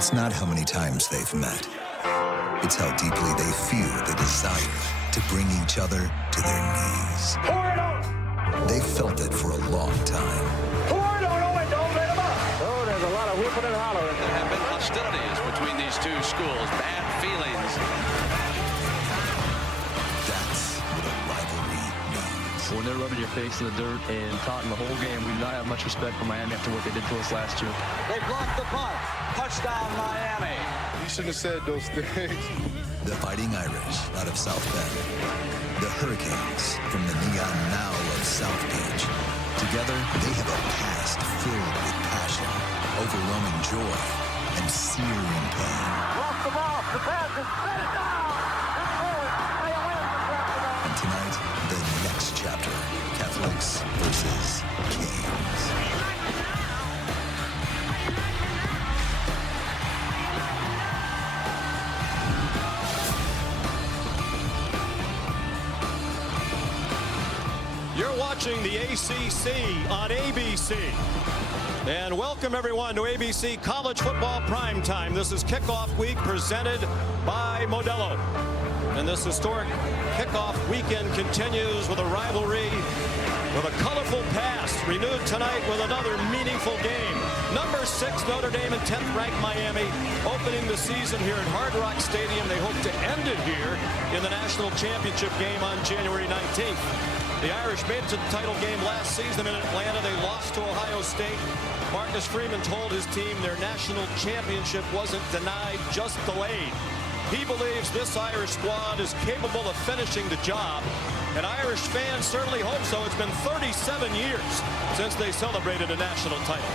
It's not how many times they've met. It's how deeply they feel the desire to bring each other to their knees. They've felt it for a long time. Oh, there's a lot of whooping and hollering. There have been hostilities between these two schools, bad feelings. That's what a rivalry means. When they're rubbing your face in the dirt and taunting the whole game, we do not have much respect for Miami after what they did to us last year. They blocked the punt. Touchdown, Miami. You shouldn't have said those things. The Fighting Irish out of South Bend. The Hurricanes from the neon now of South Beach. Together, they have a past filled with passion, overwhelming joy, and searing pain. Lost the ball. The pass is set down. And tonight, the next chapter, Catholics versus Kings. You're watching the ACC on ABC. And welcome everyone to ABC College Football Primetime. This is kickoff week presented by Modelo. And this historic kickoff weekend continues with a rivalry with a colorful past, renewed tonight with another meaningful game. Number 6 Notre Dame and 10th ranked Miami opening the season here at Hard Rock Stadium. They hope to end it here in the national championship game on January 19th. The Irish made it to the title game last season in Atlanta. They lost to Ohio State. Marcus Freeman told his team their national championship wasn't denied, just delayed. He believes this Irish squad is capable of finishing the job, and Irish fans certainly hope so. It's been 37 years since they celebrated a national title.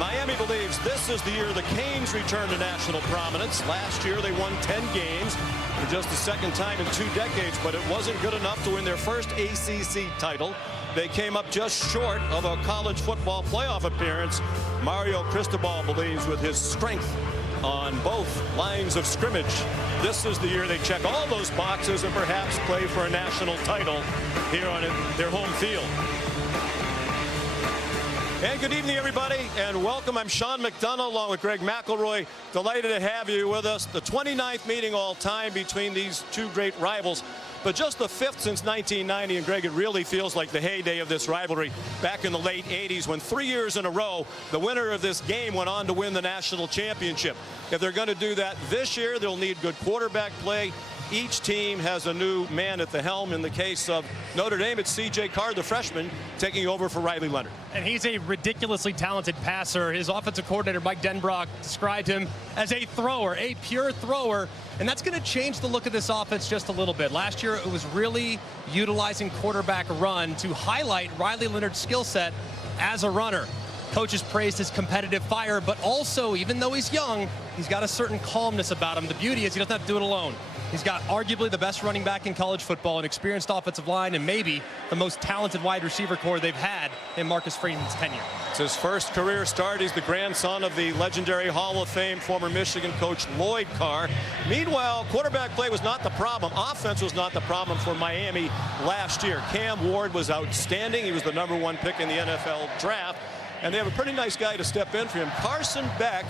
Miami believes this is the year the Canes return to national prominence. Last year they won 10 games for just the second time in 2 decades, but it wasn't good enough to win their first ACC title. They came up just short of a college football playoff appearance. Mario Cristobal believes with his strength on both lines of scrimmage, this is the year they check all those boxes and perhaps play for a national title here on their home field. And good evening, everybody, and welcome. I'm Sean McDonough along with Greg McElroy. Delighted to have you with us. The 29th meeting all time between these two great rivals, but just the 5th since 1990. And Greg, it really feels like the heyday of this rivalry back in the late 80s when 3 years in a row, the winner of this game went on to win the national championship. If they're going to do that this year, they'll need good quarterback play. Each team has a new man at the helm. In the case of Notre Dame, it's C.J. Carr, the freshman, taking over for Riley Leonard. And he's a ridiculously talented passer. His offensive coordinator, Mike Denbrock, described him as a thrower, a pure thrower. And that's going to change the look of this offense just a little bit. Last year, it was really utilizing quarterback run to highlight Riley Leonard's skill set as a runner. Coaches praised his competitive fire, but also, even though he's young, he's got a certain calmness about him. The beauty is he doesn't have to do it alone. He's got arguably the best running back in college football, an experienced offensive line, and maybe the most talented wide receiver core they've had in Marcus Freeman's tenure. It's his first career start. He's the grandson of the legendary Hall of Fame former Michigan coach Lloyd Carr. Meanwhile, quarterback play was not the problem. Offense was not the problem for Miami last year. Cam Ward was outstanding. He was the #1 pick in the NFL draft. And they have a pretty nice guy to step in for him. Carson Beck,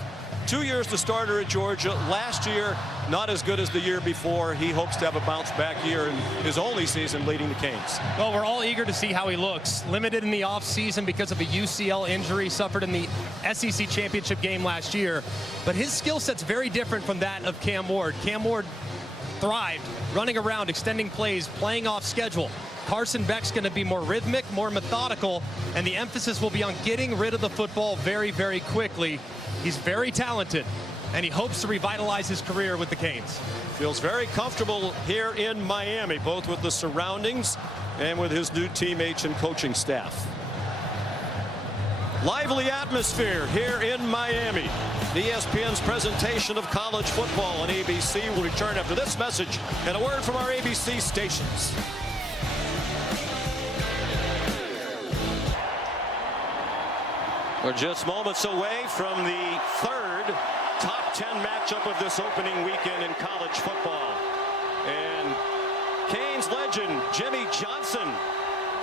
2 years the starter at Georgia. Last year, not as good as the year before. He hopes to have a bounce-back year in his only season leading the Canes. Well, we're all eager to see how he looks. Limited in the offseason because of a UCL injury suffered in the SEC championship game last year. But his skill set's very different from that of Cam Ward. Cam Ward thrived running around, extending plays, playing off schedule. Carson Beck's going to be more rhythmic, more methodical, and the emphasis will be on getting rid of the football very, very quickly. He's very talented, and he hopes to revitalize his career with the Canes. Feels very comfortable here in Miami, both with the surroundings and with his new teammates and coaching staff. Lively atmosphere here in Miami. ESPN's presentation of college football on ABC will return after this message and a word from our ABC stations. We're just moments away from the third top 10 matchup of this opening weekend in college football. And Canes legend Jimmy Johnson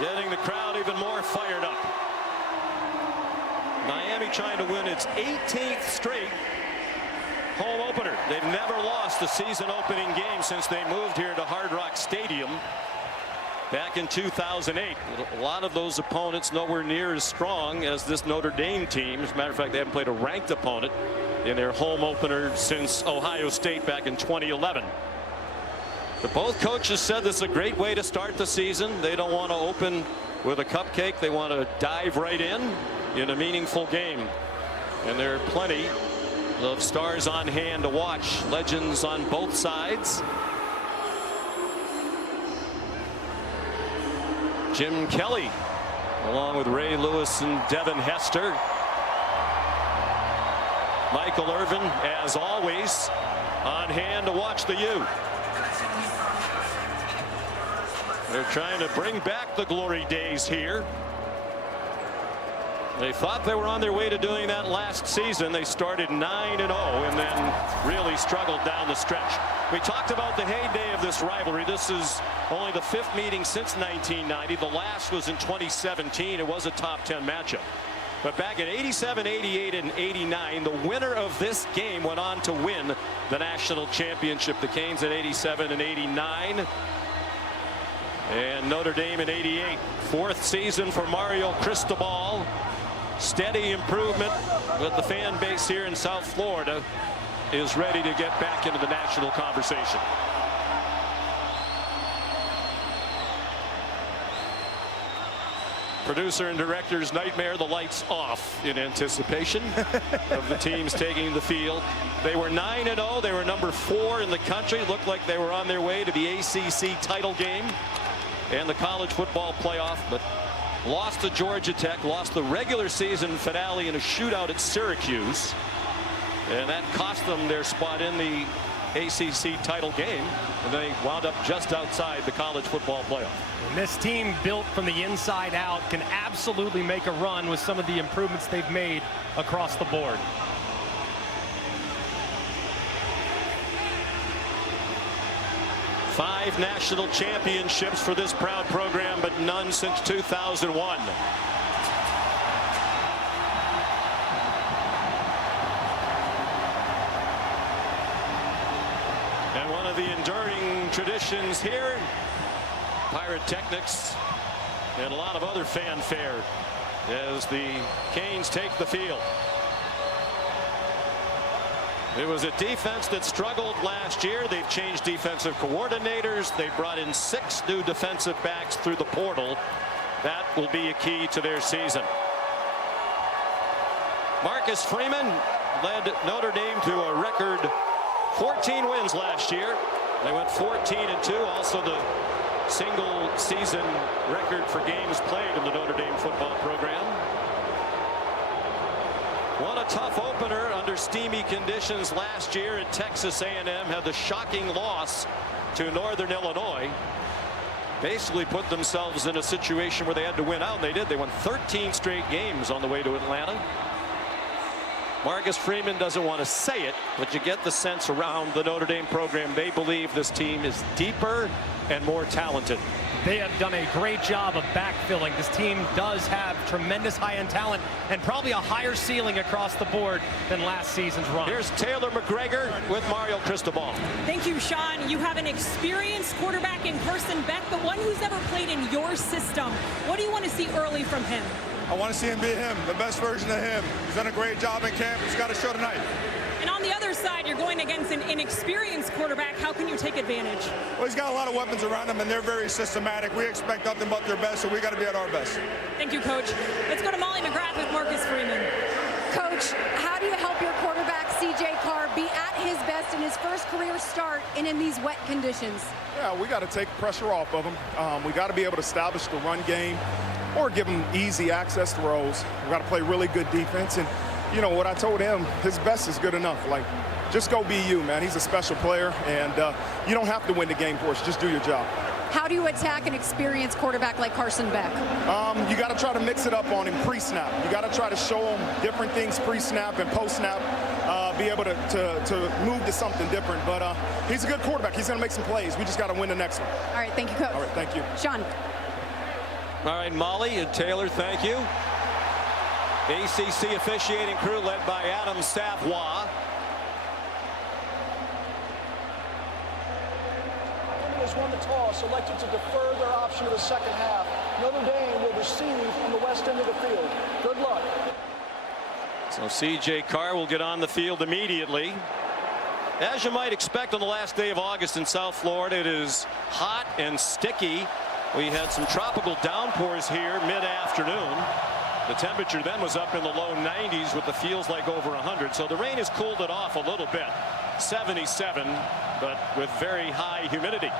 getting the crowd even more fired up. Miami trying to win its 18th straight home opener. They've never lost the season opening game since they moved here to Hard Rock Stadium back in 2008. A lot of those opponents nowhere near as strong as this Notre Dame team. As a matter of fact, they haven't played a ranked opponent in their home opener since Ohio State back in 2011. But both coaches said this is a great way to start the season. They don't want to open with a cupcake. They want to dive right in a meaningful game. And there are plenty of stars on hand to watch. Legends on both sides. Jim Kelly, along with Ray Lewis and Devin Hester. Michael Irvin, as always, on hand to watch the U. They're trying to bring back the glory days here. They thought they were on their way to doing that last season. They started 9-0 and then really struggled down the stretch. We talked about the heyday of this rivalry. This is only the 5th meeting since 1990. The last was in 2017. It was a top 10 matchup. But back in 87, 88, and 89, the winner of this game went on to win the national championship. The Canes in 87 and 89. And Notre Dame in 88. 4th season for Mario Cristobal. Steady improvement, but the fan base here in South Florida is ready to get back into the national conversation. Producer and director's nightmare, the lights off in anticipation of the teams taking the field. They were 9-0. They were number 4 in the country. Looked like they were on their way to the ACC title game and the college football playoff, but lost to Georgia Tech, lost the regular season finale in a shootout at Syracuse, and that cost them their spot in the ACC title game, and they wound up just outside the college football playoff. And this team, built from the inside out, can absolutely make a run with some of the improvements they've made across the board. Five national championships for this proud program, but none since 2001. And one of the enduring traditions here, pyrotechnics and a lot of other fanfare as the Canes take the field. It was a defense that struggled last year. They've changed defensive coordinators. They brought in 6 new defensive backs through the portal. That will be a key to their season. Marcus Freeman led Notre Dame to a record 14 wins last year. They went 14-2. Also the single season record for games played in the Notre Dame football program. Won a tough opener under steamy conditions last year at Texas A&M. Had the shocking loss to Northern Illinois. Basically put themselves in a situation where they had to win out, and they did. They won 13 straight games on the way to Atlanta. Marcus Freeman doesn't want to say it, but you get the sense around the Notre Dame program they believe this team is deeper and more talented. They have done a great job of backfilling. This team does have tremendous high-end talent and probably a higher ceiling across the board than last season's run. Here's Taylor McGregor with Mario Cristobal. Thank you, Sean. You have an experienced quarterback in Carson Beck, but one who's never played in your system. What do you want to see early from him? I want to see him be him, the best version of him. He's done a great job in camp. He's got to show tonight. And on the other side, you're going against an inexperienced quarterback. How can you take advantage? Well, he's got a lot of weapons around him, and they're very systematic. We expect nothing but their best, so we got to be at our best. Thank you, Coach. Let's go to Molly McGrath with Marcus Freeman. Coach, how do you help your quarterback, C.J. Carr, be at his best in his first career start and in these wet conditions? Yeah, we got to take pressure off of him. We got to be able to establish the run game or give him easy access throws. We got to play really good defense. And, you know, what I told him, his best is good enough. Like, just go be you, man. He's a special player, and you don't have to win the game for us. Just do your job. How do you attack an experienced quarterback like Carson Beck? You got to try to mix it up on him pre-snap. You got to try to show him different things pre-snap and post-snap, be able to move to something different. But he's a good quarterback. He's going to make some plays. We just got to win the next one. All right, thank you, Coach. All right, thank you. Sean. All right, Molly and Taylor, thank you. ACC officiating crew led by Adam Savoie. Irish won the toss, elected to defer their option to the second half. Notre Dame will receive on the west end of the field. Good luck. So C.J. Carr will get on the field immediately. As you might expect on the last day of August in South Florida, it is hot and sticky. We had some tropical downpours here mid-afternoon. The temperature then was up in the low 90s with the feels like over 100. So the rain has cooled it off a little bit. 77, but with very high humidity.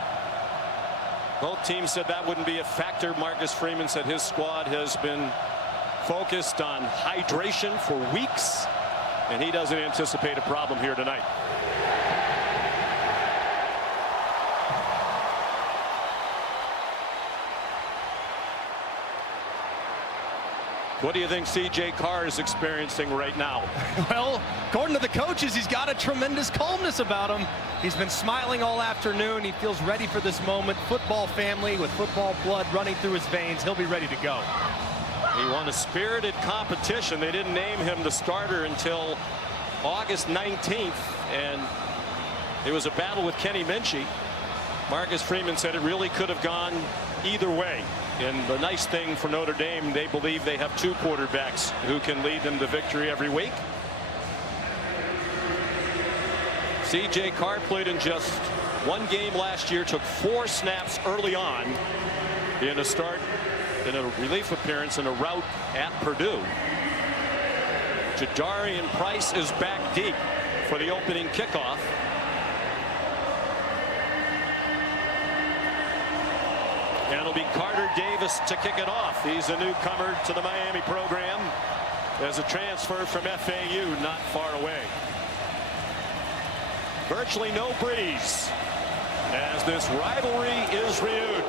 Both teams said that wouldn't be a factor. Marcus Freeman said his squad has been focused on hydration for weeks, and he doesn't anticipate a problem here tonight. What do you think C.J. Carr is experiencing right now? Well, according to the coaches, he's got a tremendous calmness about him. He's been smiling all afternoon. He feels ready for this moment. Football family with football blood running through his veins. He'll be ready to go. He won a spirited competition. They didn't name him the starter until August 19th, and it was a battle with Kenny Minchie. Marcus Freeman said it really could have gone either way. And the nice thing for Notre Dame, they believe they have two quarterbacks who can lead them to victory every week. C.J. Carr played in just one game last year, took 4 snaps early on in a start, in a relief appearance in a rout at Purdue. Jadarian Price is back deep for the opening kickoff. And it'll be Carter Davis to kick it off. He's a newcomer to the Miami program as a transfer from FAU not far away. Virtually no breeze as this rivalry is renewed.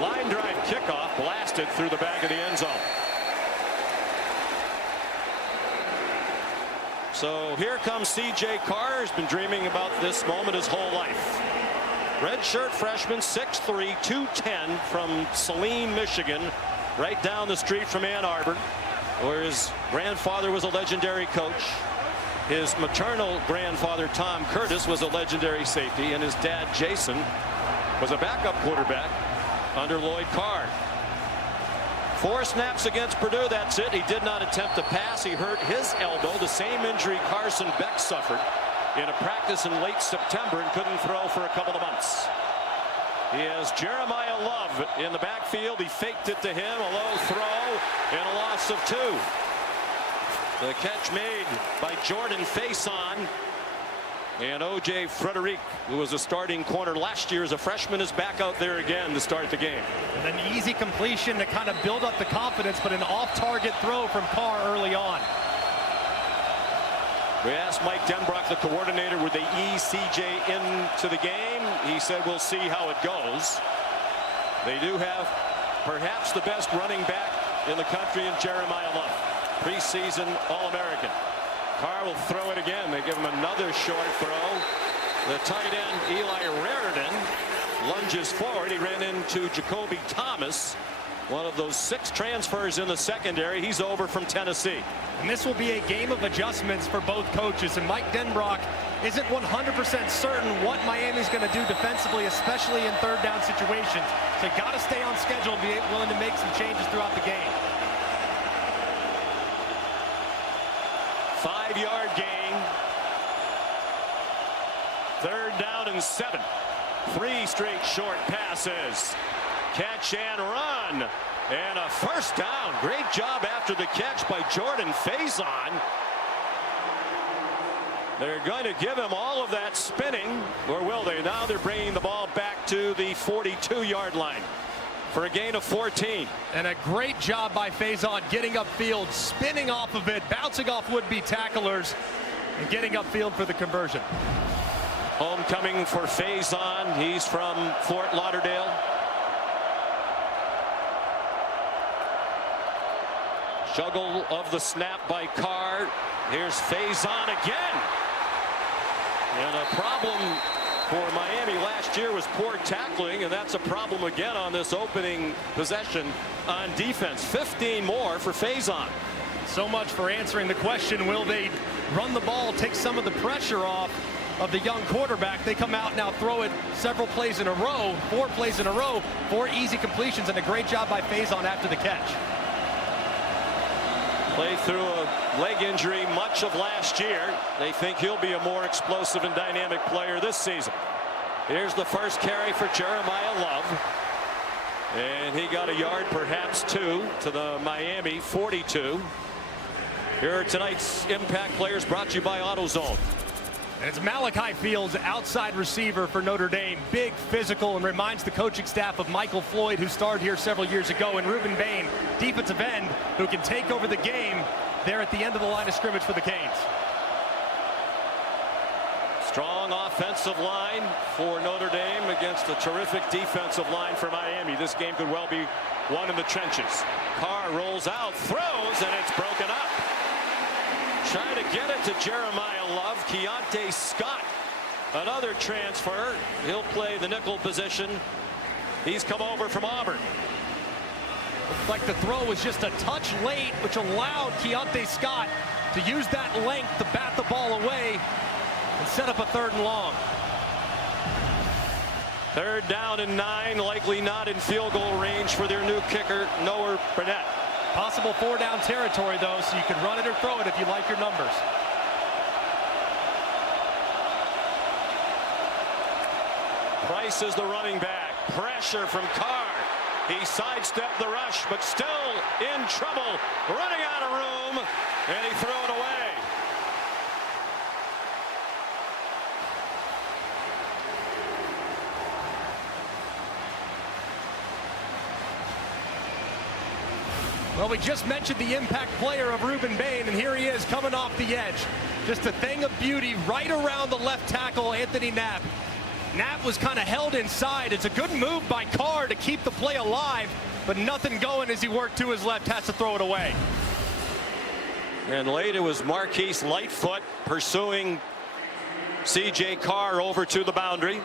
Line drive kickoff blasted through the back of the end zone. So here comes C.J. Carr. He's been dreaming about this moment his whole life. Redshirt freshman, 6'3", 210 from Saline, Michigan, right down the street from Ann Arbor, where his grandfather was a legendary coach. His maternal grandfather, Tom Curtis, was a legendary safety, and his dad, Jason, was a backup quarterback under Lloyd Carr. 4 snaps against Purdue, that's it. He did not attempt to pass. He hurt his elbow, the same injury Carson Beck suffered in a practice in late September, and couldn't throw for a couple of months. He has Jeremiah Love in the backfield. He faked it to him, a low throw, and a loss of 2. The catch made by Jordan Faison. And O.J. Frederic, who was a starting corner last year as a freshman, is back out there again to start the game. And an easy completion to kind of build up the confidence, but an off-target throw from Carr early on. We asked Mike Denbrock, the coordinator, would they ease C.J. into the game? He said, we'll see how it goes. They do have perhaps the best running back in the country in Jeremiah Love, preseason All-American. Carr will throw it again. They give him another short throw. The tight end, Eli Raridan, lunges forward. He ran into Jacoby Thomas, one of those 6 transfers in the secondary. He's over from Tennessee. And this will be a game of adjustments for both coaches. And Mike Denbrock isn't 100% certain what Miami's going to do defensively, especially in third down situations. So you got to stay on schedule and be willing to make some changes throughout the game. 5-yard gain. 3rd down and 7. 3 straight short passes. Catch and run. And a first down. Great job after the catch by Jordan Faison. They're going to give him all of that spinning, or will they? Now they're bringing the ball back to the 42-yard line for a gain of 14. And a great job by Faison getting upfield, spinning off of it, bouncing off would-be tacklers, and getting upfield for the conversion. Homecoming for Faison. He's from Fort Lauderdale. Juggle of the snap by Carr. Here's Faison again. And a problem for Miami last year was poor tackling, and that's a problem again on this opening possession on defense. 15 more for Faison. So much for answering the question, will they run the ball, take some of the pressure off? of the young quarterback. They come out now, throw it several plays in a row, 4 plays in a row, 4 easy completions, and a great job by Faison after the catch. Played through a leg injury much of last year. They think he'll be a more explosive and dynamic player this season. Here's the first carry for Jeremiah Love. And he got a yard, perhaps 2, to the Miami 42. Here are tonight's impact players brought to you by AutoZone. And it's Malachi Fields, outside receiver for Notre Dame. Big, physical, and reminds the coaching staff of Michael Floyd, who started here several years ago, and Ruben Bain, defensive end, who can take over the game there at the end of the line of scrimmage for the Canes. Strong offensive line for Notre Dame against a terrific defensive line for Miami. This game could well be won in the trenches. Carr rolls out, throws, and it's broken up. Trying to get it to Jeremiah Love. Keontae Scott, another transfer. He'll play the nickel position. He's come over from Auburn. Looks like the throw was just a touch late, which allowed Keontae Scott to use that length to bat the ball away and set up a 3rd and long. 3rd down and 9, likely not in field goal range for their new kicker, Noah Burnett. Possible 4-down territory, though, so you can run it or throw it if you like your numbers. Price is the running back. Pressure from Carr. He sidestepped the rush, but still in trouble. Running out of room, and he threw it away. Well, we just mentioned the impact player of Ruben Bain, and here he is coming off the edge. Just a thing of beauty right around the left tackle, Anthony Knapp. Knapp was kind of held inside. It's a good move by Carr to keep the play alive, but nothing going as he worked to his left, has to throw it away. And late it was Marquise Lightfoot pursuing C.J. Carr over to the boundary.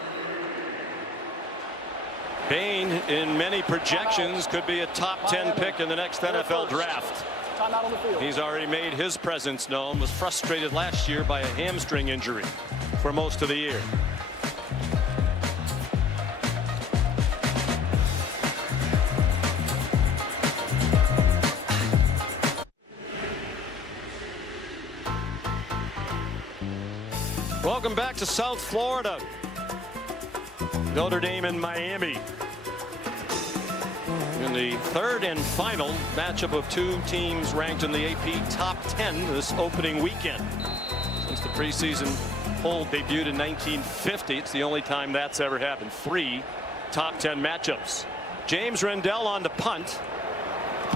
Bain, in many projections, could be a top 10 pick in the next NFL draft. He's already made his presence known. Was frustrated last year by a hamstring injury for most of the year. Welcome back to South Florida. Notre Dame and Miami in the 3rd and final matchup of 2 teams ranked in the AP top 10 this opening weekend. Since the preseason poll debuted in 1950, it's the only time that's ever happened. 3 top 10 matchups. James Rendell on the punt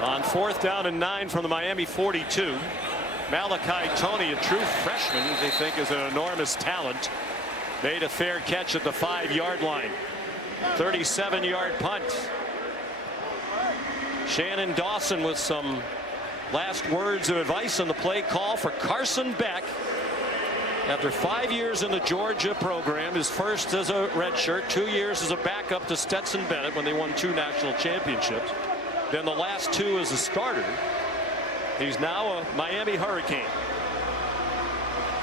on 4th down and 9 from the Miami 42. Malachi Toney, a true freshman, they think is an enormous talent, made a fair catch at the 5-yard line. 37-yard punt. Shannon Dawson with some last words of advice on the play call for Carson Beck. After 5 years in the Georgia program, his first as a redshirt, 2 years as a backup to Stetson Bennett when they won 2 national championships. Then the last 2 as a starter. He's now a Miami Hurricane.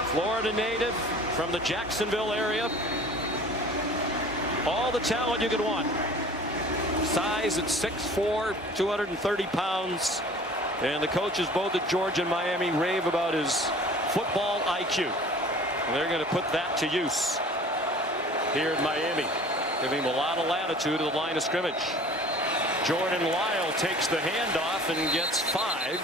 Florida native from the Jacksonville area. All the talent you could want. Size at 6'4", 230 pounds. And the coaches both at Georgia and Miami rave about his football IQ. And they're going to put that to use here in Miami, giving him a lot of latitude at the line of scrimmage. Jordan Lyle takes the handoff and gets 5.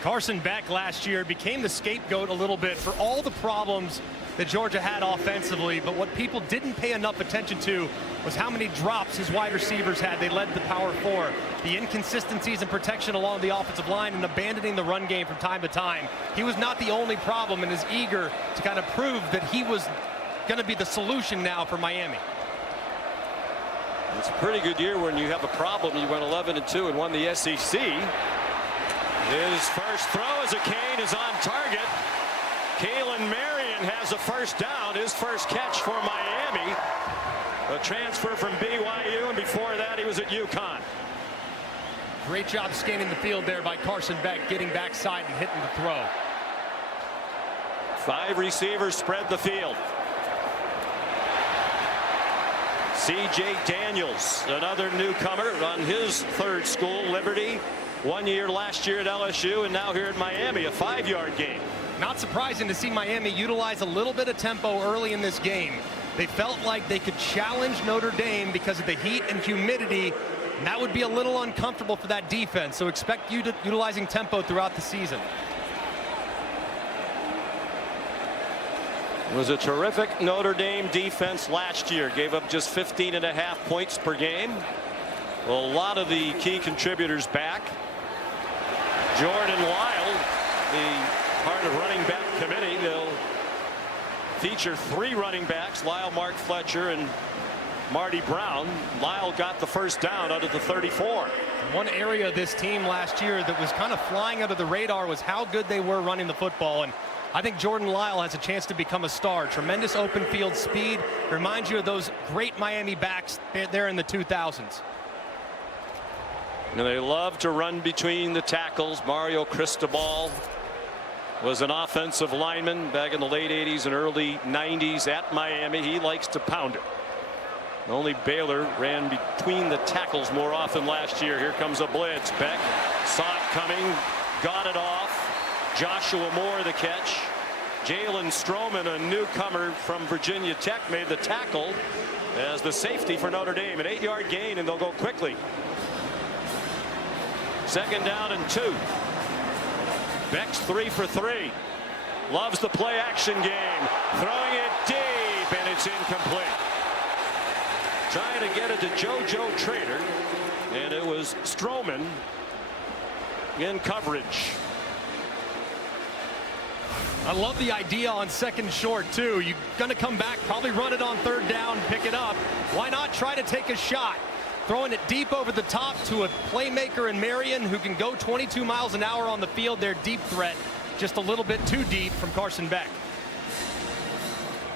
Carson Beck last year became the scapegoat a little bit for all the problems that Georgia had offensively, but what people didn't pay enough attention to was how many drops his wide receivers had. They led the Power 4. The inconsistencies in protection along the offensive line and abandoning the run game from time to time. He was not the only problem and is eager to kind of prove that he was going to be the solution now for Miami. It's a pretty good year when you have a problem. You went 11-2 and won the SEC. His first throw as a Cane is on target. Kalen Marion has a first down. His first catch for Miami. A transfer from BYU, and before that he was at UConn. Great job scanning the field there by Carson Beck, getting backside and hitting the throw. 5 receivers spread the field. C.J. Daniels, another newcomer on his 3rd school, Liberty. 1 year last year at LSU, and now here at Miami, a 5-yard gain. Not surprising to see Miami utilize a little bit of tempo early in this game. They felt like they could challenge Notre Dame because of the heat and humidity, and that would be a little uncomfortable for that defense. So expect you to utilizing tempo throughout the season. It was a terrific Notre Dame defense last year. Gave up just 15.5 points per game. A lot of the key contributors back. Jordan Lyle, the part of running back committee. They'll feature 3 running backs, Lyle, Mark Fletcher, and Marty Brown. Lyle got the first down out of the 34. One area of this team last year that was kind of flying under the radar was how good they were running the football. And I think Jordan Lyle has a chance to become a star. Tremendous open field speed. Reminds you of those great Miami backs there in the 2000s. And they love to run between the tackles. Mario Cristobal was an offensive lineman back in the late 80s and early 90s at Miami. He likes to pound it. Only Baylor ran between the tackles more often last year. Here comes a blitz. Beck saw it coming, got it off. Joshua Moore the catch. Jalen Stroman, a newcomer from Virginia Tech, made the tackle as the safety for Notre Dame. An 8-yard gain, and they'll go quickly. 2nd down and 2. Beck's 3 for 3. Loves the play action game. Throwing it deep, and it's incomplete. Trying to get it to JoJo Trader, and it was Stroman in coverage. I love the idea on 2nd short too. You're going to come back, probably run it on 3rd down, pick it up. Why not try to take a shot? Throwing it deep over the top to a playmaker in Marion who can go 22 miles an hour on the field. Their deep threat just a little bit too deep from Carson Beck.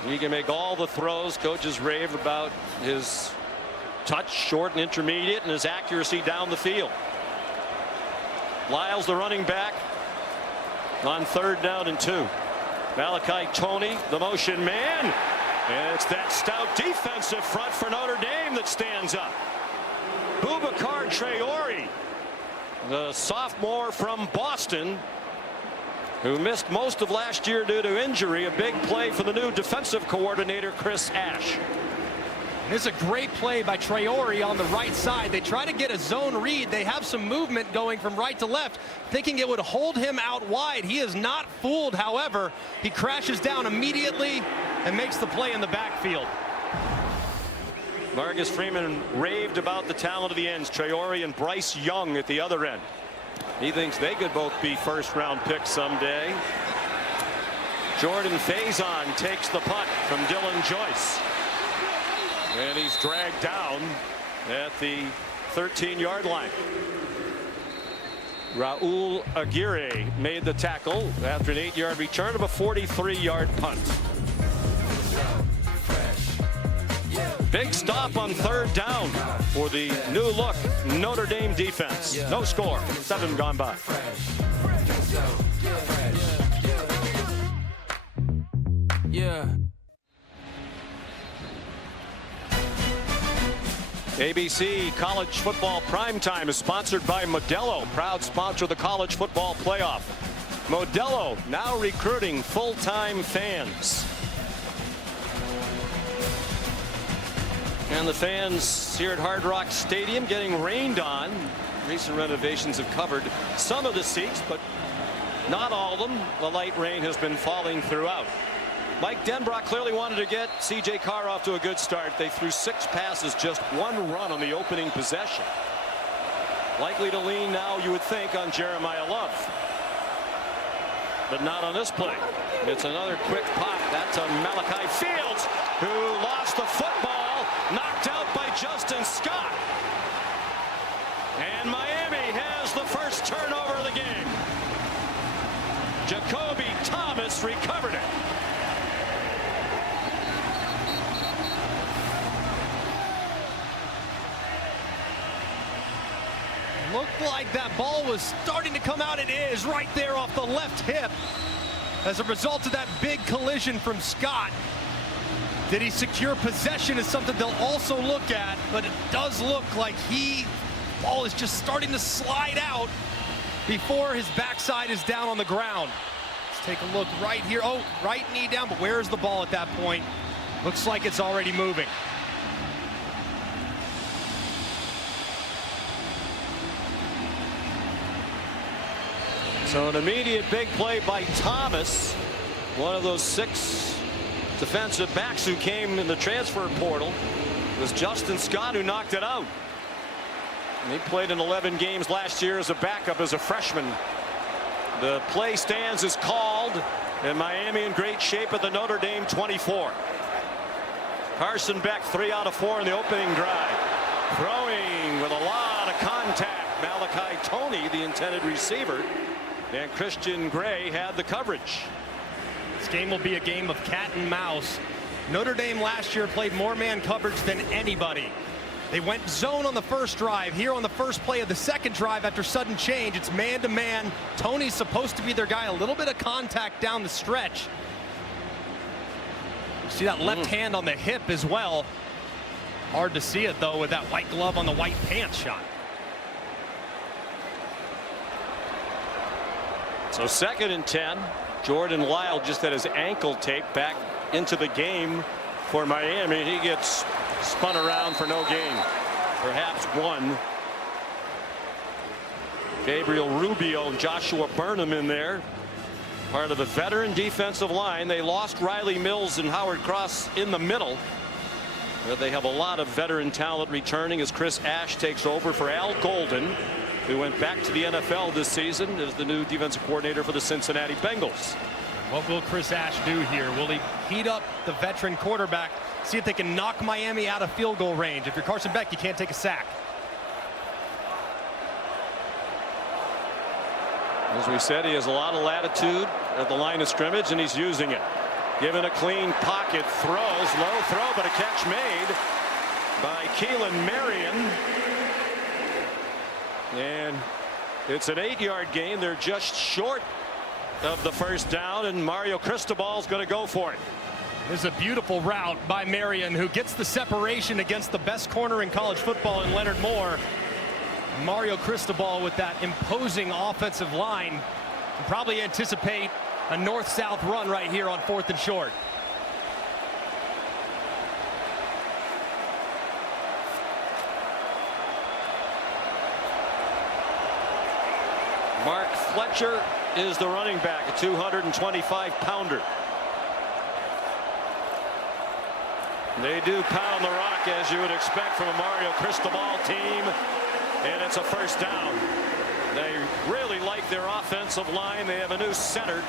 He can make all the throws. Coaches rave about his touch, short and intermediate, and his accuracy down the field. Lyle's the running back on 3rd down and 2. Malachi Toney, the motion man. And it's that stout defensive front for Notre Dame that stands up. Boubacar Traore, the sophomore from Boston, who missed most of last year due to injury. A big play for the new defensive coordinator, Chris Ash. This is a great play by Traore on the right side. They try to get a zone read. They have some movement going from right to left, thinking it would hold him out wide. He is not fooled, however. He crashes down immediately and makes the play in the backfield. Marcus Freeman raved about the talent of the ends, Traore and Bryce Young at the other end. He thinks they could both be 1st-round picks someday. Jordan Faison takes the punt from Dylan Joyce. And he's dragged down at the 13-yard line. Raul Aguirre made the tackle after an 8-yard return of a 43-yard punt. Big stop on 3rd down for the new look Notre Dame defense. No score. 7 gone by. Yeah. ABC College Football Primetime is sponsored by Modelo, proud sponsor of the College Football Playoff. Modelo now recruiting full-time fans. And the fans here at Hard Rock Stadium getting rained on. Recent renovations have covered some of the seats, but not all of them. The light rain has been falling throughout. Mike Denbrock clearly wanted to get C.J. Carr off to a good start. They threw 6 passes, just 1 run on the opening possession. Likely to lean now, you would think, on Jeremiah Love. But not on this play. It's another quick pop. That's a Malachi Fields, who lost the football. Knocked out by Justin Scott. And Miami has the first turnover of the game. Jacoby Thomas recovered it. Looked like that ball was starting to come out. It is right there off the left hip as a result of that big collision from Scott. Did he secure possession is something they'll also look at, but it does look like ball is just starting to slide out before his backside is down on the ground. Let's take a look right here. Oh, right knee down, but where's the ball at that point? Looks like it's already moving. So an immediate big play by Thomas, one of those 6 defensive backs who came in the transfer portal. It was Justin Scott who knocked it out. And he played in 11 games last year as a backup as a freshman. The play stands is called, and Miami in great shape at the Notre Dame 24. Carson Beck 3 out of 4 in the opening drive. Throwing with a lot of contact. Malachi Toney, the intended receiver, and Christian Gray had the coverage. This game will be a game of cat and mouse. Notre Dame last year played more man coverage than anybody. They went zone on the first drive. Here on the first play of the second drive after sudden change, it's man-to-man. Toney's supposed to be their guy. A little bit of contact down the stretch. You see that left hand on the hip as well. Hard to see it, though, with that white glove on the white pants shot. So 2nd and 10. Jordan Lyle just had his ankle taped back into the game for Miami. He gets spun around for no gain. Perhaps 1. Gabriel Rubio and Joshua Burnham in there. Part of the veteran defensive line. They lost Riley Mills and Howard Cross in the middle. But they have a lot of veteran talent returning as Chris Ash takes over for Al Golden, who went back to the NFL this season as the new defensive coordinator for the Cincinnati Bengals. What will Chris Ash do here? Will he heat up the veteran quarterback, see if they can knock Miami out of field goal range? If you're Carson Beck, you can't take a sack. As we said, he has a lot of latitude at the line of scrimmage, and he's using it. Given a clean pocket, throws, low throw, but a catch made by Keelan Marion. And it's an 8-yard gain. They're just short of the first down, and Mario Cristobal's going to go for it. This is a beautiful route by Marion, who gets the separation against the best corner in college football in Leonard Moore. Mario Cristobal with that imposing offensive line. You probably anticipate a north-south run right here on 4th and short. Mark Fletcher is the running back, a 225-pounder. They do pound the rock, as you would expect from a Mario Cristobal team, and it's a first down. They really like their offensive line. They have a new center,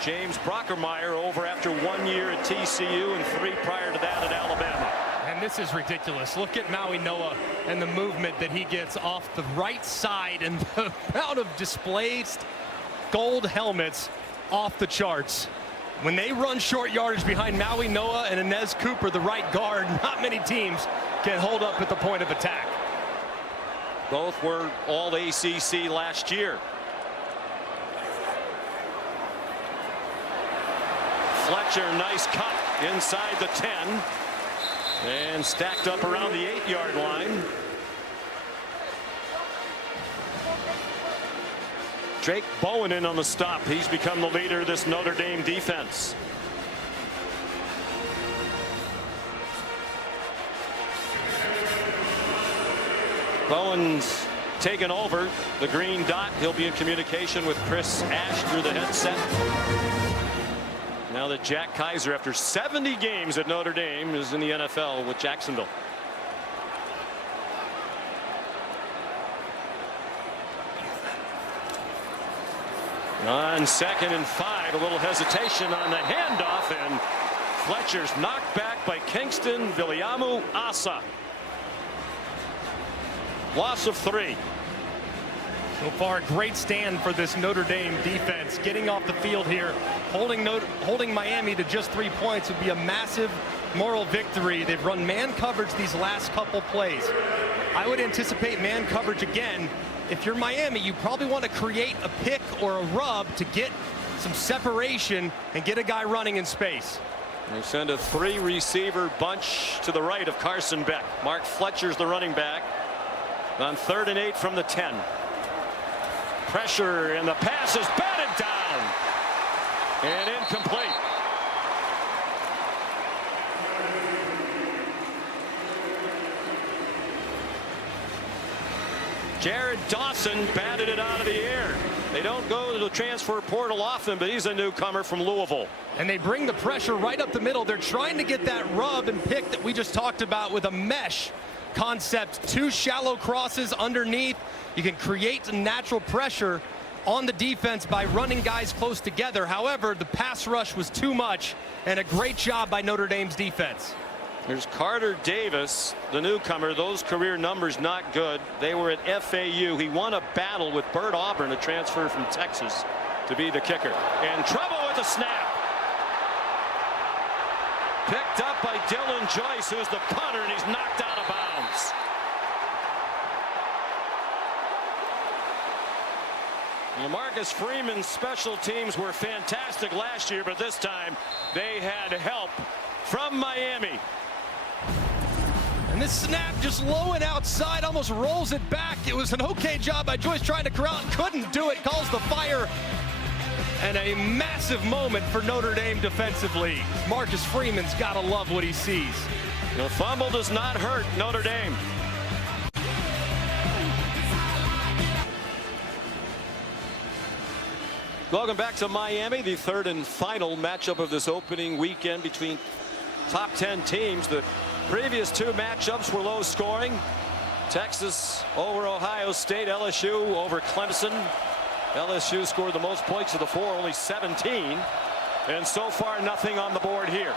James Brockermeyer, over after 1 year at TCU and 3 prior to that at Alabama. And this is ridiculous. Look at Maui Noah and the movement that he gets off the right side, and the amount of displaced gold helmets off the charts. When they run short yardage behind Maui Noah and Inez Cooper, the right guard, not many teams can hold up at the point of attack. Both were all ACC last year. Fletcher, nice cut inside the 10 and stacked up around the 8-yard line. Drake Bowen in on the stop. He's become the leader of this Notre Dame defense. Bowen's taken over the green dot. He'll be in communication with Chris Ash through the headset. Now that Jack Kaiser, after 70 games at Notre Dame, is in the NFL with Jacksonville. On 2nd and 5, a little hesitation on the handoff, and Fletcher's knocked back by Kingston Viliamu Asa. Loss of 3. So far, a great stand for this Notre Dame defense. Getting off the field here, holding Miami to just 3 points would be a massive moral victory. They've run man coverage these last couple plays. I would anticipate man coverage again. If you're Miami, you probably want to create a pick or a rub to get some separation and get a guy running in space. They send a 3-receiver bunch to the right of Carson Beck. Mark Fletcher's the running back on 3rd and 8 from the 10. Pressure, and the pass is batted down and incomplete. Jared Dawson batted it out of the air. They don't go to the transfer portal often, but he's a newcomer from Louisville. And they bring the pressure right up the middle. They're trying to get that rub and pick that we just talked about with a mesh concept. 2 shallow crosses underneath. You can create some natural pressure on the defense by running guys close together. However, the pass rush was too much, and a great job by Notre Dame's defense. There's Carter Davis, the newcomer. Those career numbers not good. They were at FAU. He won a battle with Bert Auburn, a transfer from Texas, to be the kicker. And trouble with the snap. Picked up by Dylan Joyce, who's the punter, and he's knocked out of bounds. And Marcus Freeman's special teams were fantastic last year, but this time they had help from Miami. And this snap just low and outside, almost rolls it back. It was an okay job by Joyce trying to corral it, couldn't do it, calls the fire. And a massive moment for Notre Dame defensively. Marcus Freeman's got to love what he sees. The fumble does not hurt Notre Dame. Welcome back to Miami, the 3rd and final matchup of this opening weekend between top 10 teams. The previous 2 matchups were low scoring. Texas over Ohio State, LSU over Clemson. LSU scored the most points of the 4, only 17. And so far nothing on the board here.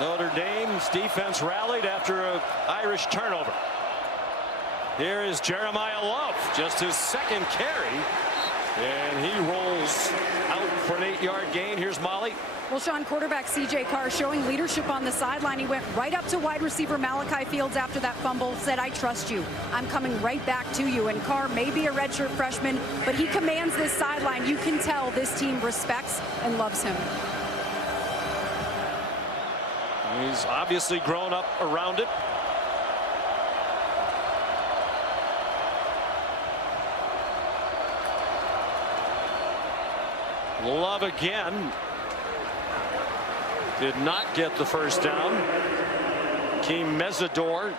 Notre Dame's defense rallied after an Irish turnover. Here is Jeremiah Love, just his 2nd carry. And he rolls out for an 8-yard gain. Here's Molly. Well, Sean, quarterback C.J. Carr showing leadership on the sideline. He went right up to wide receiver Malachi Fields after that fumble, said, "I trust you. I'm coming right back to you." And Carr may be a redshirt freshman, but he commands this sideline. You can tell this team respects and loves him. He's obviously grown up around it. Love again. Did not get the first down. Keem Mesidor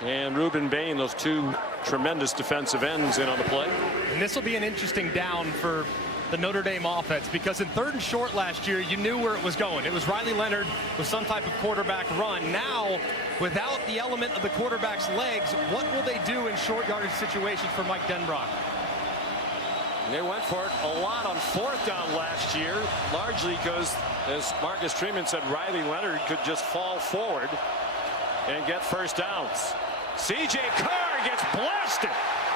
and Ruben Bain, those 2 tremendous defensive ends, in on the play. And this will be an interesting down for the Notre Dame offense, because in 3rd and short last year, you knew where it was going. It was Riley Leonard with some type of quarterback run. Now, without the element of the quarterback's legs, what will they do in short yardage situations for Mike Denbrock? They went for it a lot on 4th down last year, largely because, as Marcus Freeman said, Riley Leonard could just fall forward and get first downs. C.J. Carr gets blasted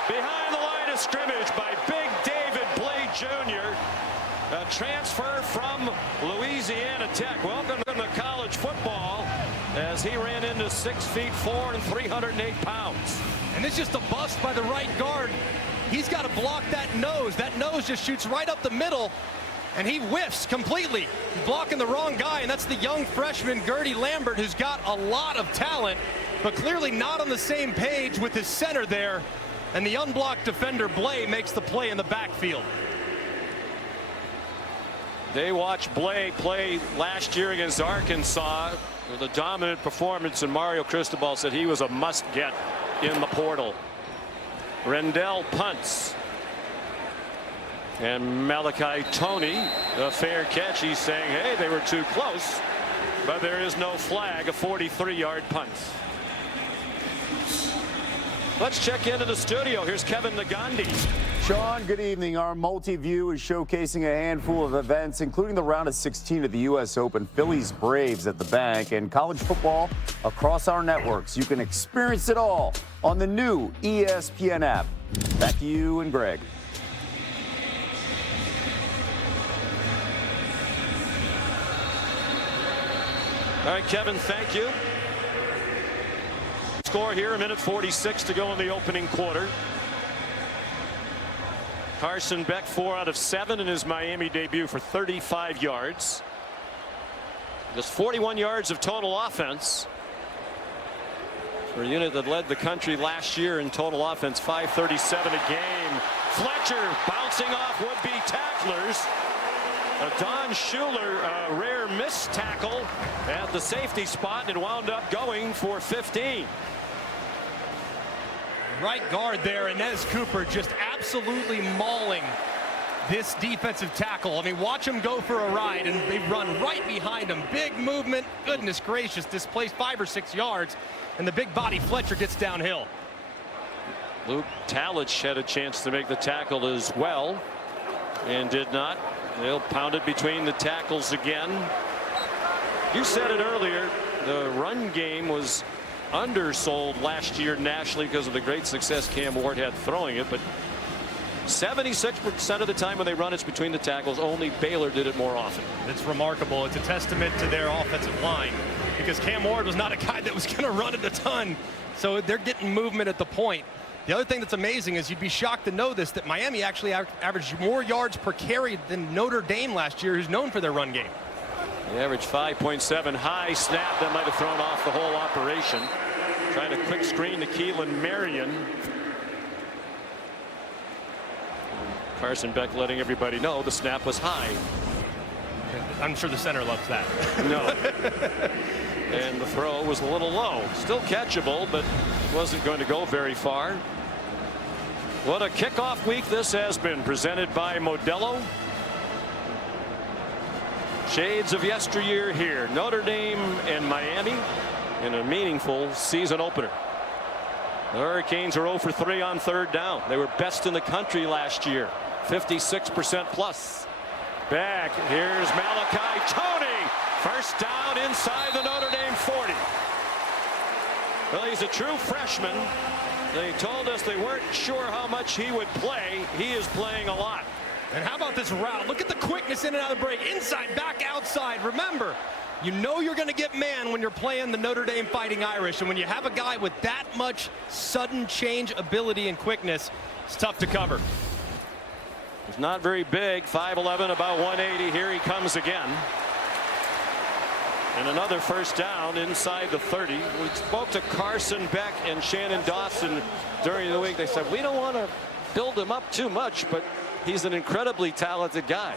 behind the line of scrimmage by Big David Blade Jr., a transfer from Louisiana Tech. Welcome to college football, as he ran into 6'4" and 308 pounds. And it's just a bust by the right guard. He's got to block that nose. That nose just shoots right up the middle, and he whiffs completely. He's blocking the wrong guy, and that's the young freshman Gertie Lambert, who's got a lot of talent, but clearly not on the same page with his center there. And the unblocked defender Blay makes the play in the backfield. They watched Blay play last year against Arkansas with a dominant performance, and Mario Cristobal said he was a must-get in the portal. Rendell punts. And Malachi Toney, a fair catch. He's saying, hey, they were too close, but there is no flag. A 43-yard punt. Let's check into the studio. Here's Kevin Nagandi. Sean, good evening. Our multi-view is showcasing a handful of events, including the round of 16 of the U.S. Open, Phillies Braves at the Bank, and college football across our networks. You can experience it all on the new ESPN app. Back to you and Greg. All right, Kevin, thank you. Score here, 1:46 to go in the opening quarter. Carson Beck 4 out of 7 in his Miami debut for 35 yards. Just 41 yards of total offense for a unit that led the country last year in total offense. 5:37 a game. Fletcher bouncing off would-be tacklers. Don Schuler, a rare missed tackle at the safety spot, and wound up going for 15. Right guard there, Inez Cooper just absolutely mauling this defensive tackle. I mean, watch him go for a ride, and they run right behind him. Big movement. Goodness gracious, displaced 5 or 6 yards, and the big body Fletcher gets downhill. Luke Talich had a chance to make the tackle as well, and did not. They'll pound it between the tackles again. You said it earlier, the run game was undersold last year nationally because of the great success Cam Ward had throwing it, but 76% of the time when they run, it's between the tackles. Only Baylor did it more often. It's remarkable. It's a testament to their offensive line, because Cam Ward was not a guy that was going to run it a ton. So they're getting movement at the point. The other thing that's amazing is you'd be shocked to know this, that Miami actually averaged more yards per carry than Notre Dame last year, who's known for their run game. They averaged 5.7. High snap that might have thrown off the whole operation. Trying to quick screen to Keelan Marion. Carson Beck letting everybody know the snap was high. I'm sure the center loves that. No. And the throw was a little low. Still catchable, but wasn't going to go very far. What a kickoff week this has been, presented by Modelo. Shades of yesteryear here. Notre Dame and Miami in a meaningful season opener. The Hurricanes are 0 for 3 on third down. They were best in the country last year. 56% plus. Back. Here's Malachi Tony. First down inside the Notre Dame 40. Well, he's a true freshman. They told us they weren't sure how much he would play. He is playing a lot. And how about this route? Look at the quickness in and out of the break. Inside, back, outside. Remember, you know you're going to get man when you're playing the Notre Dame Fighting Irish. And when you have a guy with that much sudden change ability and quickness, it's tough to cover. He's not very big. 5'11", about 180. Here he comes again. And another first down inside the 30. We spoke to Carson Beck and Shannon Dawson during the week. They said, we don't want to build him up too much, but he's an incredibly talented guy.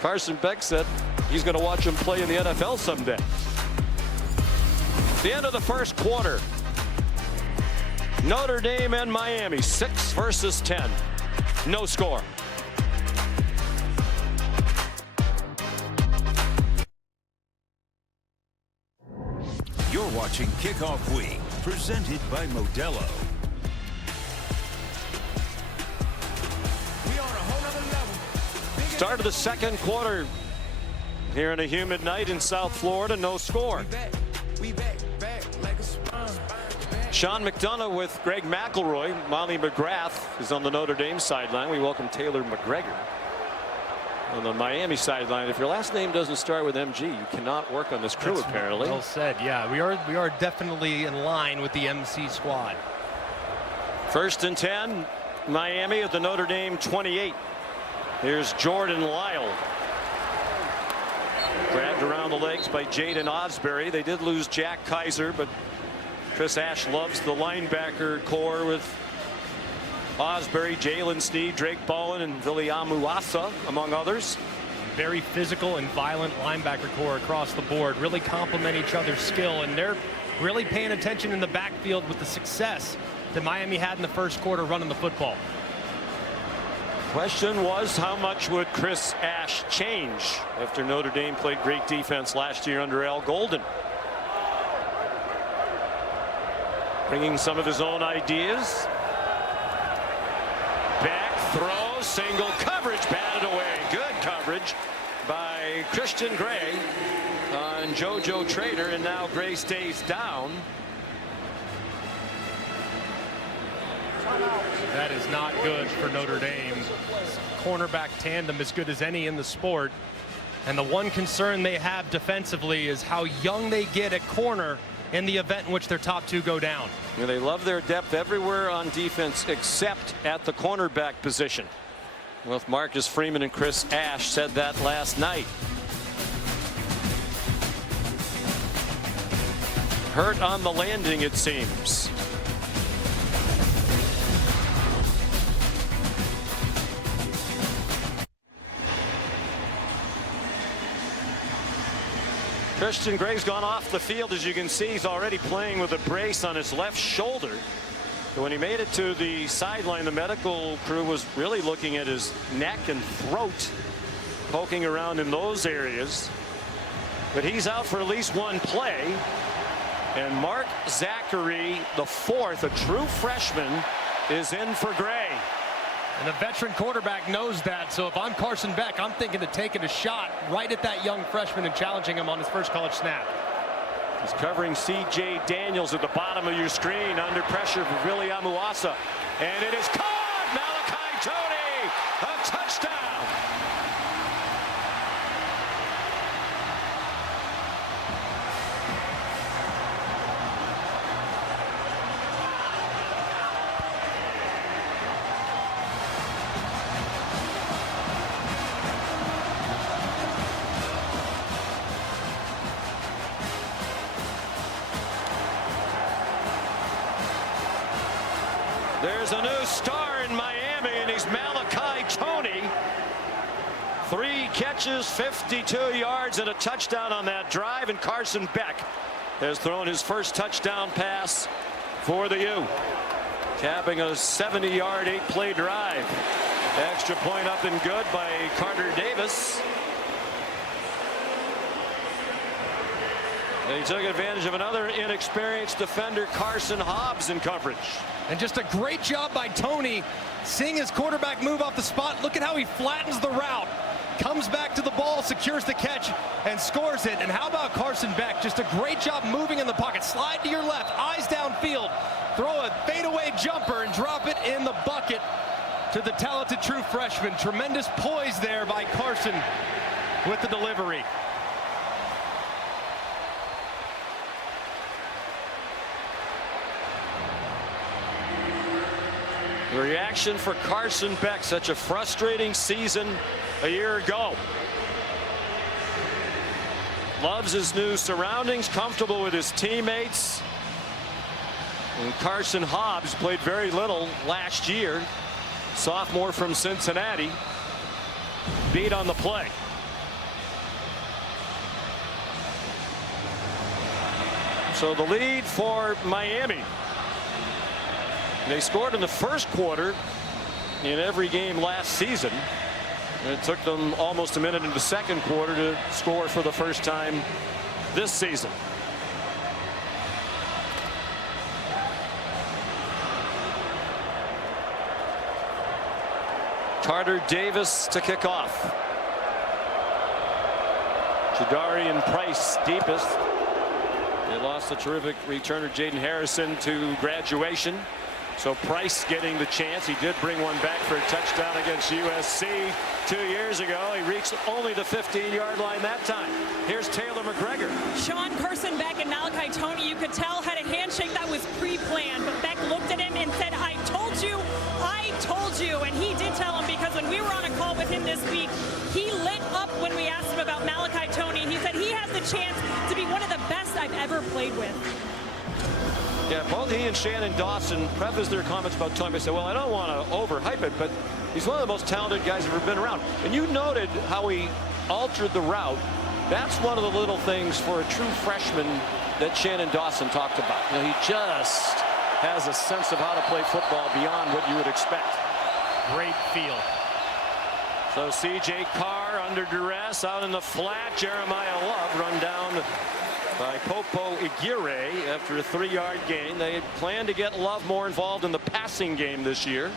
Carson Beck said he's going to watch him play in the NFL someday. The end of the first quarter. Notre Dame and Miami, 6 versus 10. No score. You're watching Kickoff Week, presented by Modelo. Start of the second quarter here on a humid night in South Florida. No score. Sean McDonough with Greg McElroy. Molly McGrath is on the Notre Dame sideline. We welcome Taylor McGregor on the Miami sideline. If your last name doesn't start with MG, you cannot work on this crew. That's apparently well said. Yeah, we are definitely in line with the MC squad. 1st and 10, Miami at the Notre Dame 28. Here's Jordan Lyle. Grabbed around the legs by Jaden Osbury. They did lose Jack Kaiser, but Chris Ash loves the linebacker core with Osbury, Jalen Sneed, Drake Bowen, and Viliamuasa, among others. Very physical and violent linebacker core across the board. Really complement each other's skill, and they're really paying attention in the backfield with the success that Miami had in the first quarter running the football. Question was, how much would Chris Ash change after Notre Dame played great defense last year under Al Golden? Bringing some of his own ideas. Back throw, single coverage, batted away. Good coverage by Christian Gray on JoJo Trader, and now Gray stays down. That is not good for Notre Dame. Cornerback tandem as good as any in the sport. And the one concern they have defensively is how young they get at corner in the event in which their top two go down. And they love their depth everywhere on defense except at the cornerback position. Well, Marcus Freeman and Chris Ash said that last night. Hurt on the landing, it seems. Christian Gray's gone off the field. As you can see, he's already playing with a brace on his left shoulder. But when he made it to the sideline, the medical crew was really looking at his neck and throat, poking around in those areas. But he's out for at least one play. And Mark Zachary, the fourth, a true freshman, is in for Gray. And the veteran quarterback knows that. So if I'm Carson Beck, I'm thinking of taking a shot right at that young freshman and challenging him on his first college snap. He's covering C.J. Daniels at the bottom of your screen, under pressure for Billy Amuasa. And it is caught! Malachi Tony, a touchdown! There's a new star in Miami, and he's Malachi Tony. 3 catches, 52 yards, and a touchdown on that drive. And Carson Beck has thrown his first touchdown pass for the U, capping a 70-yard, 8-play drive. Extra point up and good by Carter Davis. And he took advantage of another inexperienced defender, Carson Hobbs, in coverage. And just a great job by Tony, seeing his quarterback move off the spot. Look at how he flattens the route, comes back to the ball, secures the catch, and scores it. And how about Carson Beck? Just a great job moving in the pocket. Slide to your left, eyes downfield, throw a fadeaway jumper and drop it in the bucket to the talented true freshman. Tremendous poise there by Carson with the delivery. The reaction for Carson Beck, such a frustrating season a year ago. Loves his new surroundings, comfortable with his teammates. And Carson Hobbs played very little last year. Sophomore from Cincinnati. Beat on the play. So the lead for Miami. They scored in the first quarter in every game last season. It took them almost a minute in the second quarter to score for the first time this season. Carter Davis to kick off. Jadarian Price deepest. They lost the terrific returner Jaden Harrison to graduation. So Price getting the chance. He did bring one back for a touchdown against USC 2 years ago. He reached only the 15-yard line that time. Here's Taylor McGregor. Sean, Carson Beck and Malachi Tony, you could tell, had a handshake that was pre-planned. But Beck looked at him and said, I told you. And he did tell him, because when we were on a call with him this week, he lit up when we asked him about Malachi Tony. He said he has the chance to be one of the best I've ever played with. Yeah, both he and Shannon Dawson prefaced their comments about Tony. They said, well, I don't want to overhype it, but he's one of the most talented guys who've ever been around. And you noted how he altered the route. That's one of the little things for a true freshman that Shannon Dawson talked about. You know, he just has a sense of how to play football beyond what you would expect. Great feel. So C.J. Carr under duress out in the flat. Jeremiah Love run down by Popo Aguirre after a 3-yard gain. They plan to get Love more involved in the passing game this year.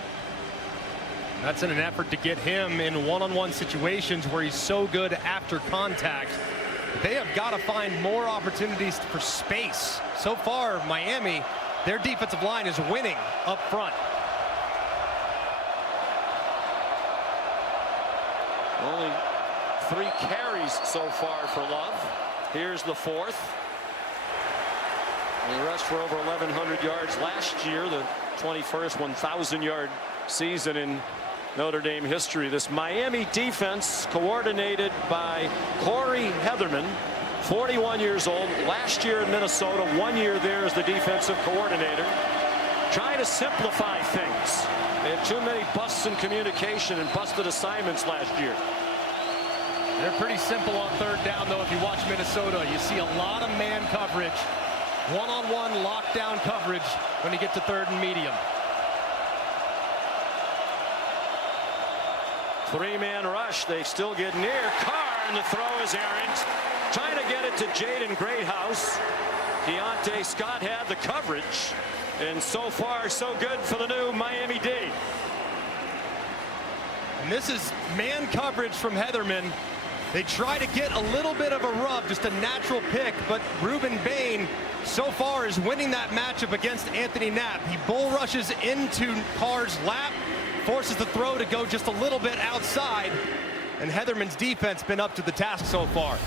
That's in an effort to get him in one-on-one situations where he's so good after contact. They have got to find more opportunities for space. So far, Miami, their defensive line is winning up front. Only 3 carries so far for Love. Here's the 4th. He rushed for over 1,100 yards last year, the 21st 1,000-yard season in Notre Dame history. This Miami defense coordinated by Corey Heatherman, 41 years old, last year in Minnesota, 1 year there as the defensive coordinator, trying to simplify things. They had too many busts in communication and busted assignments last year. They're pretty simple on third down, though. If you watch Minnesota, you see a lot of man coverage, one-on-one lockdown coverage when you get to third and medium. Three-man rush. They still get near. Carr, and the throw is errant. Trying to get it to Jaden Greathouse. Deontay Scott had the coverage. And so far, so good for the new Miami D. And this is man coverage from Heatherman. They try to get a little bit of a rub, just a natural pick, but Ruben Bain so far is winning that matchup against Anthony Knapp. He bull rushes into Carr's lap, forces the throw to go just a little bit outside, and Heatherman's defense been up to the task so far.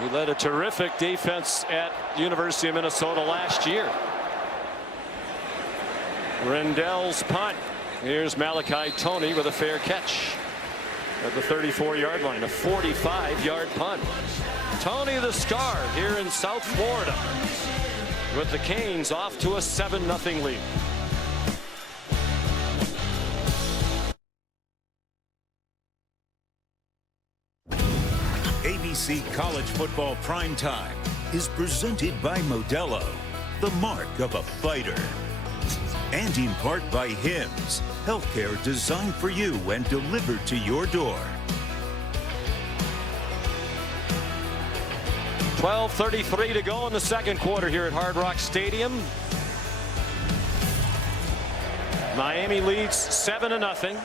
He led a terrific defense at University of Minnesota last year. Rendell's punt. Here's Malachi Toney with a fair catch at the 34-yard line, a 45-yard punt. Toney the star here in South Florida with the Canes off to a 7-0 lead. ABC College Football Primetime is presented by Modelo, the mark of a fighter. And in part by Hims, healthcare designed for you and delivered to your door. 12:33 to go in the second quarter here at Hard Rock Stadium. Miami leads 7-0.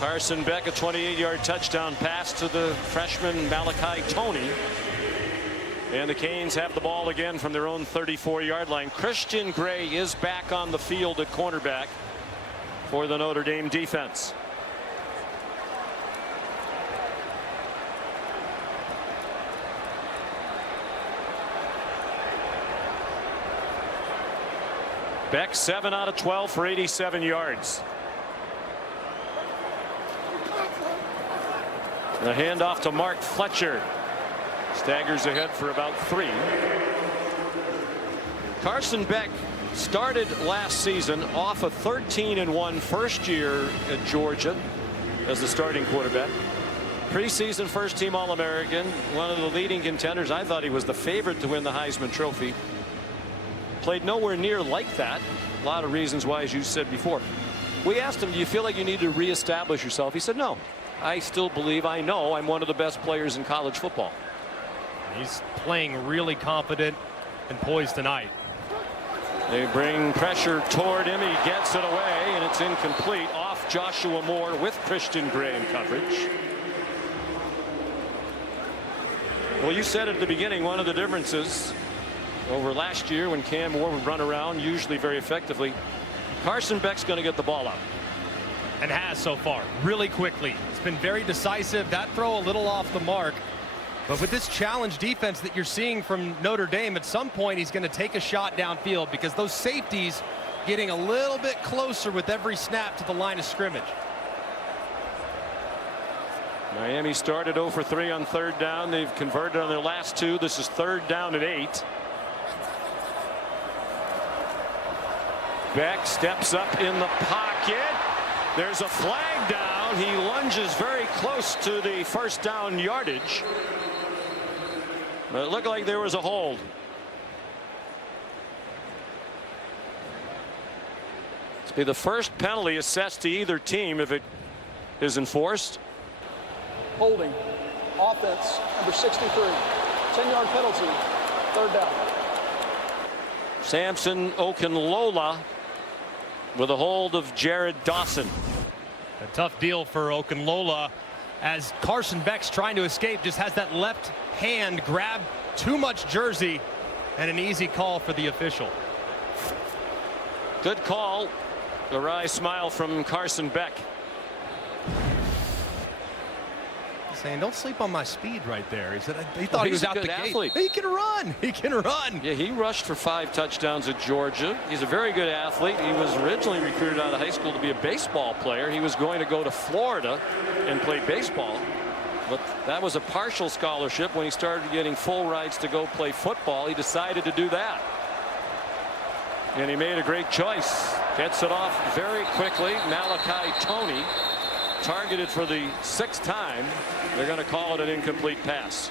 Carson Beck, a 28-yard touchdown pass to the freshman Malachi Toney. And the Canes have the ball again from their own 34-yard line. Christian Gray is back on the field at cornerback for the Notre Dame defense. Beck 7 out of 12 for 87 yards. The handoff to Mark Fletcher. Staggers ahead for about 3. Carson Beck started last season off a 13-1 first year at Georgia as the starting quarterback. Preseason first team All-American, one of the leading contenders. I thought he was the favorite to win the Heisman Trophy. Played nowhere near like that. A lot of reasons why, as you said before. We asked him, do you feel like you need to reestablish yourself? He said, no, I still believe I know I'm one of the best players in college football. He's playing really confident and poised tonight. They bring pressure toward him. He gets it away, and it's incomplete. Off Joshua Moore with Christian Gray in coverage. Well, you said at the beginning, one of the differences over last year when Cam Moore would run around, usually very effectively, Carson Beck's going to get the ball out. And has so far, really quickly. It's been very decisive. That throw a little off the mark. But with this challenge defense that you're seeing from Notre Dame, at some point he's going to take a shot downfield because those safeties getting a little bit closer with every snap to the line of scrimmage. Miami started 0 for 3 on third down. They've converted on their last 2. This is third down and 8. Beck steps up in the pocket. There's a flag down. He lunges very close to the first down yardage. But it looked like there was a hold. It's be the first penalty assessed to either team if it is enforced. Holding. Offense, number 63. 10-yard penalty. Third down. Samson Okunlola with a hold of Jared Dawson. A tough deal for Okunlola as Carson Beck's trying to escape, just has that left hand grab too much jersey, and an easy call for the official. Good call. A wry smile from Carson Beck. saying, don't sleep on my speed right there. He said he thought he was out the athlete. gate. He can run. He can run. Yeah, he rushed for 5 touchdowns at Georgia. He's a very good athlete. He was originally recruited out of high school to be a baseball player. He was going to go to Florida and play baseball. But that was a partial scholarship. When he started getting full rides to go play football, he decided to do that. And he made a great choice. Gets it off very quickly. Malachi Toney targeted for the 6th time. They're going to call it an incomplete pass.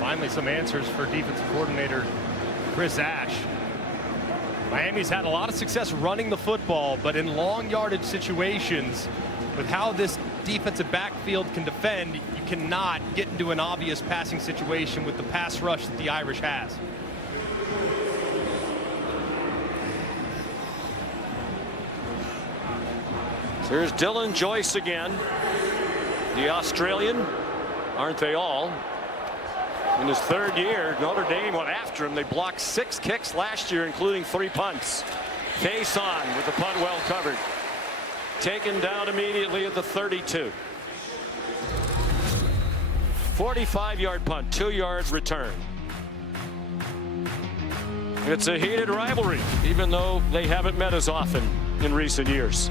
Finally, some answers for defensive coordinator Chris Ash. Miami's had a lot of success running the football, but in long yardage situations, with how this defensive backfield can defend, you cannot get into an obvious passing situation with the pass rush that the Irish has. Here's Dylan Joyce again. The Australian, aren't they all? In his 3rd year, Notre Dame went after him. They blocked 6 kicks last year, including 3 punts. Face on with the punt well covered. Taken down immediately at the 32. 45-yard punt, 2-yard return. It's a heated rivalry, even though they haven't met as often in recent years.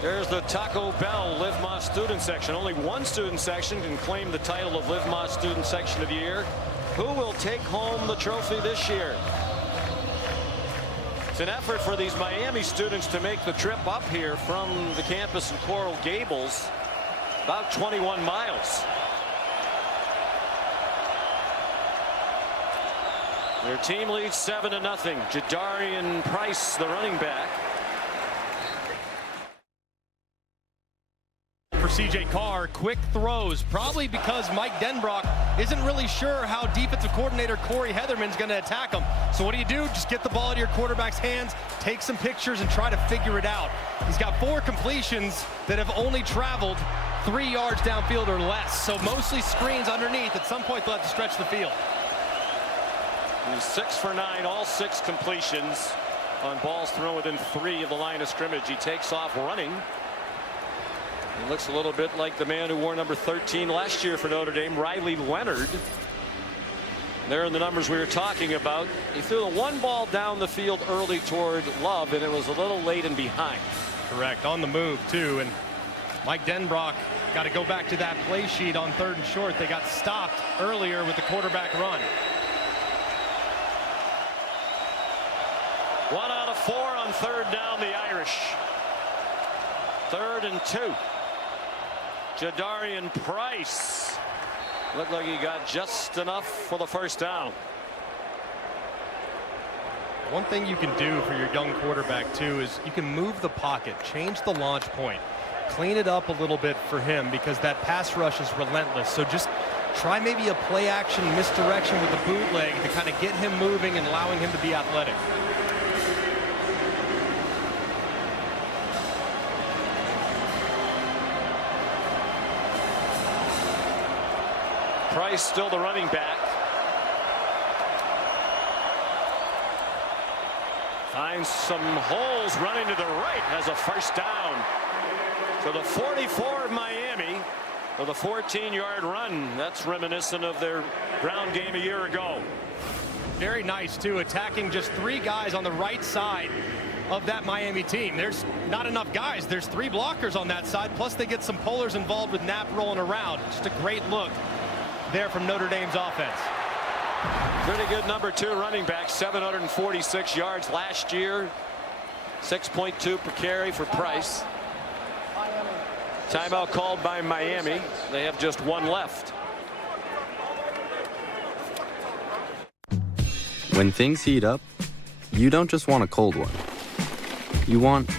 There's the Taco Bell Live Más student section. Only one student section can claim the title of Live Más student section of the year. Who will take home the trophy this year? It's an effort for these Miami students to make the trip up here from the campus in Coral Gables, about 21 miles. Their team leads 7-0. Jadarian Price, the running back. For CJ Carr, quick throws, probably because Mike Denbrock isn't really sure how defensive coordinator Corey Heatherman's going to attack him. So what do? Just get the ball into your quarterback's hands, take some pictures, and try to figure it out. He's got 4 completions that have only traveled 3 yards downfield or less. So mostly screens underneath. At some point, they'll have to stretch the field. He's 6 for 9, all 6 completions on balls thrown within 3 of the line of scrimmage. He takes off running. He looks a little bit like the man who wore number 13 last year for Notre Dame, Riley Leonard. There are the numbers we were talking about. He threw the 1 ball down the field early toward Love, and it was a little late and behind. Correct, on the move too. And Mike Denbrock got to go back to that play sheet on 3rd and short. They got stopped earlier with the quarterback run. 1 out of 4 on 3rd down, the Irish. 3rd and 2. Jadarian Price looked like he got just enough for the 1st down. One thing you can do for your young quarterback too is you can move the pocket, change the launch point, clean it up a little bit for him, because that pass rush is relentless. So just try maybe a play action misdirection with the bootleg to kind of get him moving and allowing him to be athletic. Price still the running back. Finds some holes, running to the right, has a 1st down. So the 44 of Miami with a 14-yard run. That's reminiscent of their ground game a year ago. Very nice too, attacking just 3 guys on the right side of that Miami team. There's not enough guys. There's 3 blockers on that side, plus they get some pullers involved with Knapp rolling around. Just a great look there from Notre Dame's offense. Pretty good number 2 running back, 746 yards last year, 6.2 per carry for Price. Timeout called by Miami. They have just 1 left. When things heat up, you don't just want a cold one. You want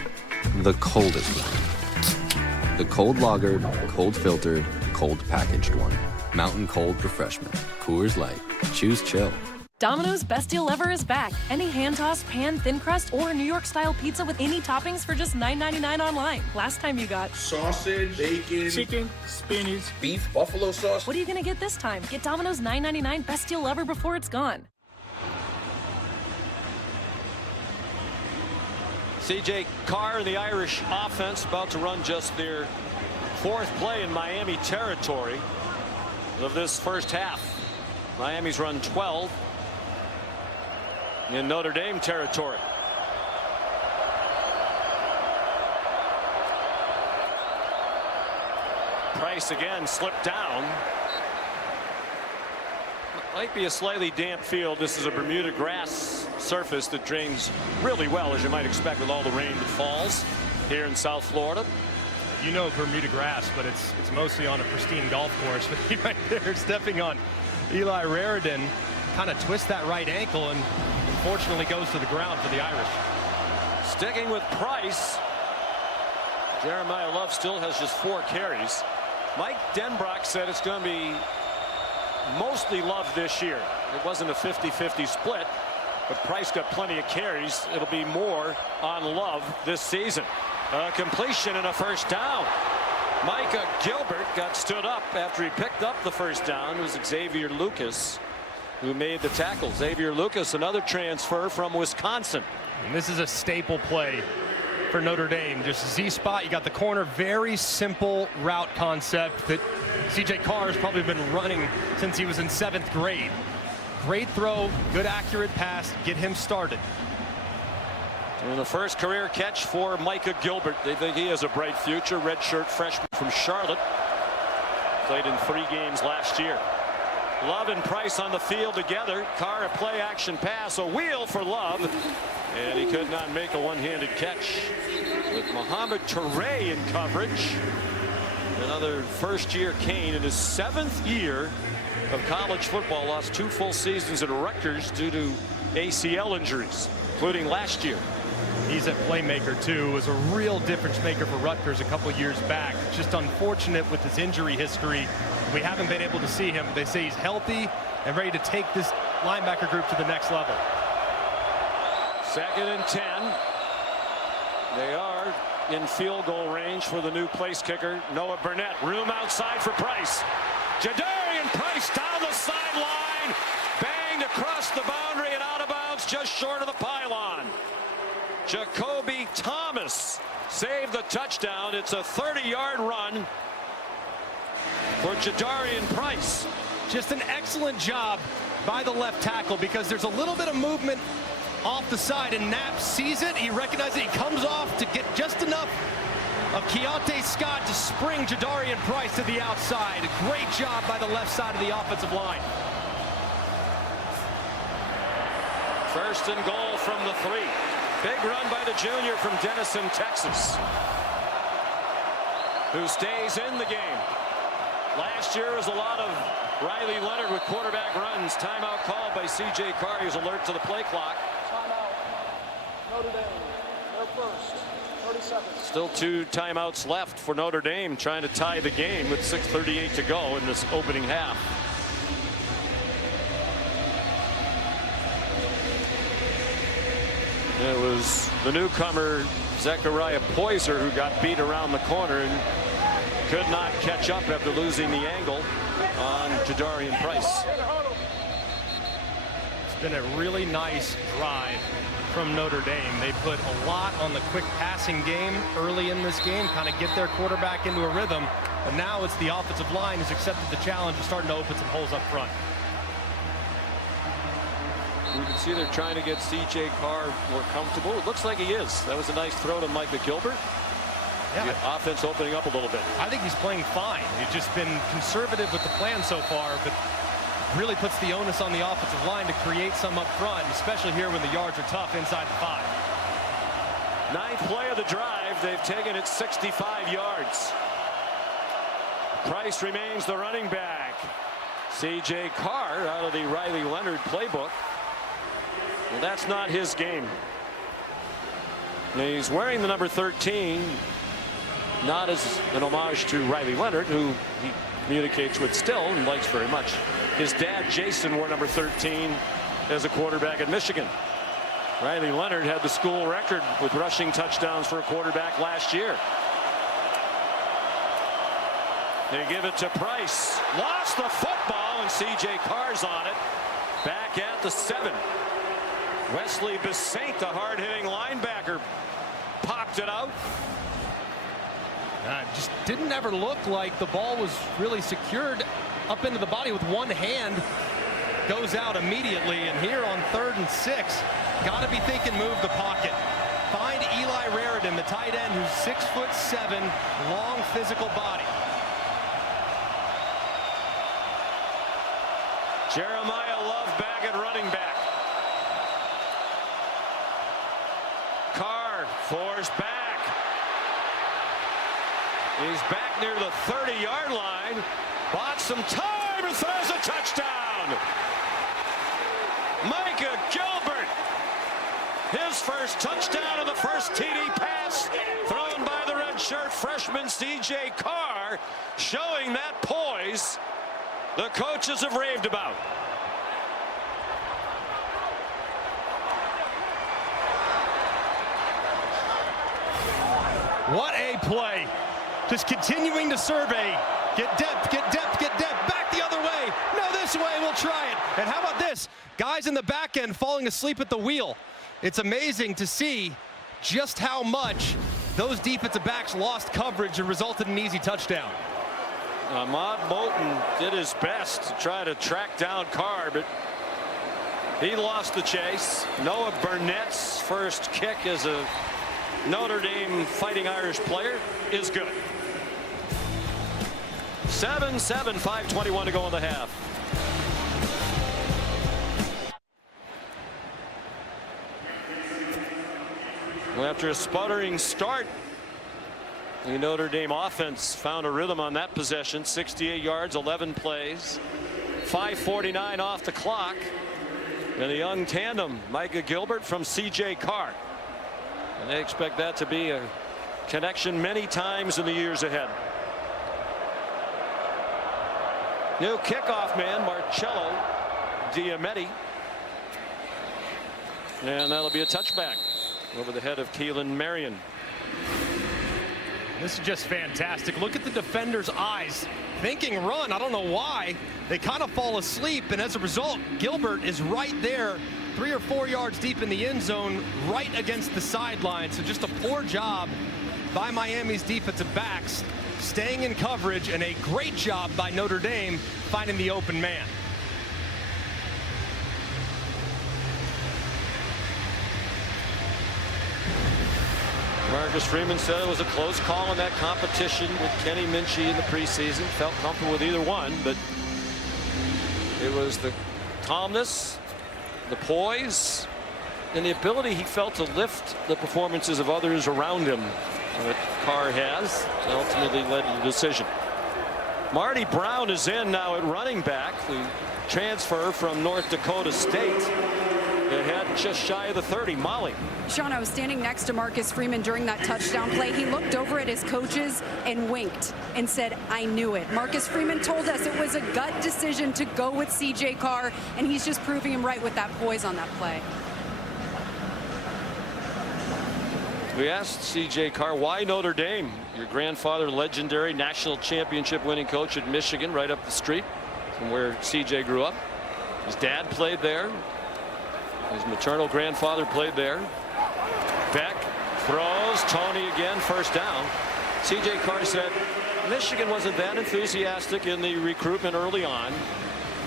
the coldest one. The cold lagered, cold filtered, cold packaged one. Mountain Cold Refreshment. Coors Light. Choose chill. Domino's Best Deal Ever is back. Any hand-tossed, pan, thin crust, or New York-style pizza with any toppings for just $9.99 online. Last time you got sausage, bacon, chicken, spinach, beef, buffalo sauce. What are you gonna get this time? Get Domino's $9.99 Best Deal Ever before it's gone. C.J. Carr and the Irish offense about to run just their 4th play in Miami territory of this first half. Miami's run 12 in Notre Dame territory. Price again slipped down. Might be a slightly damp field. This is a Bermuda grass surface that drains really well, as you might expect, with all the rain that falls here in South Florida. You know Bermuda grass, but it's mostly on a pristine golf course. But he right there stepping on Eli Raridan, kind of twists that right ankle and unfortunately goes to the ground for the Irish. Sticking with Price, Jeremiah Love still has just 4 carries. Mike Denbrock said it's going to be mostly Love this year. It wasn't a 50-50 split, but Price got plenty of carries. It'll be more on Love this season. A completion and a first down. Micah Gilbert got stood up after he picked up the first down. It was Xavier Lucas who made the tackle. Xavier Lucas, another transfer from Wisconsin. And this is a staple play for Notre Dame. Just Z-spot. You got the corner. Very simple route concept that C.J. Carr has probably been running since he was in 7th grade. Great throw, good accurate pass, get him started. And the first career catch for Micah Gilbert. They think he has a bright future. Redshirt freshman from Charlotte. Played in 3 games last year. Love and Price on the field together. Carr a play action pass, a wheel for Love, and he could not make a one-handed catch. With Mohamed Touré in coverage. Another first-year Cane in his 7th year of college football. Lost 2 full seasons at Rutgers due to ACL injuries, including last year. He's a playmaker too. Was a real difference maker for Rutgers a couple years back. Just unfortunate with his injury history. We haven't been able to see him. They say he's healthy and ready to take this linebacker group to the next level. 2nd and 10. They are in field goal range for the new place kicker, Noah Burnett. Room outside for Price. Jadarian Price down the sideline. Banged across the boundary and out of bounds just short of the pylon. Jacoby Thomas saved the touchdown. It's a 30-yard run for Jadarian Price. Just an excellent job by the left tackle, because there's a little bit of movement off the side and Knapp sees it. He recognizes it. He comes off to get just enough of Keontae Scott to spring Jadarian Price to the outside. A great job by the left side of the offensive line. 1st and goal from the 3. Big run by the junior from Denison, Texas, who stays in the game. Last year was a lot of Riley Leonard with quarterback runs. Timeout called by C.J. Carr. He's alert to the play clock. Timeout. Notre Dame, their first. 30 seconds. Still 2 timeouts left for Notre Dame, trying to tie the game with 6:38 to go in this opening half. It was the newcomer Zechariah Poyser who got beat around the corner and could not catch up after losing the angle on Jadarian Price. It's been a really nice drive from Notre Dame. They put a lot on the quick passing game early in this game, kind of get their quarterback into a rhythm. But now it's the offensive line who's accepted the challenge of starting to open some holes up front. You can see they're trying to get C.J. Carr more comfortable. It looks like he is. That was a nice throw to Micah Gilbert. Yeah. The offense opening up a little bit. I think he's playing fine. He's just been conservative with the plan so far, but really puts the onus on the offensive line to create some up front, especially here when the yards are tough inside the 5. 9th play of the drive. They've taken it 65 yards. Price remains the running back. C.J. Carr out of the Riley Leonard playbook. Well, that's not his game. He's wearing the number 13, not as an homage to Riley Leonard, who he communicates with still and likes very much. His dad, Jason, wore number 13 as a quarterback at Michigan. Riley Leonard had the school record with rushing touchdowns for a quarterback last year. They give it to Price. Lost the football, and C.J. Carr's on it. Back at the 7. Wesley Besaint, the hard-hitting linebacker, popped it out. Just didn't ever look like the ball was really secured up into the body with one hand. Goes out immediately, and here on 3rd and 6, got to be thinking move the pocket. Find Eli Raridan, the tight end, who's 6'7", long physical body. Jeremiah Love back at running back. Carr forced back. He's back near the 30-yard line. Bought some time and throws a touchdown. Micah Gilbert. His first touchdown of the first TD pass thrown by the redshirt freshman C.J. Carr, showing that poise the coaches have raved about. What a play. Just continuing to survey. Get depth, get depth, get depth. Back the other way. No, this way. We'll try it. And how about this? Guys in the back end falling asleep at the wheel. It's amazing to see just how much those defensive backs lost coverage and resulted in an easy touchdown. Ahmad Moulton did his best to try to track down Carr, but he lost the chase. Noah Burnett's first kick as a Notre Dame Fighting Irish player is good. 7-7, 5:21 to go in the half. Well, after a sputtering start, the Notre Dame offense found a rhythm on that possession. 68 yards, 11 plays, 5:49 off the clock, and a young tandem, Micah Gilbert from C.J. Carr. And they expect that to be a connection many times in the years ahead. New kickoff man, Marcello Diametti. And that'll be a touchback over the head of Keelan Marion. This is just fantastic. Look at the defender's eyes. Thinking run. I don't know why. They kind of fall asleep, and as a result, Gilbert is right there, 3 or 4 yards deep in the end zone, right against the sideline. So just a poor job by Miami's defensive backs, staying in coverage, and a great job by Notre Dame finding the open man. Marcus Freeman said it was a close call in that competition with Kenny Minchie in the preseason. Felt comfortable with either one, but it was the calmness, the poise, and the ability he felt to lift the performances of others around him that Carr has, and ultimately led to the decision. Marty Brown is in now at running back, the transfer from North Dakota State. It had just shy of the 30. Molly. Sean, I was standing next to Marcus Freeman during that touchdown play. He looked over at his coaches and winked and said, I knew it. Marcus Freeman told us it was a gut decision to go with C.J. Carr, and he's just proving him right with that poise on that play. We asked C.J. Carr, why Notre Dame? Your grandfather, legendary national championship winning coach at Michigan, right up the street from where C.J. grew up. His dad played there. His maternal grandfather played there. Beck throws. Tony again, first down. C.J. Carr said Michigan wasn't that enthusiastic in the recruitment early on,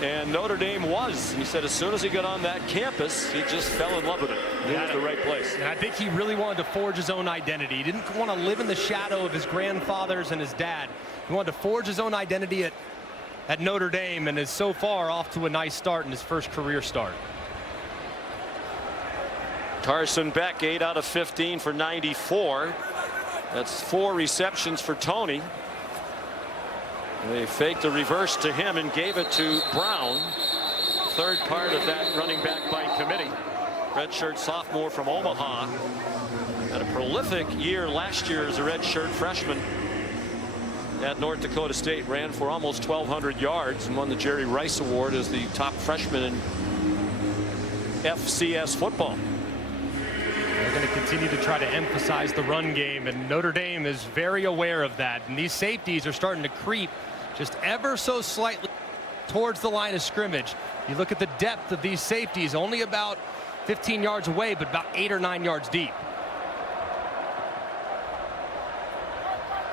and Notre Dame was. And he said as soon as he got on that campus, he just fell in love with it. It was the right place. And I think he really wanted to forge his own identity. He didn't want to live in the shadow of his grandfathers and his dad. He wanted to forge his own identity at Notre Dame, and is so far off to a nice start in his first career start. Carson Beck, 8 out of 15 for 94. That's 4 receptions for Tony. They faked a reverse to him and gave it to Brown. Third part of that running back by committee. Redshirt sophomore from Omaha. Had a prolific year last year as a redshirt freshman at North Dakota State. Ran for almost 1,200 yards and won the Jerry Rice Award as the top freshman in FCS football. They're going to continue to try to emphasize the run game, and Notre Dame is very aware of that. And these safeties are starting to creep just ever so slightly towards the line of scrimmage. You look at the depth of these safeties, only about 15 yards away, but about 8 or 9 yards deep.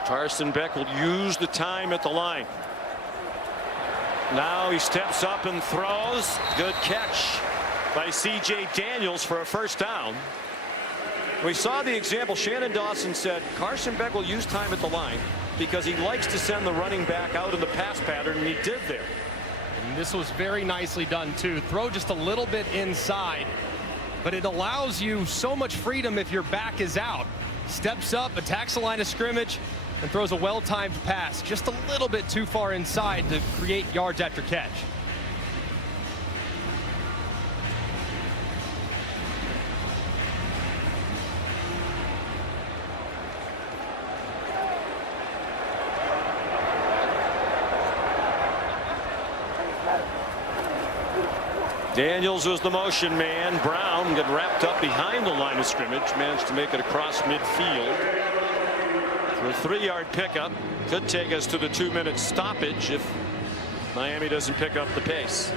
Carson Beck will use the time at the line. Now he steps up and throws. Good catch by C.J. Daniels for a first down. We saw the example. Shannon Dawson said Carson Beck will use time at the line because he likes to send the running back out in the pass pattern, and he did there. And this was very nicely done too. Throw just a little bit inside, but it allows you so much freedom if your back is out. Steps up, attacks the line of scrimmage, and throws a well-timed pass just a little bit too far inside to create yards after catch. Daniels was the motion man. Brown got wrapped up behind the line of scrimmage, managed to make it across midfield for a 3-yard pickup. Could take us to the 2-minute stoppage if Miami doesn't pick up the pace.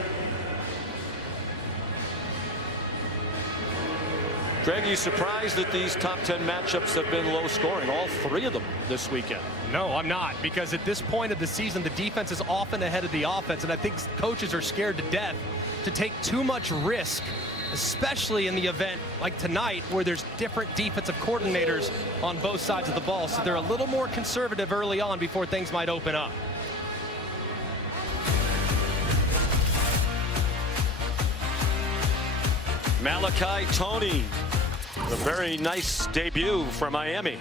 Greg, you surprised that these top 10 matchups have been low scoring, all 3 of them this weekend? No, I'm not, because at this point of the season, the defense is often ahead of the offense, and I think coaches are scared to death to take too much risk, especially in the event like tonight where there's different defensive coordinators on both sides of the ball. So they're a little more conservative early on before things might open up. Malachi Toney, a very nice debut for Miami.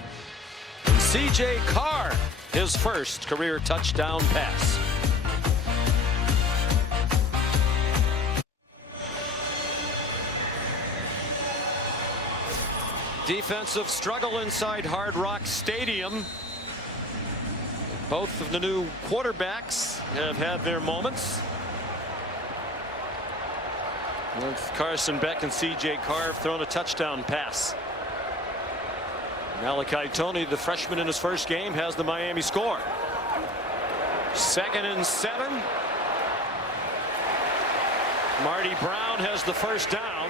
And C.J. Carr, his first career touchdown pass. Defensive struggle inside Hard Rock Stadium. Both of the new quarterbacks have had their moments. With Carson Beck and C.J. Carr have thrown a touchdown pass. Malachi Toney, the freshman in his first game, has the Miami score. 2nd and 7. Marty Brown has the first down.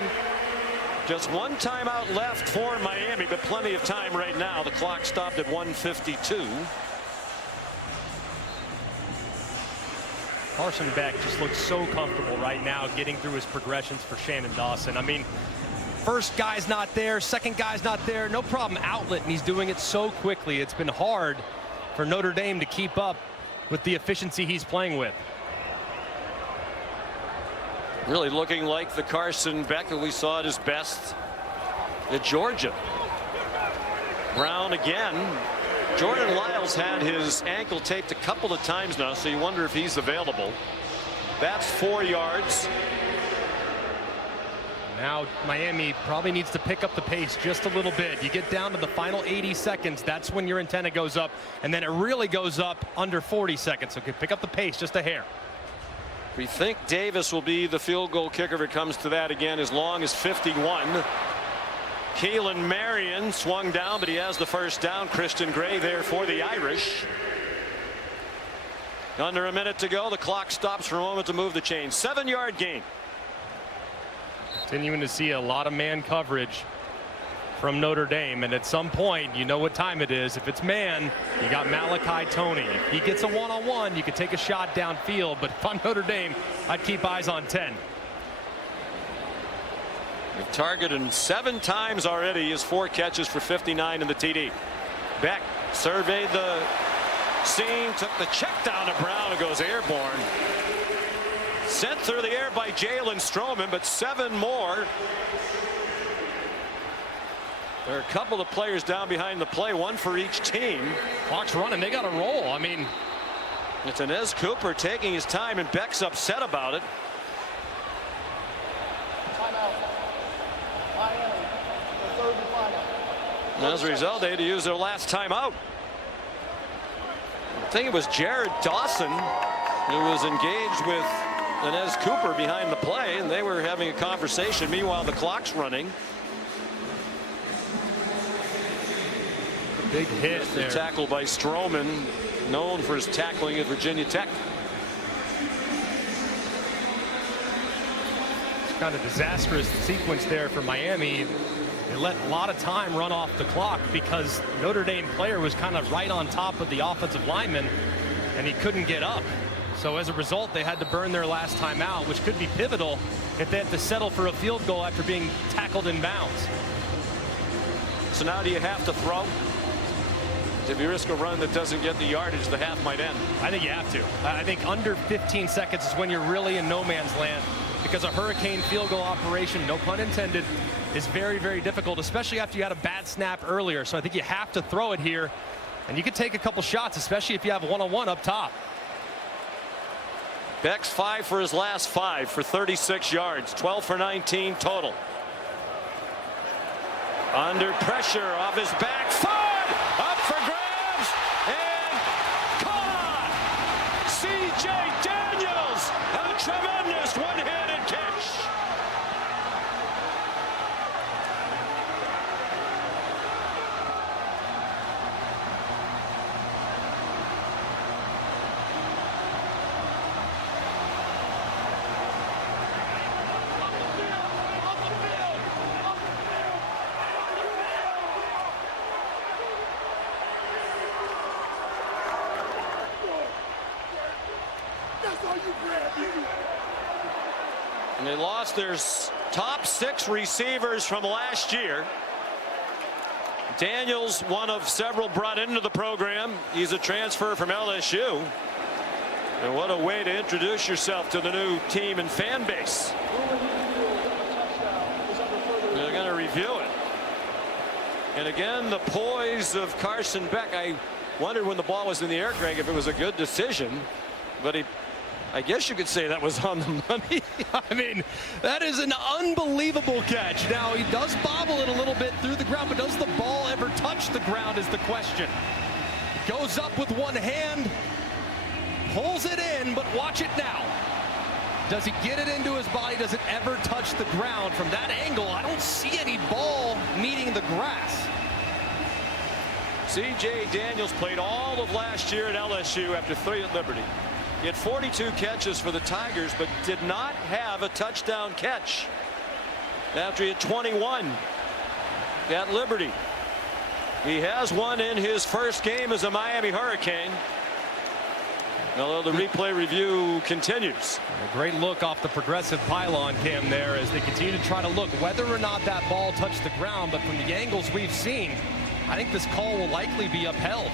Just one timeout left for Miami, but plenty of time right now. The clock stopped at 1:52. Carson Beck just looks so comfortable right now getting through his progressions for Shannon Dawson. I mean, first guy's not there, second guy's not there, no problem outlet, and he's doing it so quickly. It's been hard for Notre Dame to keep up with the efficiency he's playing with. Really looking like the Carson Beck that we saw at his best at Georgia. Brown again. Jordan Lyles had his ankle taped a couple of times now, so you wonder if he's available. That's 4 yards. Now Miami probably needs to pick up the pace just a little bit. You get down to the final 80 seconds, that's when your antenna goes up, and then it really goes up under 40 seconds. So pick up the pace just a hair. We think Davis will be the field goal kicker if it comes to that again, as long as 51. Keelan Marion swung down, but he has the first down. Christian Gray there for the Irish. Under a minute to go. The clock stops for a moment to move the chain. 7-yard gain. Continuing to see a lot of man coverage from Notre Dame, and at some point you know what time it is. If it's man, you got Malachi Toney. If he gets a one-on-one, you could take a shot downfield, but if I'm Notre Dame, I'd keep eyes on 10. They've targeted him 7 times already. He has 4 catches for 59 in the TD. Beck surveyed the scene, took the check down to Brown, who goes airborne. Sent through the air by Jalen Stroman, but 7 more. There are a couple of players down behind the play, one for each team. Clock's running, they got to roll. I mean, it's Inez Cooper taking his time, and Beck's upset about it. Timeout. Miami, the 3rd and final. As a result, they had to use their last timeout. I think it was Jared Dawson who was engaged with Inez Cooper behind the play, and they were having a conversation. Meanwhile, the clock's running. Big hit there. Tackle by Stroman, known for his tackling at Virginia Tech. It's kind of disastrous sequence there for Miami. They let a lot of time run off the clock because Notre Dame player was kind of right on top of the offensive lineman, and he couldn't get up. So as a result, they had to burn their last time out, which could be pivotal if they have to settle for a field goal after being tackled in bounds. So now do you have to throw? If you risk a run that doesn't get the yardage, the half might end. I think you have to. I think under 15 seconds is when you're really in no man's land, because a hurricane field goal operation, no pun intended, is very, very difficult, especially after you had a bad snap earlier. So I think you have to throw it here, and you can take a couple shots, especially if you have one-on-one up top. Beck's 5 for his last 5 for 36 yards, 12 for 19 total. Under pressure, off his back foot, up for grabs, and caught! C.J. Daniels, a tremendous one-handed catch. And they lost their top 6 receivers from last year. Daniels, one of several brought into the program. He's a transfer from LSU. And what a way to introduce yourself to the new team and fan base. They're going to review it. And again, the poise of Carson Beck. I wondered when the ball was in the air, Greg, if it was a good decision. But I guess you could say that was on the money. I mean, that is an unbelievable catch. Now, he does bobble it a little bit through the ground, but does the ball ever touch the ground is the question. Goes up with one hand, pulls it in, but watch it now. Does he get it into his body? Does it ever touch the ground? From that angle, I don't see any ball meeting the grass. C.J. Daniels played all of last year at LSU after 3 at Liberty. He had 42 catches for the Tigers, but did not have a touchdown catch after he had 21 at Liberty. He has one in his first game as a Miami Hurricane, although the replay review continues. A great look off the progressive pylon cam there as they continue to try to look whether or not that ball touched the ground. But from the angles we've seen, I think this call will likely be upheld.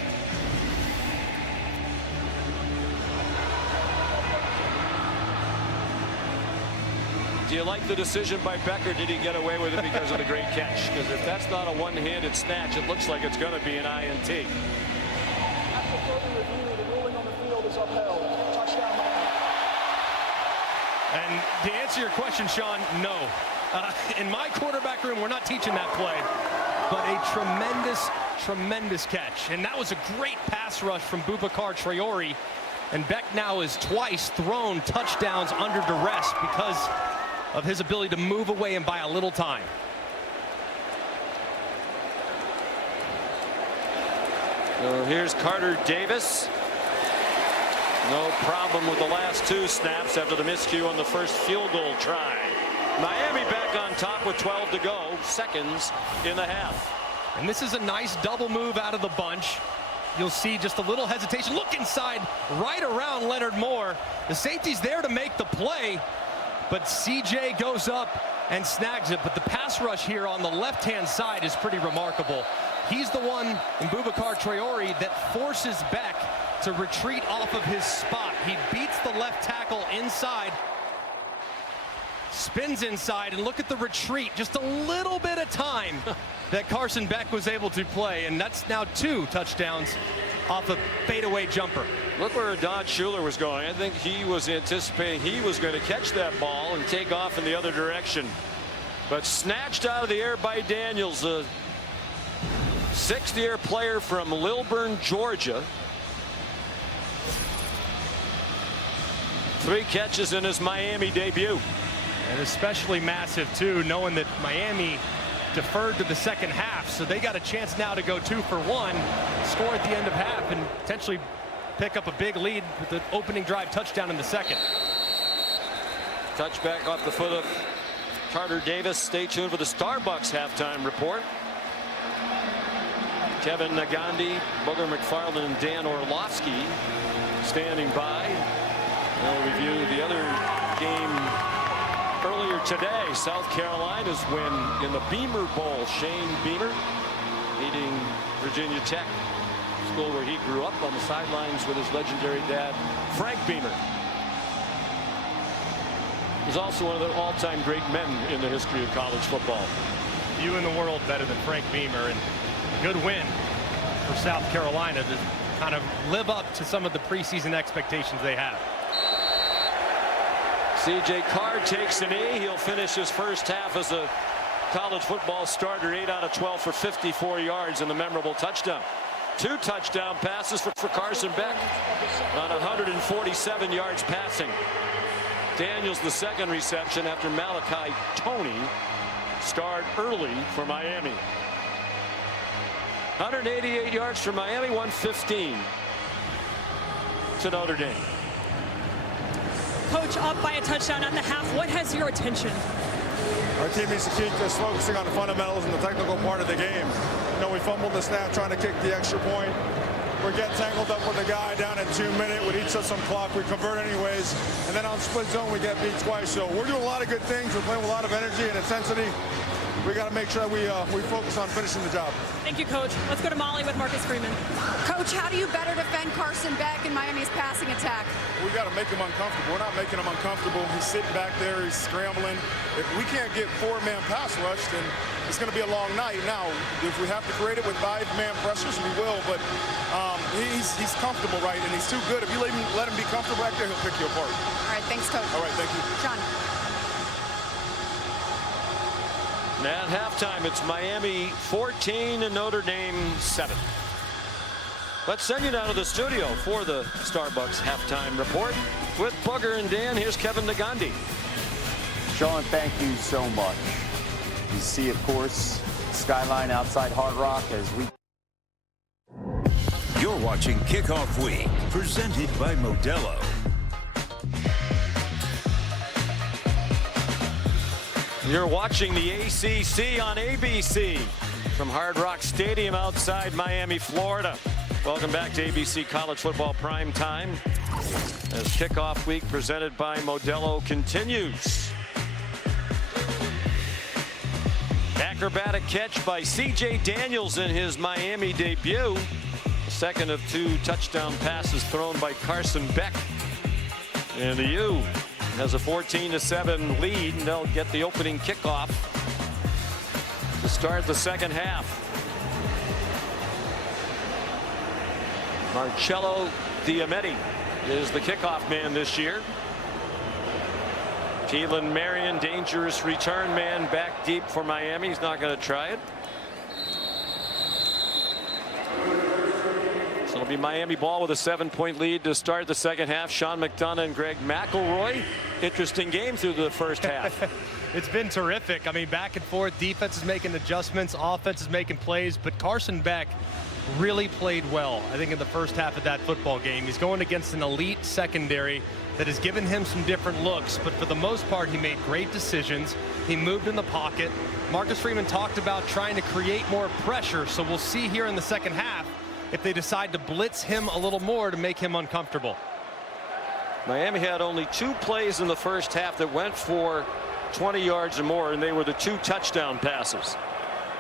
Do you like the decision by Becker? Did he get away with it because of the great catch? Because if that's not a one-handed snatch, it looks like it's going to be an INT. After further review, the ruling on the field is upheld. Touchdown Miami. And to answer your question, Sean, no. In my quarterback room, we're not teaching that play. But a tremendous, tremendous catch. And that was a great pass rush from Boubacar Traore. And Beck now has twice thrown touchdowns under duress because of his ability to move away and buy a little time. So here's Carter Davis. No problem with the last 2 snaps after the miscue on the first field goal try. Miami back on top with 12 to go, seconds in the half. And this is a nice double move out of the bunch. You'll see just a little hesitation. Look inside, right around Leonard Moore. The safety's there to make the play, but CJ goes up and snags it. But the pass rush here on the left-hand side is pretty remarkable. He's the one in Boubacar Traore that forces Beck to retreat off of his spot. He beats the left tackle inside, spins inside, and look at the retreat. Just a little bit of time that Carson Beck was able to play, and that's now 2 touchdowns off a fadeaway jumper. Look where Don Schuler was going. I think he was anticipating he was going to catch that ball and take off in the other direction. But snatched out of the air by Daniels, a 6th-year player from Lilburn, Georgia. 3 catches in his Miami debut. And especially massive, too, knowing that Miami deferred to the second half. So they got a chance now to go 2 for 1, score at the end of half, and potentially pick up a big lead with the opening drive touchdown in the second. Touchback off the foot of Carter Davis. Stay tuned for the Starbucks halftime report. Kevin Nagandi, Booger McFarland, and Dan Orlovsky standing by. We'll review the other game earlier today. South Carolina's win in the Beamer Bowl. Shane Beamer leading Virginia Tech, school where he grew up, on the sidelines with his legendary dad, Frank Beamer. He's also one of the all-time great men in the history of college football. Few in the world better than Frank Beamer, and a good win for South Carolina to kind of live up to some of the preseason expectations they have. C.J. Carr takes a knee. He'll finish his first half as a college football starter. 8 out of 12 for 54 yards and the memorable touchdown. 2 touchdown passes for Carson Beck on 147 yards passing. Daniels the second reception after Malachi Toney starred early for Miami. 188 yards for Miami, 115 to Notre Dame. Coach, up by a touchdown at the half. What has your attention? Our team needs to keep just focusing on the fundamentals and the technical part of the game. You know, we fumbled the snap trying to kick the extra point. We're getting tangled up with a guy down at 2 minutes. We'd each set some clock. We convert anyways. And then on split zone, we get beat twice. So we're doing a lot of good things. We're playing with a lot of energy and intensity. We got to make sure that we focus on finishing the job. Thank you, Coach. Let's go to Molly with Marcus Freeman. Coach, how do you better defend Carson Beck in Miami's passing attack? We got to make him uncomfortable. We're not making him uncomfortable. He's sitting back there. He's scrambling. If we can't get 4-man pass rush, then it's going to be a long night. Now, if we have to create it with 5-man pressures, we will. But he's comfortable, right? And he's too good. If you let him be comfortable back there, he'll pick you apart. All right, thanks, Coach. All right, thank you. Sean. At halftime, it's Miami 14 and Notre Dame 7. Let's send you down to the studio for the Starbucks halftime report with Booger and Dan. Here's Kevin Nagandi. Sean, thank you so much. You see, of course, skyline outside Hard Rock as we... You're watching Kickoff Week, presented by Modelo. You're watching the ACC on ABC from Hard Rock Stadium outside Miami, Florida. Welcome back to ABC College Football Prime Time as Kickoff Week presented by Modelo continues. Acrobatic catch by C.J. Daniels in his Miami debut. The second of 2 touchdown passes thrown by Carson Beck. And the U has a 14-7 lead, and they'll get the opening kickoff to start the second half. Marcello Diametti is the kickoff man this year. Keelan Marion, dangerous return man, back deep for Miami. He's not going to try it. So it'll be Miami ball with a 7-point lead to start the second half. Sean McDonough and Greg McElroy. Interesting game through the first half. It's been terrific. I mean, back and forth. Defense is making adjustments. Offense is making plays. But Carson Beck really played well, I think, in the first half of that football game. He's going against an elite secondary that has given him some different looks. But for the most part, he made great decisions. He moved in the pocket. Marcus Freeman talked about trying to create more pressure. So we'll see here in the second half if they decide to blitz him a little more to make him uncomfortable. Miami had only 2 plays in the first half that went for 20 yards or more, and they were the 2 touchdown passes.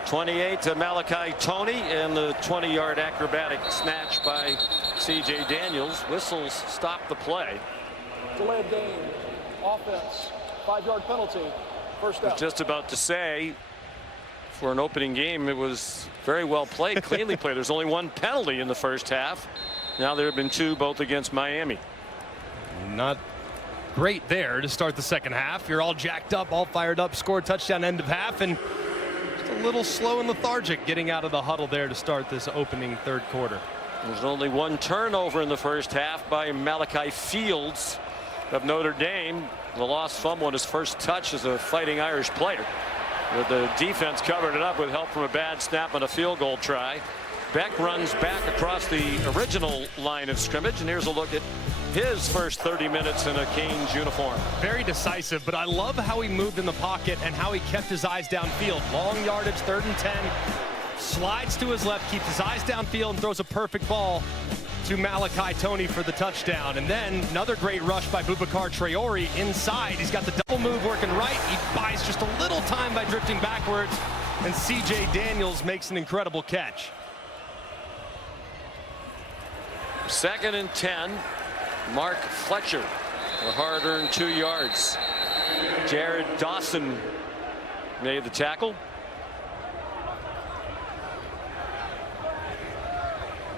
28 to Malachi Toney and the 20-yard acrobatic snatch by C.J. Daniels. Whistles stopped the play. Delay of game, offense, 5-yard penalty, first down. I was just about to say, for an opening game, it was very well played, cleanly played. There's only 1 penalty in the first half. Now there have been 2, both against Miami. Not great there to start the second half. You're all jacked up, all fired up, score touchdown end of half, and just a little slow and lethargic getting out of the huddle there to start this opening third quarter. There's only 1 turnover in the first half by Malachi Fields. of Notre Dame. The lost fumble on his first touch as a Fighting Irish player. But the defense covered it up with help from a bad snap and a field goal try. Beck runs back across the original line of scrimmage, and here's a look at his first 30 minutes in a Canes uniform. Very decisive, but I love how he moved in the pocket and how he kept his eyes downfield. Long yardage, 3rd and 10. Slides to his left, keeps his eyes downfield, and throws a perfect ball to Malachi Toney for the touchdown. And then another great rush by Boubacar Traore inside. He's got the double move working right. He buys just a little time by drifting backwards, and C.J. Daniels makes an incredible catch. 2nd and 10. Mark Fletcher, a hard-earned 2 yards. Jared Dawson made the tackle.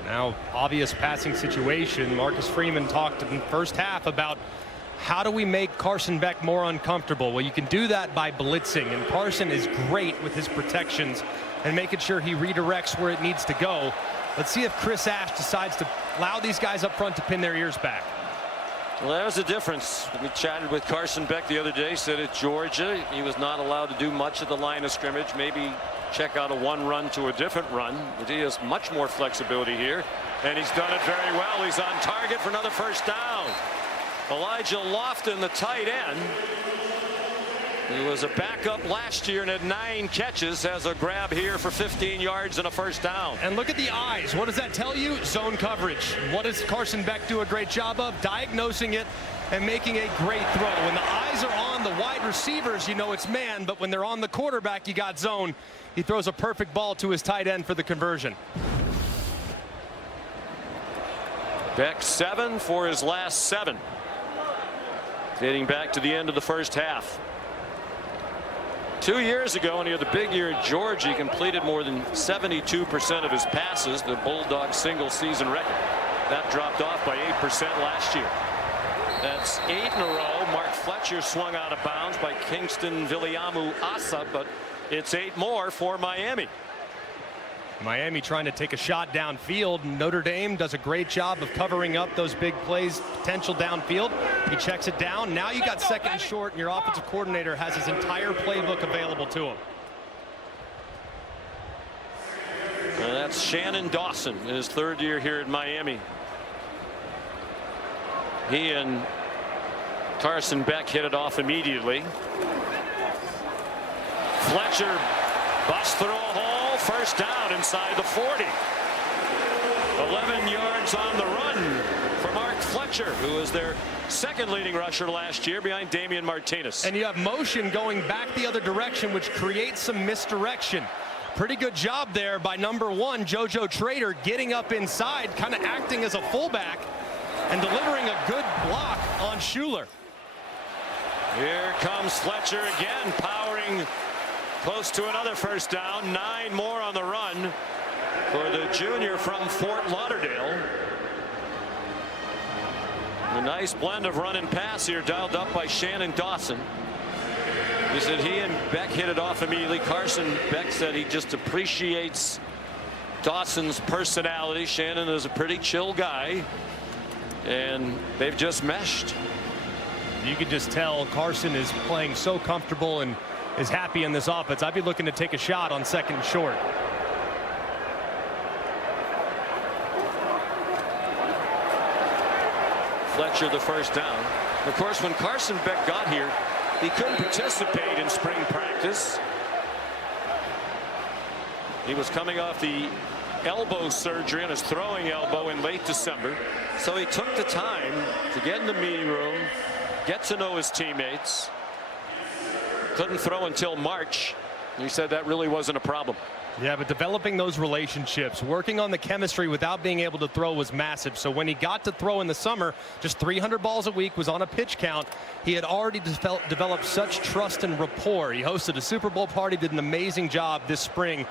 Now, obvious passing situation. Marcus Freeman talked in the first half about how do we make Carson Beck more uncomfortable? Well, you can do that by blitzing, and Carson is great with his protections and making sure he redirects where it needs to go. Let's see if Chris Ash decides to allow these guys up front to pin their ears back. Well, there's a difference. We chatted with Carson Beck the other day, said at Georgia he was not allowed to do much at the line of scrimmage, maybe check out a one run to a different run, but he has much more flexibility here, and he's done it very well. He's on target for another first down. Elijah Lofton, the tight end, he was a backup last year and had 9 catches, has a grab here for 15 yards and a first down. And look at the eyes. What does that tell you? Zone coverage. What does Carson Beck do a great job of? Diagnosing it and making a great throw. When the eyes are on the wide receivers, you know it's man, but when they're on the quarterback, you got zone. He throws a perfect ball to his tight end for the conversion. Beck 7 for his last 7. Dating back to the end of the first half. 2 years ago, when he had the big year at Georgia, he completed more than 72% of his passes, the Bulldogs' single season record. That dropped off by 8% last year. That's 8 in a row. Mark Fletcher swung out of bounds by Kingston Viliamu Asa, but it's 8 more for Miami. Miami trying to take a shot downfield. Notre Dame does a great job of covering up those big plays, potential downfield. He checks it down. Now you got 2nd and short, and your offensive coordinator has his entire playbook available to him. And that's Shannon Dawson in his 3rd year here at Miami. He and Carson Beck hit it off immediately. Fletcher busts through a hole. First down inside the 40. 11 yards on the run for Mark Fletcher, who was their 2nd leading rusher last year behind Damian Martinez. And you have motion going back the other direction, which creates some misdirection. Pretty good job there by number 1, JoJo Trader, getting up inside, kind of acting as a fullback and delivering a good block on Schuler. Here comes Fletcher again, powering close to another first down. 9 more on the run for the junior from Fort Lauderdale. A nice blend of run and pass here, dialed up by Shannon Dawson. He said he and Beck hit it off immediately. Carson Beck said he just appreciates Dawson's personality. Shannon is a pretty chill guy, and they've just meshed. You can just tell Carson is playing so comfortable and is happy in this offense. I'd be looking to take a shot on 2nd and short. Fletcher the first down. Of course, when Carson Beck got here, he couldn't participate in spring practice. He was coming off the elbow surgery on his throwing elbow in late December. So he took the time to get in the meeting room, get to know his teammates. Couldn't throw until March. He said that really wasn't a problem. Yeah, but developing those relationships, working on the chemistry without being able to throw was massive. So when he got to throw in the summer, just 300 balls a week, was on a pitch count, he had already developed such trust and rapport. He hosted a Super Bowl party, did an amazing job this spring,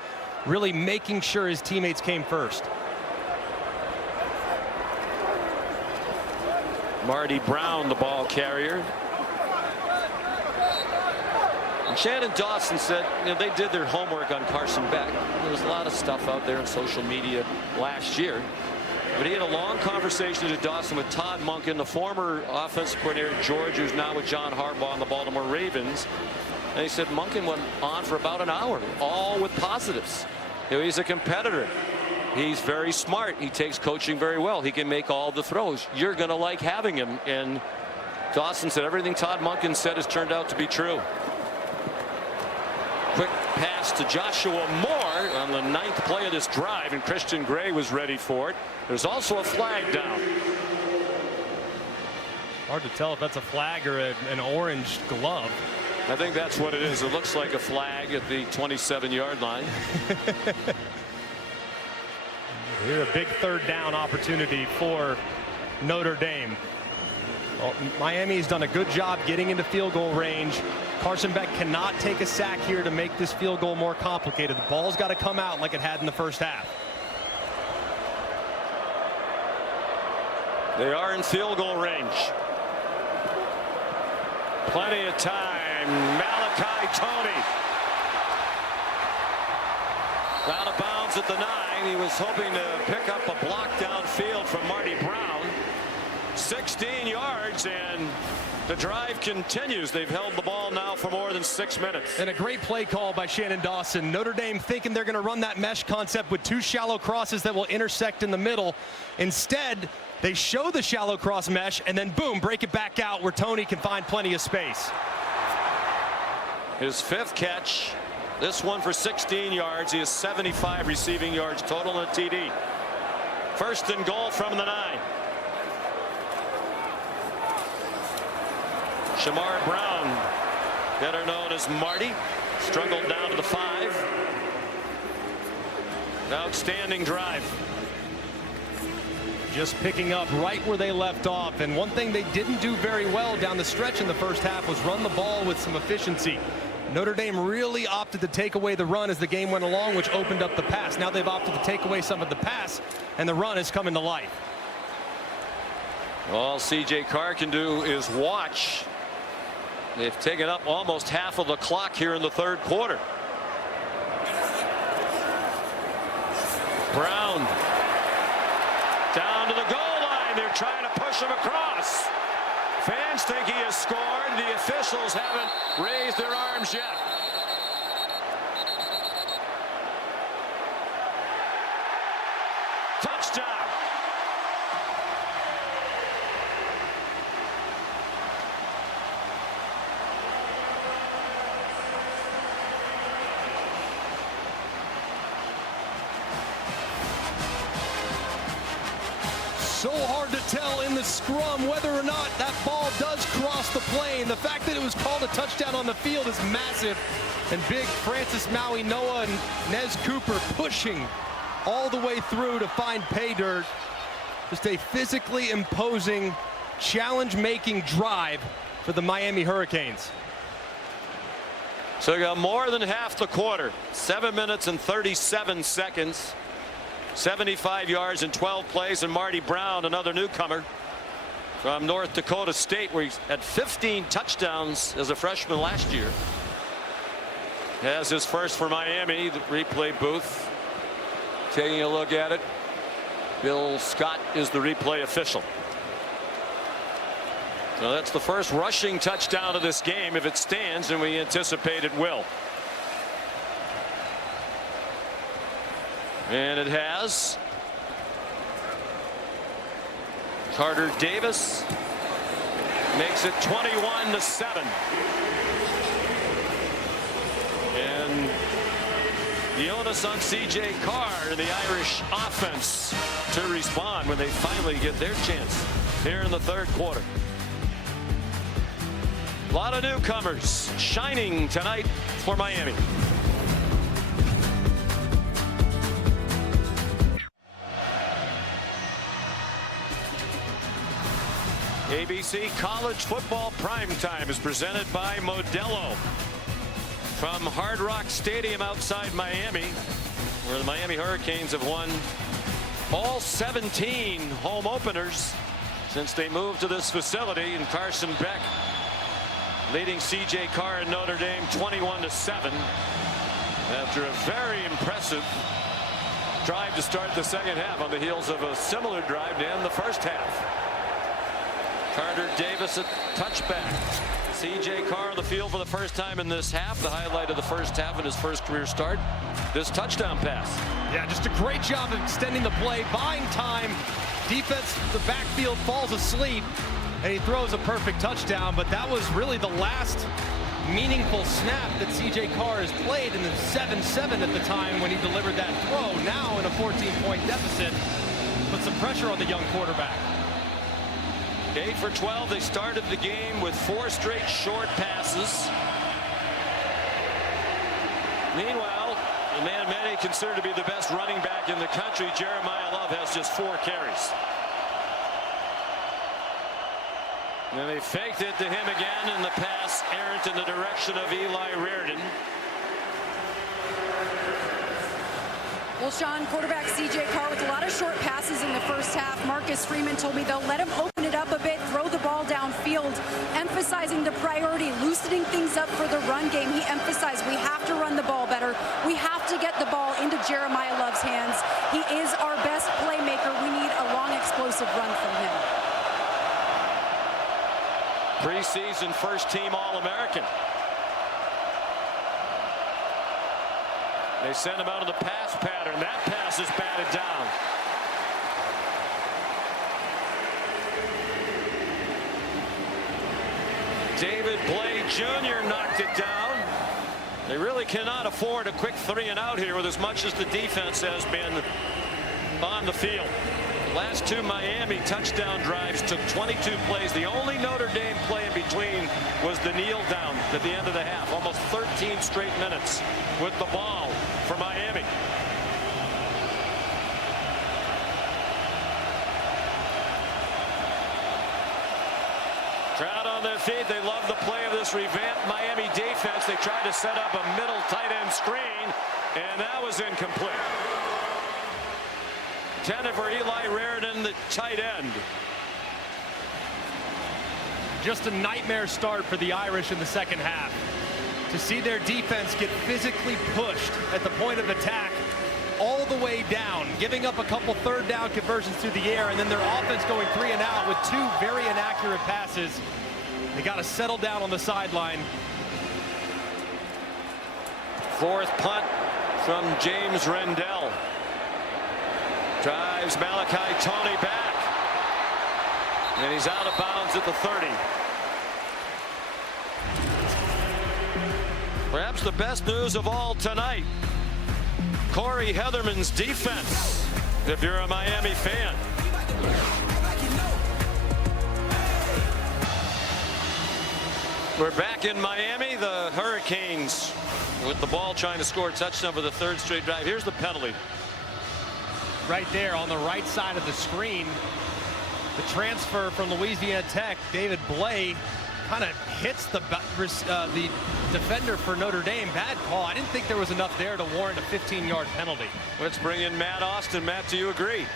really making sure his teammates came first. Marty Brown, the ball carrier. And Shannon Dawson said, you know, they did their homework on Carson Beck. There was a lot of stuff out there on social media last year. But he had a long conversation to Dawson with Todd Monken, the former offensive coordinator at Georgia, who's now with John Harbaugh and the Baltimore Ravens. And he said Monken went on for about an hour, all with positives. You know, he's a competitor. He's very smart. He takes coaching very well. He can make all the throws. You're going to like having him. And Dawson said everything Todd Monken said has turned out to be true. Quick pass to Joshua Moore on the 9th play of this drive, and Christian Gray was ready for it. There's also a flag down. Hard to tell if that's a flag or an orange glove. I think that's what it is. It looks like a flag at the 27-yard line. Here's a big 3rd down opportunity for Notre Dame. Well, Miami's done a good job getting into field goal range. Carson Beck cannot take a sack here to make this field goal more complicated. The ball's got to come out like it had in the first half. They are in field goal range. Plenty of time. Malachi Tony. Out of bounds at the 9. He was hoping to pick up a block downfield from Marty Brown. 16 yards, and the drive continues. They've held the ball now for more than 6 minutes. And a great play call by Shannon Dawson. Notre Dame thinking they're going to run that mesh concept with 2 shallow crosses that will intersect in the middle. Instead, they show the shallow cross mesh and then boom, break it back out where Tony can find plenty of space. His 5th catch. This one for 16 yards. He has 75 receiving yards total and a TD. 1st and goal from the 9. Shamar Brown, better known as Marty, struggled down to the 5. Outstanding drive. Just picking up right where they left off. And one thing they didn't do very well down the stretch in the first half was run the ball with some efficiency. Notre Dame really opted to take away the run as the game went along, which opened up the pass. Now they've opted to take away some of the pass, and the run is coming to life. All C.J. Carr can do is watch. They've taken up almost half of the clock here in the 3rd quarter. Brown down to the goal line. They're trying to push him across. Fans think he has scored. The officials haven't raised their arms yet. Touchdown. So hard to tell in the scrum whether or not that ball does cross the plane. The fact that it was called a touchdown on the field is massive. And big Francis Maui Noah and Nez Cooper pushing all the way through to find pay dirt. Just a physically imposing, challenge-making drive for the Miami Hurricanes. So we got more than half the quarter. 7 minutes and 37 seconds. 75 yards in 12 plays, and Marty Brown, another newcomer from North Dakota State, where he's had 15 touchdowns as a freshman last year, has his first for Miami. The replay booth taking a look at it. Bill Scott is the replay official. So that's the first rushing touchdown of this game if it stands, and we anticipate it will. And it has. Carter Davis makes it 21-7. And the onus on C.J. Carr and the Irish offense to respond when they finally get their chance here in the 3rd quarter. A lot of newcomers shining tonight for Miami. ABC College Football Primetime is presented by Modelo from Hard Rock Stadium outside Miami, where the Miami Hurricanes have won all 17 home openers since they moved to this facility. And Carson Beck leading C.J. Carr and Notre Dame 21-7 after a very impressive drive to start the second half on the heels of a similar drive to end the first half. Carter Davis a touchback. C.J. Carr on the field for the first time in this half. The highlight of the first half in his first career start. This touchdown pass. Yeah, just a great job of extending the play, buying time. Defense, the backfield falls asleep, and he throws a perfect touchdown. But that was really the last meaningful snap that C.J. Carr has played in the 7-7 at the time when he delivered that throw. Now in a 14-point deficit, put some pressure on the young quarterback. 8 for 12. They started the game with 4 straight short passes. Meanwhile, the man many consider to be the best running back in the country, Jeremiah Love, has just 4 carries. And they faked it to him again, and the pass errant in the direction of Eli Reardon. Well, Sean, quarterback C.J. Carr with a lot of short passes in the first half. Marcus Freeman told me they'll let him open it up a bit, throw the ball downfield, emphasizing the priority, loosening things up for the run game. He emphasized we have to run the ball better. We have to get the ball into Jeremiah Love's hands. He is our best playmaker. We need a long, explosive run from him. Preseason first-team All-American. They send him out of the pass pattern. That pass is batted down. David Blay Jr. knocked it down. They really cannot afford a quick 3-and-out here with as much as the defense has been on the field. The last 2 Miami touchdown drives took 22 plays. The only Notre Dame play in between was the kneel down at the end of the half. Almost 13 straight minutes with the ball for Miami. Crowd on their feet. They love the play of this revamped Miami defense. They tried to set up a middle tight end screen, and that was incomplete. Intended for Eli Reardon, the tight end. Just a nightmare start for the Irish in the second half. To see their defense get physically pushed at the point of attack all the way down, giving up a couple third down conversions through the air, and then their offense going 3-and-out with 2 very inaccurate passes. They got to settle down on the sideline. 4th punt from James Rendell. Drives Malachi Tony back. And he's out of bounds at the 30. Perhaps the best news of all tonight. Corey Heatherman's defense, if you're a Miami fan. We're back in Miami. The Hurricanes with the ball trying to score a touchdown for the 3rd straight drive. Here's the penalty. Right there on the right side of the screen. The transfer from Louisiana Tech, David Blay, kind of hits the defender for Notre Dame. Bad call. I didn't think there was enough there to warrant a 15-yard penalty. Let's bring in Matt Austin. Matt, do you agree?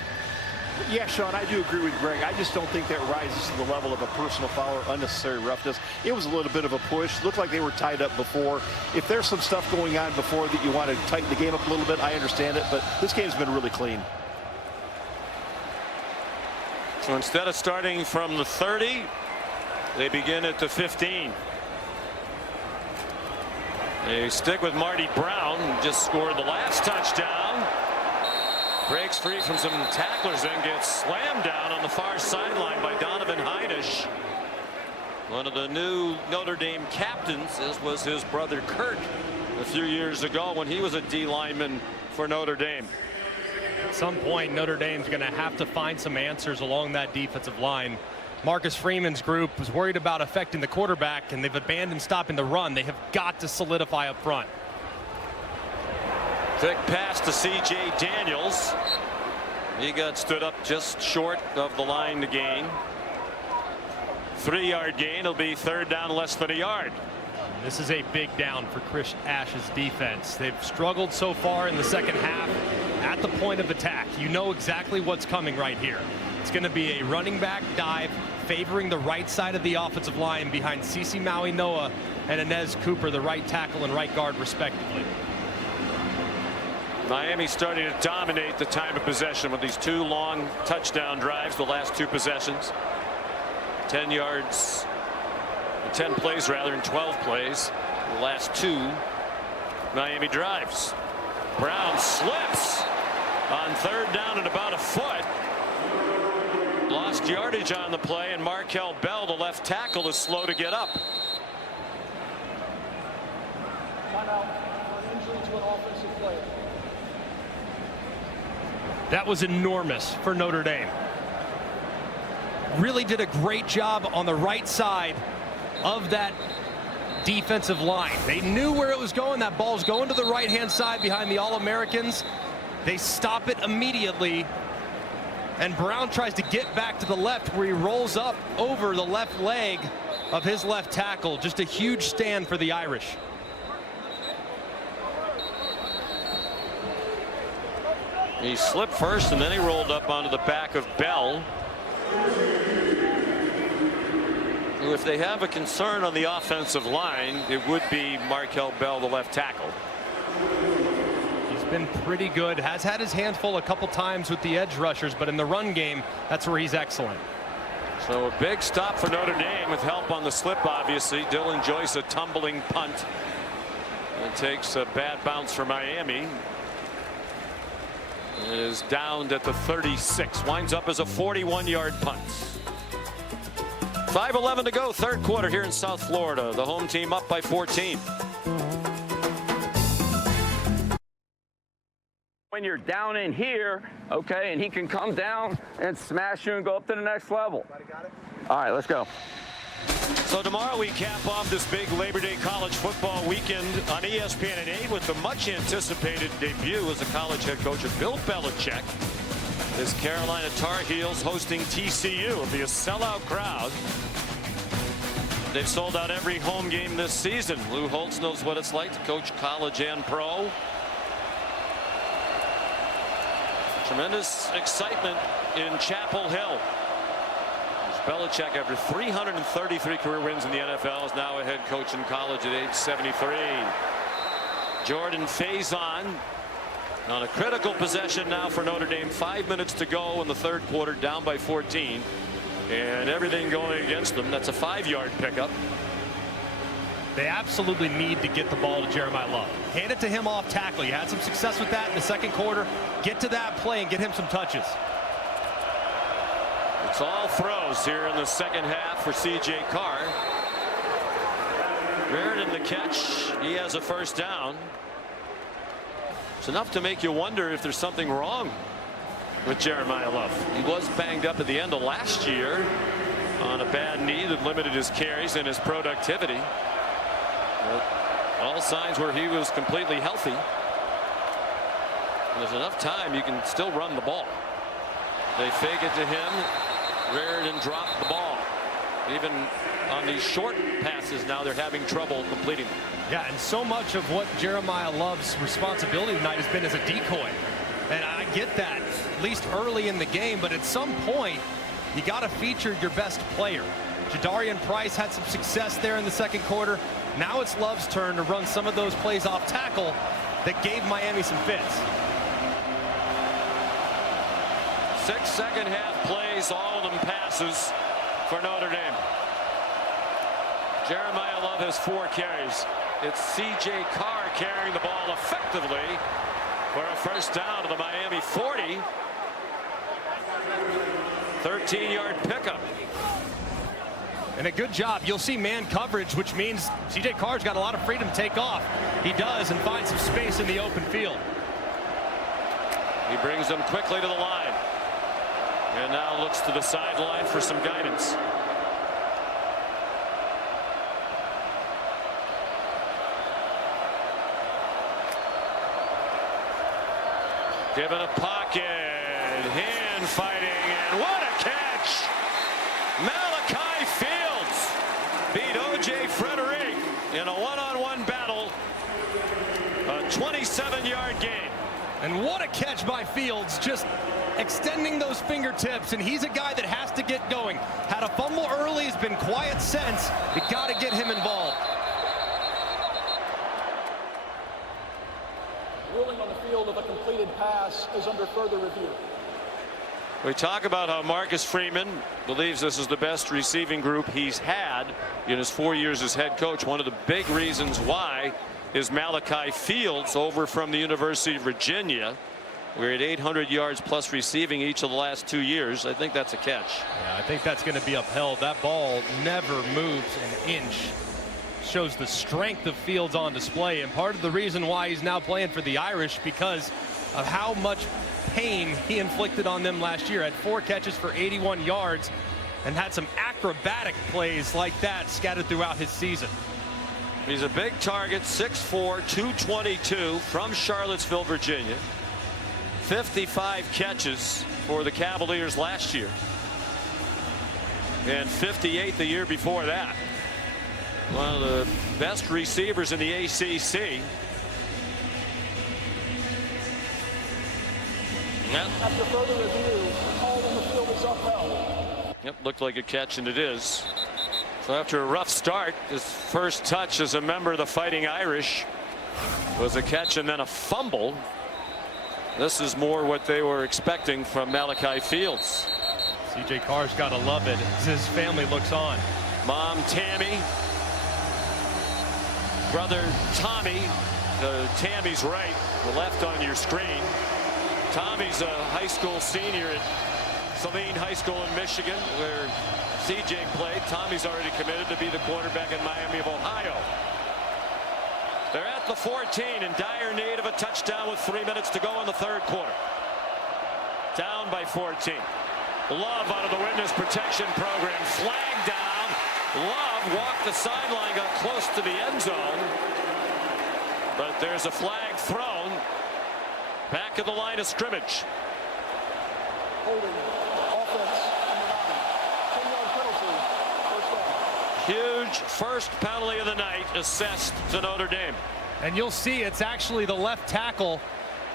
Yeah, Sean, I do agree with Greg. I just don't think that rises to the level of a personal foul or unnecessary roughness. It was a little bit of a push. Looked like they were tied up before. If there's some stuff going on before that you want to tighten the game up a little bit, I understand it, but this game's been really clean. So instead of starting from the 30, they begin at the 15. They stick with Marty Brown, who just scored the last touchdown. Breaks free from some tacklers and gets slammed down on the far sideline by Donovan Heinisch. One of the new Notre Dame captains, as was his brother Kurt a few years ago when he was a D lineman for Notre Dame. At some point, Notre Dame's going to have to find some answers along that defensive line. Marcus Freeman's group was worried about affecting the quarterback, and they've abandoned stopping the run. They have got to solidify up front. Thick pass to C.J. Daniels. He got stood up just short of the line to gain. 3-yard gain. It'll be 3rd down, less than a yard. This is a big down for Chris Ash's defense. They've struggled so far in the second half at the point of attack. You know exactly what's coming right here. It's going to be a running back dive favoring the right side of the offensive line behind Cece Maui Noah and Inez Cooper, the right tackle and right guard respectively. Miami starting to dominate the time of possession with these 2 long touchdown drives, the last 2 possessions. 10 yards, 10 plays rather, in 12 plays. The last 2 Miami drives. Brown slips on 3rd down and about a foot. Lost yardage on the play, and Markel Bell, the left tackle, is slow to get up. Timeout for an injury to an offensive player. That was enormous for Notre Dame. Really did a great job on the right side of that defensive line. They knew where it was going. That ball's going to the right-hand side behind the All-Americans. They stop it immediately, and Brown tries to get back to the left, where he rolls up over the left leg of his left tackle. Just a huge stand for the Irish. He slipped first, and then he rolled up onto the back of Bell. If they have a concern on the offensive line, it would be Markel Bell, the left tackle. He's been pretty good. Has had his hands full a couple times with the edge rushers, but in the run game, that's where he's excellent. So a big stop for Notre Dame with help on the slip, obviously. Dylan Joyce, a tumbling punt. It takes a bad bounce for Miami. It is downed at the 36. Winds up as a 41-yard punt. 5:11 to go, 3rd quarter here in South Florida. The home team up by 14. When you're down in here, okay, and he can come down and smash you and go up to the next level. All right, let's go. So tomorrow we cap off this big Labor Day college football weekend on ESPN at 8 with the much anticipated debut as a college head coach of Bill Belichick. This Carolina Tar Heels hosting TCU. It'll be a sellout crowd. They've sold out every home game this season. Lou Holtz knows what it's like to coach college and pro. Tremendous excitement in Chapel Hill. Belichick, after 333 career wins in the NFL, is now a head coach in college at age 73. Jordan Faison on a critical possession now for Notre Dame. 5 minutes to go in the 3rd quarter, down by 14. And everything going against them. That's a 5-yard pickup. They absolutely need to get the ball to Jeremiah Love. Hand it to him off tackle. You had some success with that in the 2nd quarter. Get to that play and get him some touches. It's all throws here in the 2nd half for C.J. Carr. Reardon the catch. He has a 1st down. It's enough to make you wonder if there's something wrong with Jeremiah Love. He was banged up at the end of last year on a bad knee that limited his carries and his productivity. But all signs were he was completely healthy. There's enough time you can still run the ball. They fake it to him. Reardon dropped the ball. Even on these short passes now, they're having trouble completing them. Yeah, and so much of what Jeremiah Love's responsibility tonight has been as a decoy. And I get that, at least early in the game, but at some point, you got to feature your best player. Jadarian Price had some success there in the 2nd quarter. Now it's Love's turn to run some of those plays off tackle that gave Miami some fits. 6 second half plays, all of them passes for Notre Dame. Jeremiah Love has 4 carries. It's C.J. Carr carrying the ball effectively for a 1st down to the Miami 40. 13-yard pickup. And a good job. You'll see man coverage, which means C.J. Carr's got a lot of freedom to take off. He does, and finds some space in the open field. He brings them quickly to the line. And now looks to the sideline for some guidance. Given a pocket, hand fighting, and what a catch! Malachi Fields beat O.J. Frederick in a one-on-one battle. A 27-yard gain. And what a catch by Fields, just extending those fingertips, and he's a guy that has to get going. Had a fumble early, has been quiet since. You got to get him involved. Ruling on the field. field of a completed pass is under further review. We talk about how Marcus Freeman believes this is the best receiving group he's had in his 4 years as head coach. One of the big reasons why is Malachi Fields over from the University of Virginia. We're at 800 yards plus receiving each of the last 2 years. I think that's a catch. Yeah, I think that's going to be upheld. That ball never moves an inch. Shows the strength of Fields on display, and part of the reason why he's now playing for the Irish because of how much pain he inflicted on them last year. Had 4 catches for 81 yards and had some acrobatic plays like that scattered throughout his season. He's a big target, 6'4", 222 from Charlottesville, Virginia. 55 catches for the Cavaliers last year and 58 the year before that. One of the best receivers in the ACC. Yep. After further review, the call on the field is upheld. Yep, looked like a catch, and it is. So after a rough start, his first touch as a member of the Fighting Irish was a catch and then a fumble. This is more what they were expecting from Malachi Fields. CJ Carr's got to love it as his family looks on. Mom Tammy, brother Tommy. Tammy's right, the left on your screen. Tommy's a high school senior at Saline High School in Michigan, where CJ played. Tommy's already committed to be the quarterback in Miami of Ohio. They're at the 14 in dire need of a touchdown with 3 minutes to go in the third quarter. Down by 14. Love out of the witness protection program. Flag down. Love walked the sideline, got close to the end zone. But there's a flag thrown. Back at the line of scrimmage. Holding offense number 9. 10-yard penalty. First down. Huge first penalty of the night assessed to Notre Dame. And you'll see it's actually the left tackle,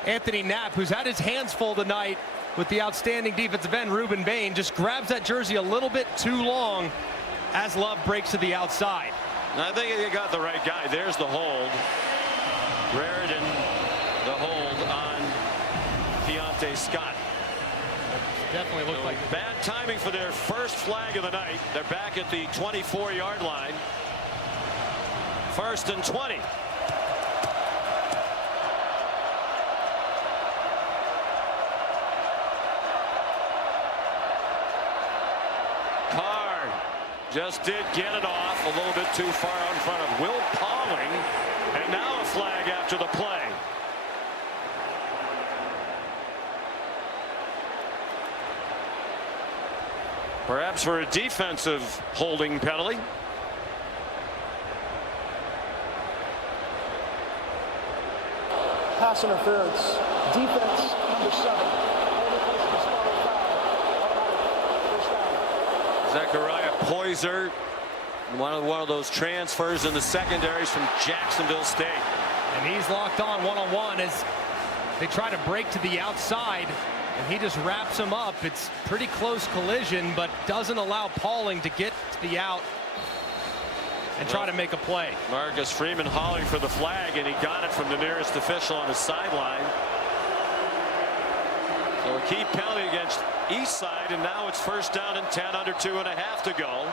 Anthony Knapp, who's had his hands full tonight with the outstanding defensive end, Ruben Bain, just grabs that jersey a little bit too long as Love breaks to the outside. I think you got the right guy. There's the hold. Raridan, the hold on Keontae Scott. Definitely looked like bad timing for their first flag of the night. They're back at the 24-yard line. 1st and 20. Carr just did get it off a little bit too far in front of Will Pauling, and now a flag after the play. Perhaps for a defensive holding penalty. Pass interference. Defense number 7. Zechariah Poyser, one of those transfers in the secondaries from Jacksonville State. And he's locked on one-on-one as they try to break to the outside. And he just wraps him up. It's pretty close collision, but doesn't allow Pauling to get to the out and try to make a play. Marcus Freeman hauling for the flag, and he got it from the nearest official on his sideline. So a key penalty against Eastside, and now it's 1st down and 10 under 2.5 to go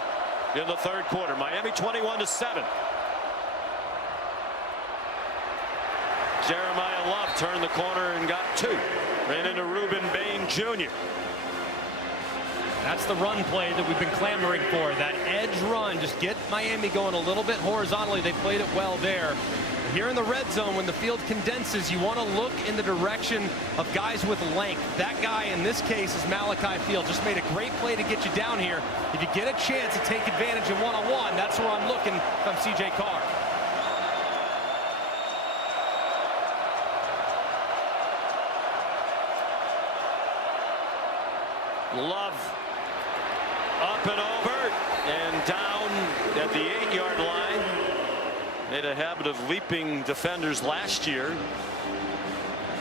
in the third quarter. Miami 21-7. Jeremiah Love turned the corner and got 2. Ran into Ruben Bain Jr. That's the run play that we've been clamoring for. That edge run, just get Miami going a little bit horizontally. They played it well there. Here in the red zone, when the field condenses, you want to look in the direction of guys with length. That guy in this case is Malachi Field. Just made a great play to get you down here. If you get a chance to take advantage of one-on-one, that's where I'm looking from CJ Carr. Love up and over and down at the 8-yard line. Made a habit of leaping defenders last year.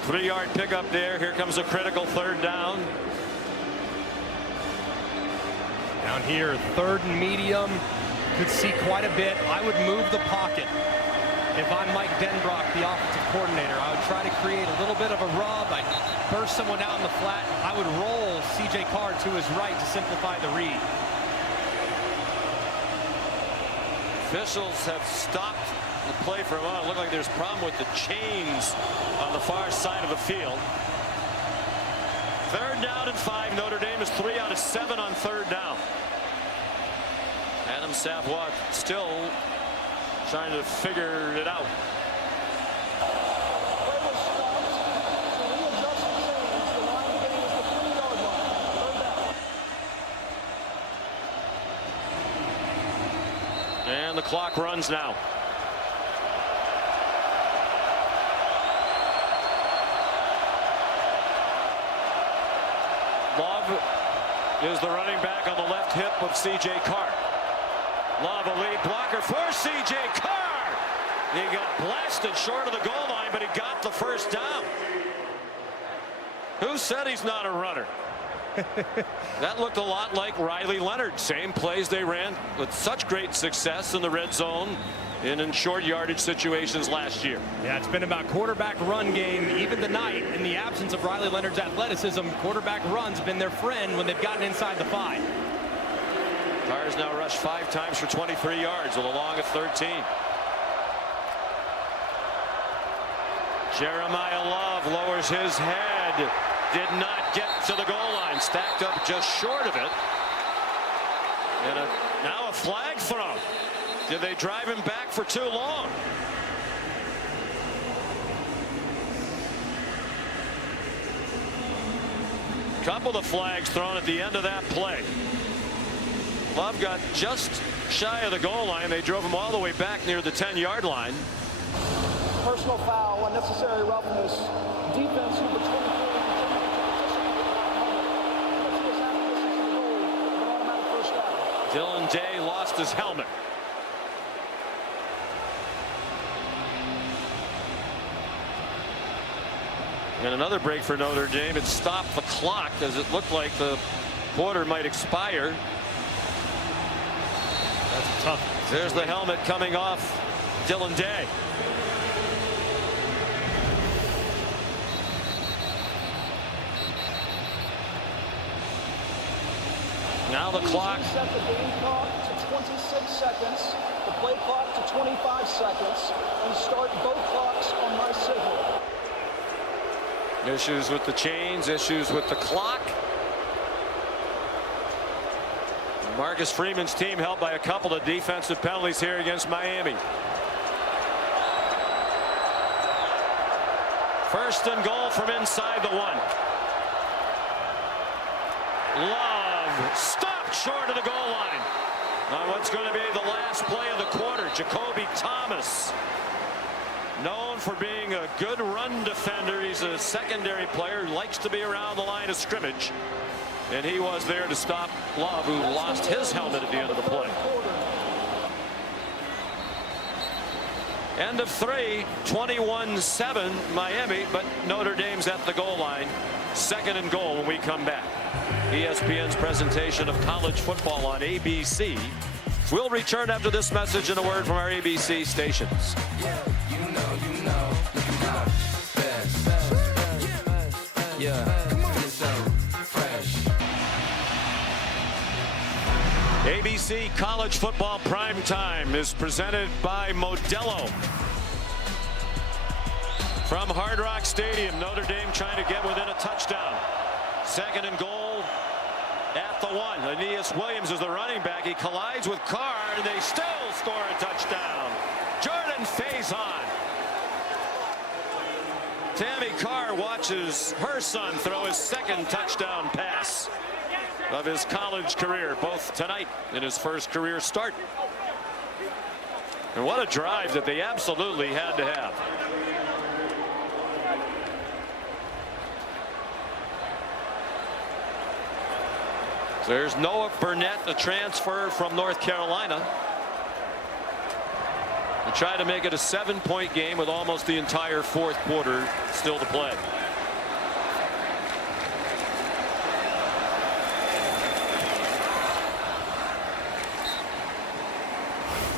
3-yard pickup there. Here comes a critical 3rd down. Down here, 3rd and medium. Could see quite a bit. I would move the pocket. If I'm Mike Denbrock, the offensive coordinator, I would try to create a little bit of a rub. I'd burst someone out in the flat. I would roll C.J. Carr to his right to simplify the read. Officials have stopped the play for a moment. It looked like there's a problem with the chains on the far side of the field. 3rd down and 5. Notre Dame is 3 out of 7 on 3rd down. Adam Savoie still trying to figure it out. And the clock runs now. Love is the running back on the left hip of C.J. Carr. Love, a lead blocker for C.J. Carr. He got blasted short of the goal line, but he got the first down. Who said he's not a runner? That looked a lot like Riley Leonard. Same plays they ran with such great success in the red zone and in short yardage situations last year. Yeah, it's been about quarterback run game even tonight. In the absence of Riley Leonard's athleticism, quarterback runs been their friend when they've gotten inside the 5. Carr's now rushed 5 times for 23 yards with a long of 13. Jeremiah Love lowers his head. Did not get to the goal line. Stacked up just short of it. And now a flag thrown. Did they drive him back for too long? Couple of flags thrown at the end of that play. Love got just shy of the goal line. They drove him all the way back near the 10-yard line. Personal foul, unnecessary roughness. Defense number 24. Dylan Day lost his helmet. And another break for Notre Dame. It stopped the clock as it looked like the quarter might expire. That's tough. There's the helmet coming off Dylan Day. Now the clock. Set the game clock to 26 seconds, the play clock to 25 seconds, and start both clocks on my signal. Issues with the chains, issues with the clock. Marcus Freeman's team helped by a couple of defensive penalties here against Miami. 1st and goal from inside the 1. Love stopped short of the goal line on what's going to be the last play of the quarter. Jacoby Thomas, known for being a good run defender. He's a secondary player who likes to be around the line of scrimmage. And he was there to stop Love, who lost his helmet at the end of the play. End of 3, 21-7 Miami, but Notre Dame's at the goal line. 2nd and goal when we come back. ESPN's presentation of college football on ABC. We'll return after this message and a word from our ABC stations. ABC College Football Primetime is presented by Modelo. From Hard Rock Stadium, Notre Dame trying to get within a touchdown. 2nd and goal at the 1. Aeneas Williams is the running back. He collides with Carr, and they still score a touchdown. Jordan Faison. Tammy Carr watches her son throw his 2nd touchdown pass of his college career, both tonight in his first career start. And what a drive that they absolutely had to have. There's Noah Burnett, a transfer from North Carolina. They try to make it a 7-point game with almost the entire 4th quarter still to play.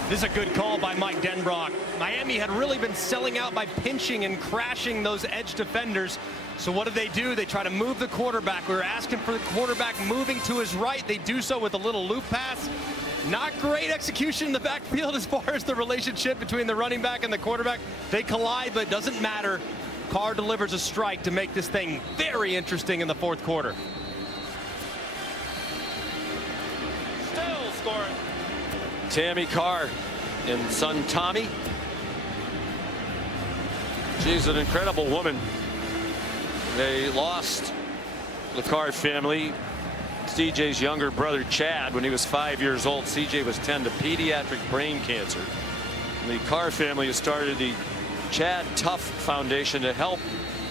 This is a good call by Mike Denbrock. Miami had really been selling out by pinching and crashing those edge defenders. So what do? They try to move the quarterback. We were asking for the quarterback moving to his right. They do so with a little loop pass. Not great execution in the backfield as far as the relationship between the running back and the quarterback. They collide, but it doesn't matter. Carr delivers a strike to make this thing very interesting in the fourth quarter. Still scoring. Tammy Carr and son Tommy. She's an incredible woman. They lost the Carr family. CJ's younger brother Chad when he was 5 years old. CJ was 10 to pediatric brain cancer. And the Carr family has started the Chad Tough Foundation to help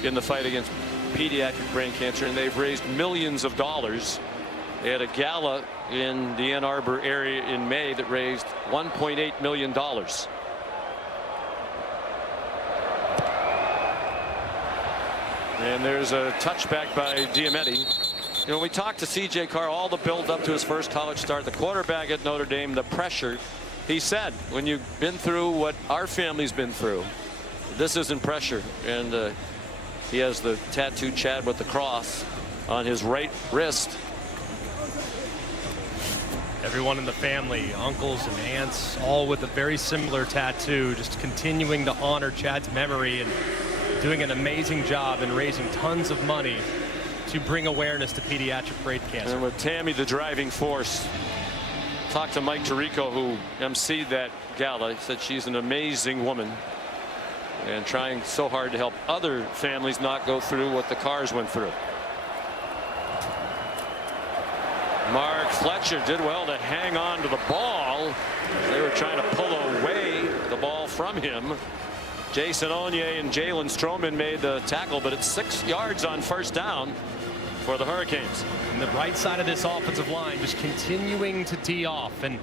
in the fight against pediatric brain cancer, and they've raised millions of dollars. They had a gala in the Ann Arbor area in May that raised $1.8 million. And there's a touchback by Diametti. You know, we talked to CJ Carr, all the build up to his first college start, the quarterback at Notre Dame, the pressure. He said, when you've been through what our family's been through, this isn't pressure. And he has the tattooed Chad with the cross on his right wrist. Everyone in the family, uncles and aunts, all with a very similar tattoo, just continuing to honor Chad's memory and doing an amazing job in raising tons of money to bring awareness to pediatric brain cancer. And with Tammy the driving force. Talked to Mike Tirico, who emceed that gala. He said she's an amazing woman and trying so hard to help other families not go through what the Carrs went through. Mark Fletcher did well to hang on to the ball. They were trying to pull away the ball from him. Jason Onye and Jalen Stroman made the tackle, but it's 6 yards on first down for the Hurricanes. And the right side of this offensive line just continuing to tee off. And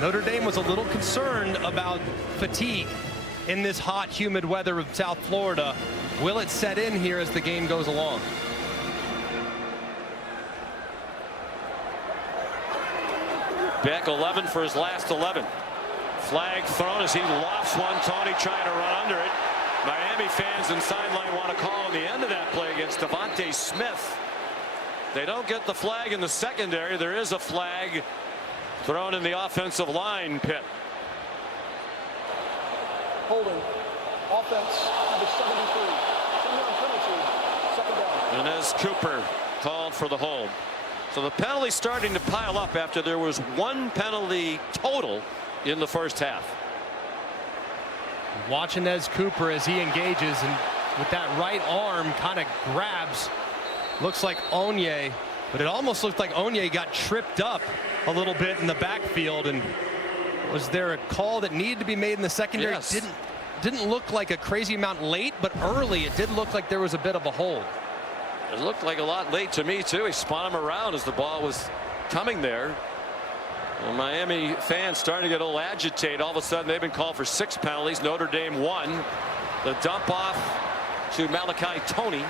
Notre Dame was a little concerned about fatigue in this hot, humid weather of South Florida. Will it set in here as the game goes along? Beck 11 for his last 11. Flag thrown as he lofts one. Tony trying to run under it. Miami fans and sideline want to call on the end of that play against Devontae Smith. They don't get the flag in the secondary. There is a flag thrown in the offensive line pit. Holding. Offense number 73. 10-yard penalty. Second down. Inez Cooper called for the hold. So the penalty starting to pile up after there was one penalty total in the first half. Watching Inez Cooper as he engages and with that right arm kind of grabs. Looks like Onye, but it almost looked like Onye got tripped up a little bit in the backfield. And was there a call that needed to be made in the secondary? Yes. Didn't look like a crazy amount late, but early it did look like there was a bit of a hold. It looked like a lot late to me too. He spun him around as the ball was coming there. Well, Miami fans starting to get a little agitated. All of a sudden they've been called for 6 penalties. Notre Dame 1. The dump off to Malachi Tony,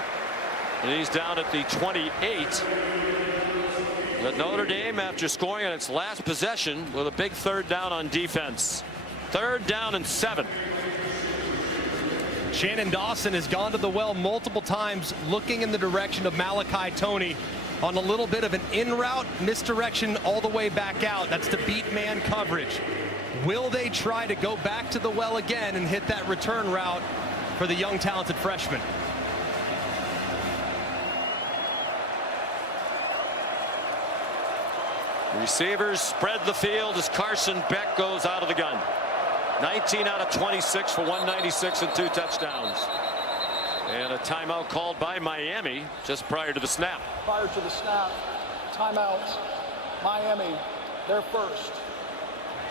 and he's down at the 28. But Notre Dame, after scoring on its last possession, with a big third down on defense. 3rd down and 7. Shannon Dawson has gone to the well multiple times looking in the direction of Malachi Tony on a little bit of an in route misdirection all the way back out. That's the beat man coverage. Will they try to go back to the well again and hit that return route for the young talented freshman? Receivers spread the field as Carson Beck goes out of the gun. 19 out of 26 for 196 and 2 touchdowns. And a timeout called by Miami just prior to the snap. Prior to the snap, timeout, Miami, their first.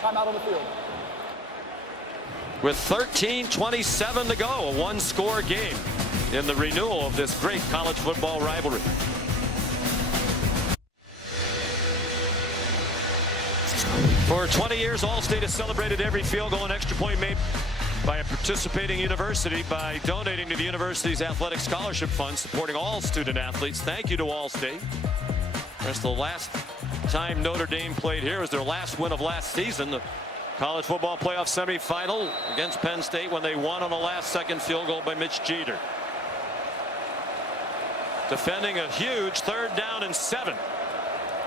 Timeout on the field. With 13:27 to go, a 1-score game in the renewal of this great college football rivalry. For 20 years, All-State has celebrated every field goal and extra point made by a participating university by donating to the university's athletic scholarship fund, supporting all student athletes. Thank you to All-State. That's the last time Notre Dame played here. It was their last win of last season. The College football playoff semifinal against Penn State when they won on a last-second field goal by Mitch Jeter. Defending a huge 3rd down and 7.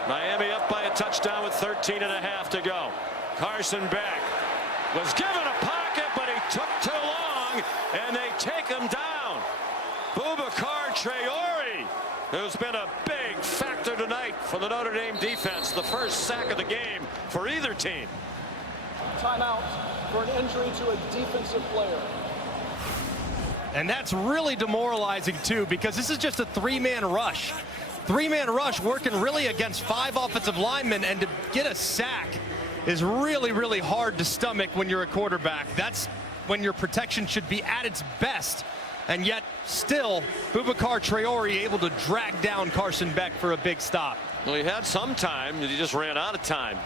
Miami up by a touchdown with 13.5 to go. Carson Beck was given a pocket, but he took too long, and they take him down. Boubacar Traore, who's been a big factor tonight for the Notre Dame defense. The first sack of the game for either team. Timeout for an injury to a defensive player. And that's really demoralizing, too, because this is just a 3-man rush. 3-man rush working really against 5 offensive linemen, and to get a sack is really, really hard to stomach when you're a quarterback. That's when your protection should be at its best. And yet, still, Boubacar Traore able to drag down Carson Beck for a big stop. Well, he had some time, and he just ran out of time.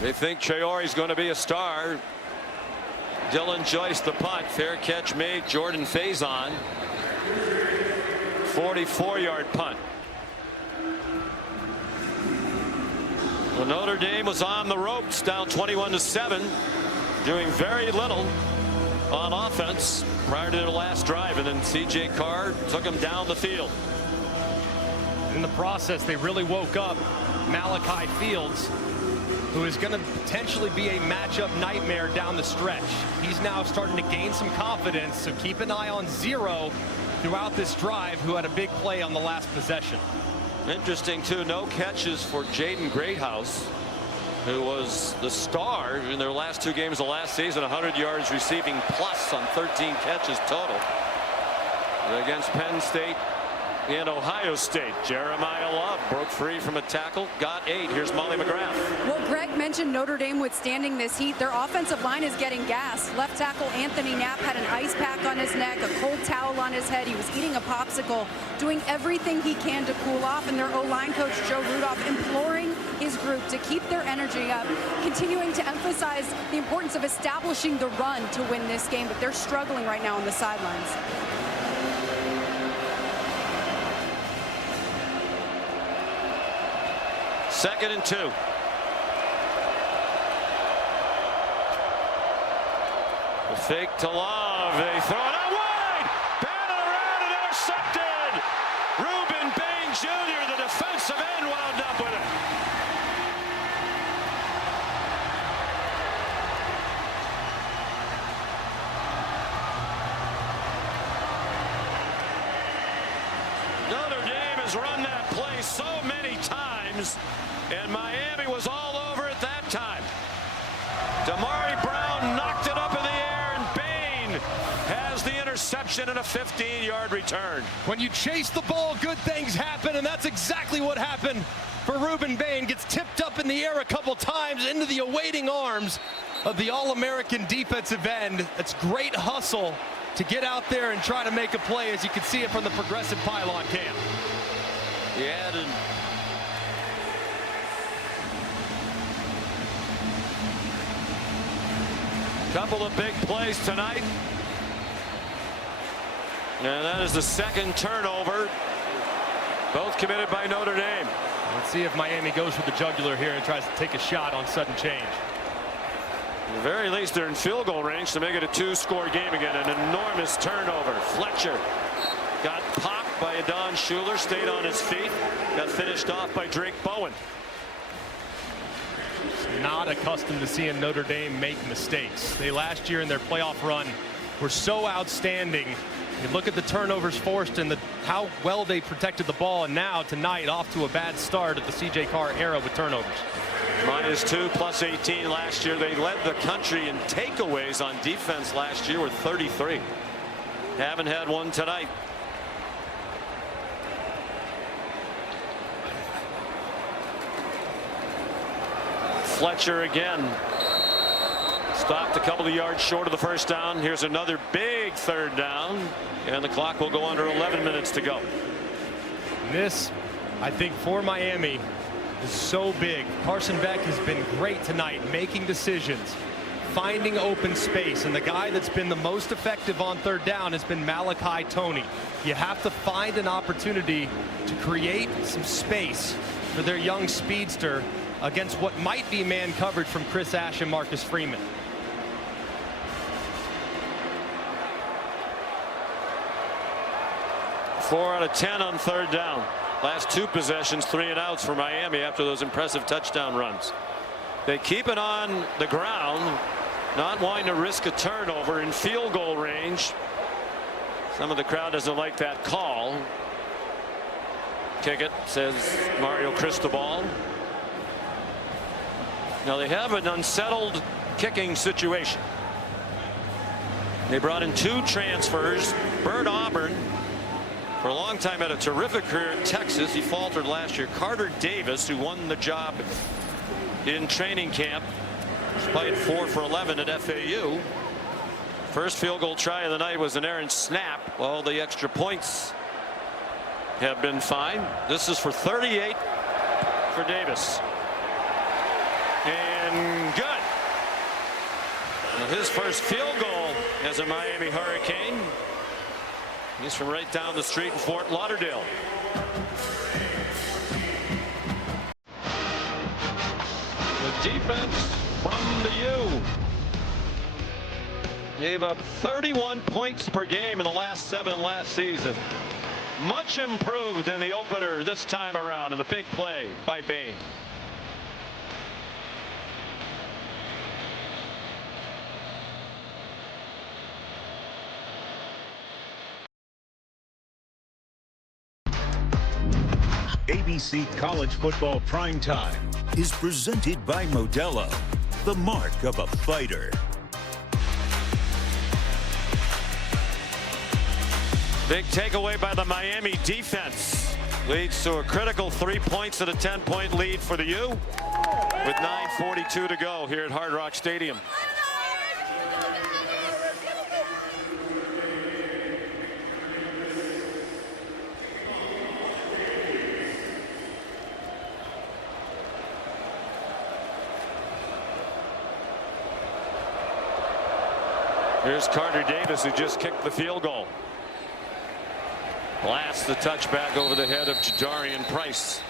They think Traore's going to be a star. Dylan Joyce the punt. Fair catch made. Jordan Faison. 44-yard punt. Well, Notre Dame was on the ropes, down 21-7, doing very little on offense prior to their last drive, and then C.J. Carr took them down the field. In the process, they really woke up Malachi Fields, who is going to potentially be a matchup nightmare down the stretch. He's now starting to gain some confidence, so keep an eye on Zero throughout this drive, who had a big play on the last possession. Interesting, too, no catches for Jaden Greathouse, who was the star in their last 2 games of last season, 100 yards receiving plus on 13 catches total. Against Penn State and Ohio State. Jeremiah Love broke free from a tackle, got 8. Here's Molly McGrath. Well, Greg mentioned Notre Dame withstanding this heat. Their offensive line is getting gassed. Left tackle Anthony Knapp had an ice pack on his neck, a cold towel on his head. He was eating a popsicle, doing everything he can to cool off. And their O-line coach, Joe Rudolph, imploring his group to keep their energy up, continuing to emphasize the importance of establishing the run to win this game. But they're struggling right now on the sidelines. Second and 2. The fake to Love. They throw it out wide. Batted around and intercepted. Ruben Bain Jr., the defensive end, wound up with it. Notre Dame has run that play so many times, and Miami was all over it that time. Damari Brown knocked it up in the air, and Bain has the interception and a 15-yard return. When you chase the ball, good things happen, and that's exactly what happened for Ruben Bain. Gets tipped up in the air a couple times into the awaiting arms of the All-American defensive end. That's great hustle to get out there and try to make a play, as you can see it from the Progressive Pylon cam. He added couple of big plays tonight, and that is the second turnover, both committed by Notre Dame. Let's see if Miami goes for the jugular here and tries to take a shot on sudden change. At the very least, they're in field goal range to make it a 2-score game again. An enormous turnover. Fletcher got popped by Adon Schuler, stayed on his feet, got finished off by Drake Bowen. Not accustomed to seeing Notre Dame make mistakes. They last year in their playoff run were so outstanding. You look at the turnovers forced and how well they protected the ball, and now tonight off to a bad start at the C.J. Carr era with turnovers. -2 plus 18 last year. They led the country in takeaways on defense last year with 33. Haven't had one tonight. Fletcher again. Stopped a couple of yards short of the first down. Here's another big 3rd down, and the clock will go under 11 minutes to go. This, I think, for Miami is so big. Carson Beck has been great tonight, making decisions, finding open space, and the guy that's been the most effective on 3rd down has been Malachi Toney. You have to find an opportunity to create some space for their young speedster against what might be man coverage from Chris Ash and Marcus Freeman. Four out of 10 on third down. Last two possessions, 3 and outs for Miami after those impressive touchdown runs. They keep it on the ground, not wanting to risk a turnover in field goal range. Some of the crowd doesn't like that call. Kick it, says Mario Cristobal. Now they have an unsettled kicking situation. They brought in 2 transfers. Bert Auburn, for a long time, had a terrific career in Texas. He faltered last year. Carter Davis, who won the job in training camp, played 4 for 11 at FAU. First field goal try of the night was an errant snap. All the extra points have been fine. This is for 38 for Davis. And good. Well, his first field goal as a Miami Hurricane. He's from right down the street in Fort Lauderdale. The defense from the U gave up 31 points per game in the last 7 last season. Much improved in the opener this time around in the big play by Bain. ABC College Football Primetime is presented by Modelo, the mark of a fighter. Big takeaway by the Miami defense. Leads to a critical 3 points at a 10-point lead for the U with 9:42 to go here at Hard Rock Stadium. Here's Carter Davis, who just kicked the field goal. Blasts the touchback over the head of Jadarian Price.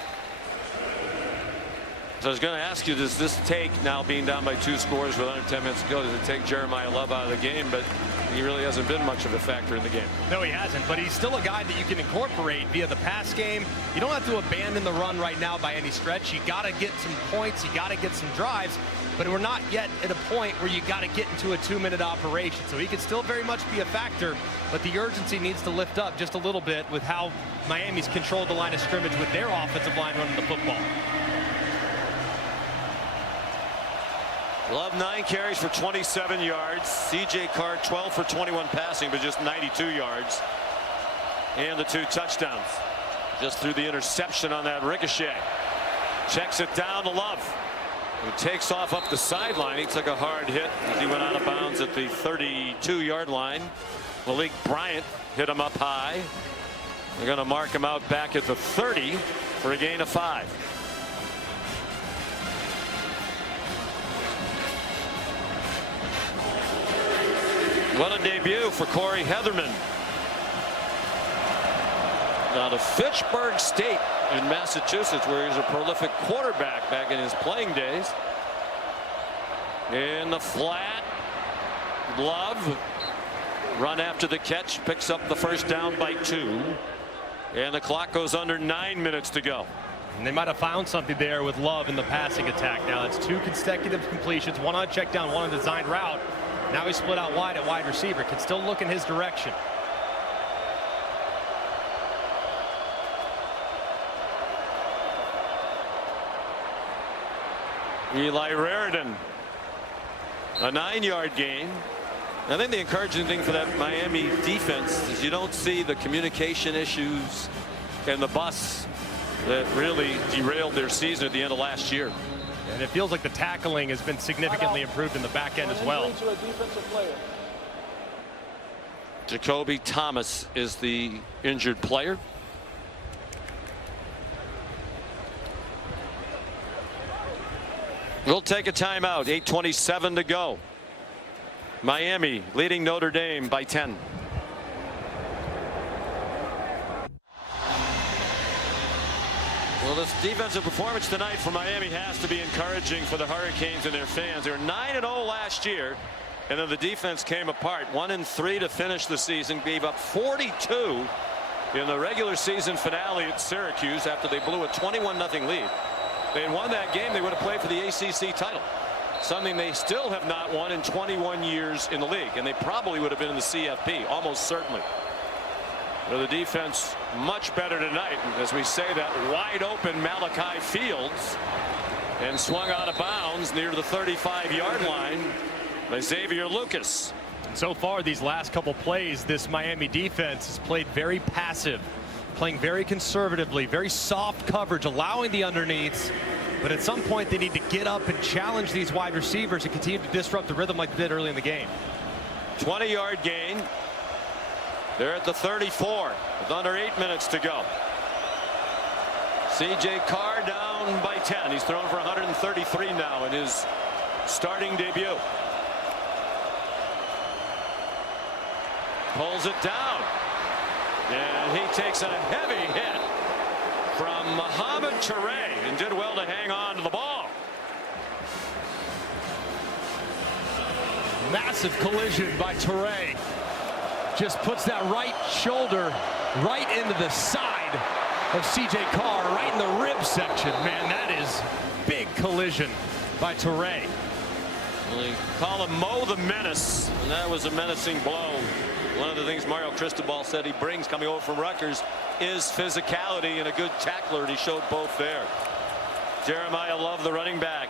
So I was going to ask you, does this take, now being down by 2 scores with under 10 minutes to go, does it take Jeremiah Love out of the game? But he really hasn't been much of a factor in the game. No, he hasn't, but he's still a guy that you can incorporate via the pass game. You don't have to abandon the run right now by any stretch. You got to get some points, you got to get some drives, but we're not yet at a point where you got to get into a 2-minute operation. So he could still very much be a factor, but the urgency needs to lift up just a little bit with how Miami's controlled the line of scrimmage with their offensive line running the football. Love 9 carries for 27 yards. C.J. Carr 12 for 21 passing, but just 92 yards. And the 2 touchdowns. Just threw the interception on that ricochet. Checks it down to Love, who takes off up the sideline. He took a hard hit as he went out of bounds at the 32-yard line. Malik Bryant hit him up high. They're going to mark him out back at the 30 for a gain of 5. What a debut for Corey Heatherman. Now to Fitchburg State in Massachusetts, where he's a prolific quarterback back in his playing days. In the flat, Love, run after the catch, picks up the first down by 2. And the clock goes under 9 minutes to go. And they might have found something there with Love in the passing attack. Now it's 2 consecutive completions, 1 on check down, 1 on designed route. Now he's split out wide at wide receiver. Can still look in his direction. Eli Raridan, a 9-yard gain. I think the encouraging thing for that Miami defense is you don't see the communication issues and the bus that really derailed their season at the end of last year. And it feels like the tackling has been significantly improved in the back end as well. Jacoby Thomas is the injured player. We'll take a timeout. 8:27 to go. Miami leading Notre Dame by 10. Well, this defensive performance tonight for Miami has to be encouraging for the Hurricanes and their fans. They were 9-0 last year, and then the defense came apart. 1-3 to finish the season, gave up 42 in the regular season finale at Syracuse after they blew a 21-0 lead. They had won that game, they would have played for the ACC title, something they still have not won in 21 years in the league, and they probably would have been in the CFP, almost certainly. Well, the defense much better tonight, as we say that wide open Malachi Fields, and swung out of bounds near the 35-yard line by Xavier Lucas. So far, these last couple plays, this Miami defense has played very passive, playing very conservatively, very soft coverage, allowing the underneaths. But at some point, they need to get up and challenge these wide receivers and continue to disrupt the rhythm like they did early in the game. 20-yard gain. They're at the 34 with under 8 minutes to go. C.J. Carr down by 10. He's thrown for 133 now in his starting debut. Pulls it down. And he takes a heavy hit from Mohamed Touré and did well to hang on to the ball. Massive collision by Touré. Just puts that right shoulder right into the side of C.J. Carr, right in the rib section. Man, that is big collision by Touré. Well, they call him Mo the Menace, and that was a menacing blow. One of the things Mario Cristobal said he brings coming over from Rutgers is physicality and a good tackler, and he showed both there. Jeremiah Love, the running back,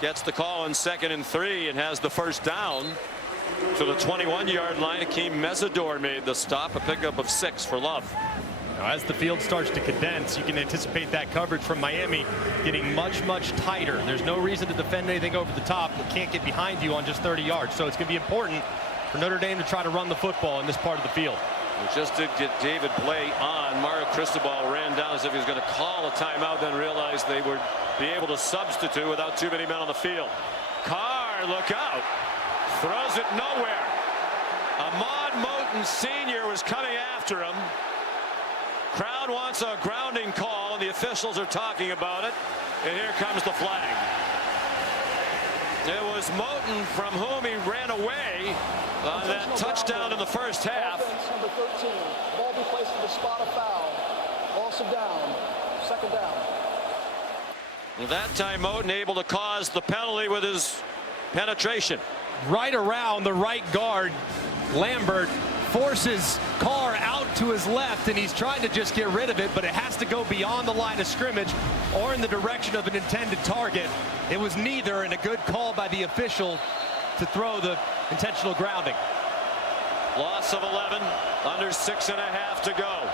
gets the call on 2nd and 3 and has the first down to the 21-yard line. Akeem Mesidor made the stop, a pickup of 6 for Love. Now, as the field starts to condense, you can anticipate that coverage from Miami getting much, much tighter. There's no reason to defend anything over the top. It can't get behind you on just 30 yards. So it's going to be important for Notre Dame to try to run the football in this part of the field. We just did get David Blay on. Mario Cristobal ran down as if he was going to call a timeout, then realized they would be able to substitute without too many men on the field. Carr, look out. Throws it nowhere. Ahmad Moten Sr. was coming after him. Crowd wants a grounding call, and the officials are talking about it. And here comes the flag. It was Moten from whom he ran away on that touchdown in the first half. Offense number 13. Ball be placed in the spot of foul. Loss of down. 2nd down. That time Moten able to cause the penalty with his penetration. Right around the right guard, Lambert forces Carr out to his left, and he's trying to just get rid of it, but it has to go beyond the line of scrimmage or in the direction of an intended target. It was neither, and a good call by the official to throw the intentional grounding. Loss of 11, under 6.5 to go.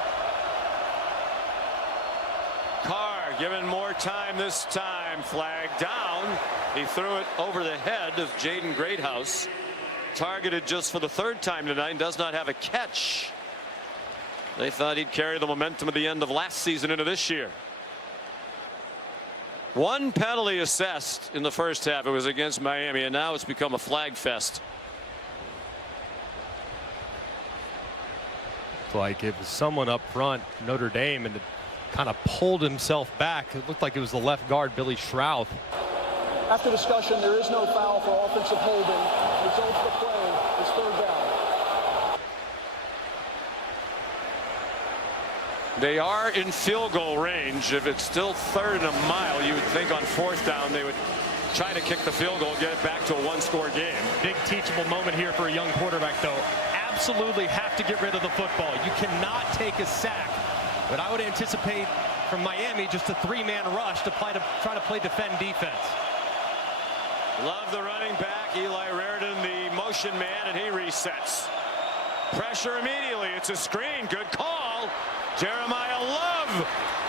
Carr given more time this time, flag down. He threw it over the head of Jaden Greathouse. Targeted just for the 3rd time tonight, does not have a catch. They thought he'd carry the momentum at the end of last season into this year. 1 penalty assessed in the first half. It was against Miami, and now it's become a flag fest. Like it was someone up front, Notre Dame, and it kind of pulled himself back. It looked like it was the left guard, Billy Schrouth. After discussion, there is no foul for offensive holding. Result of the play is 3rd down. They are in field goal range. If it's still 3rd and a mile, you would think on 4th down they would try to kick the field goal, get it back to a 1-score game. Big teachable moment here for a young quarterback, though. Absolutely have to get rid of the football. You cannot take a sack, but I would anticipate from Miami just a 3-man rush to try to play defend defense. Love the running back. Eli Raridan, the motion man, and he resets. Pressure immediately. It's a screen. Good call. Jeremiah Love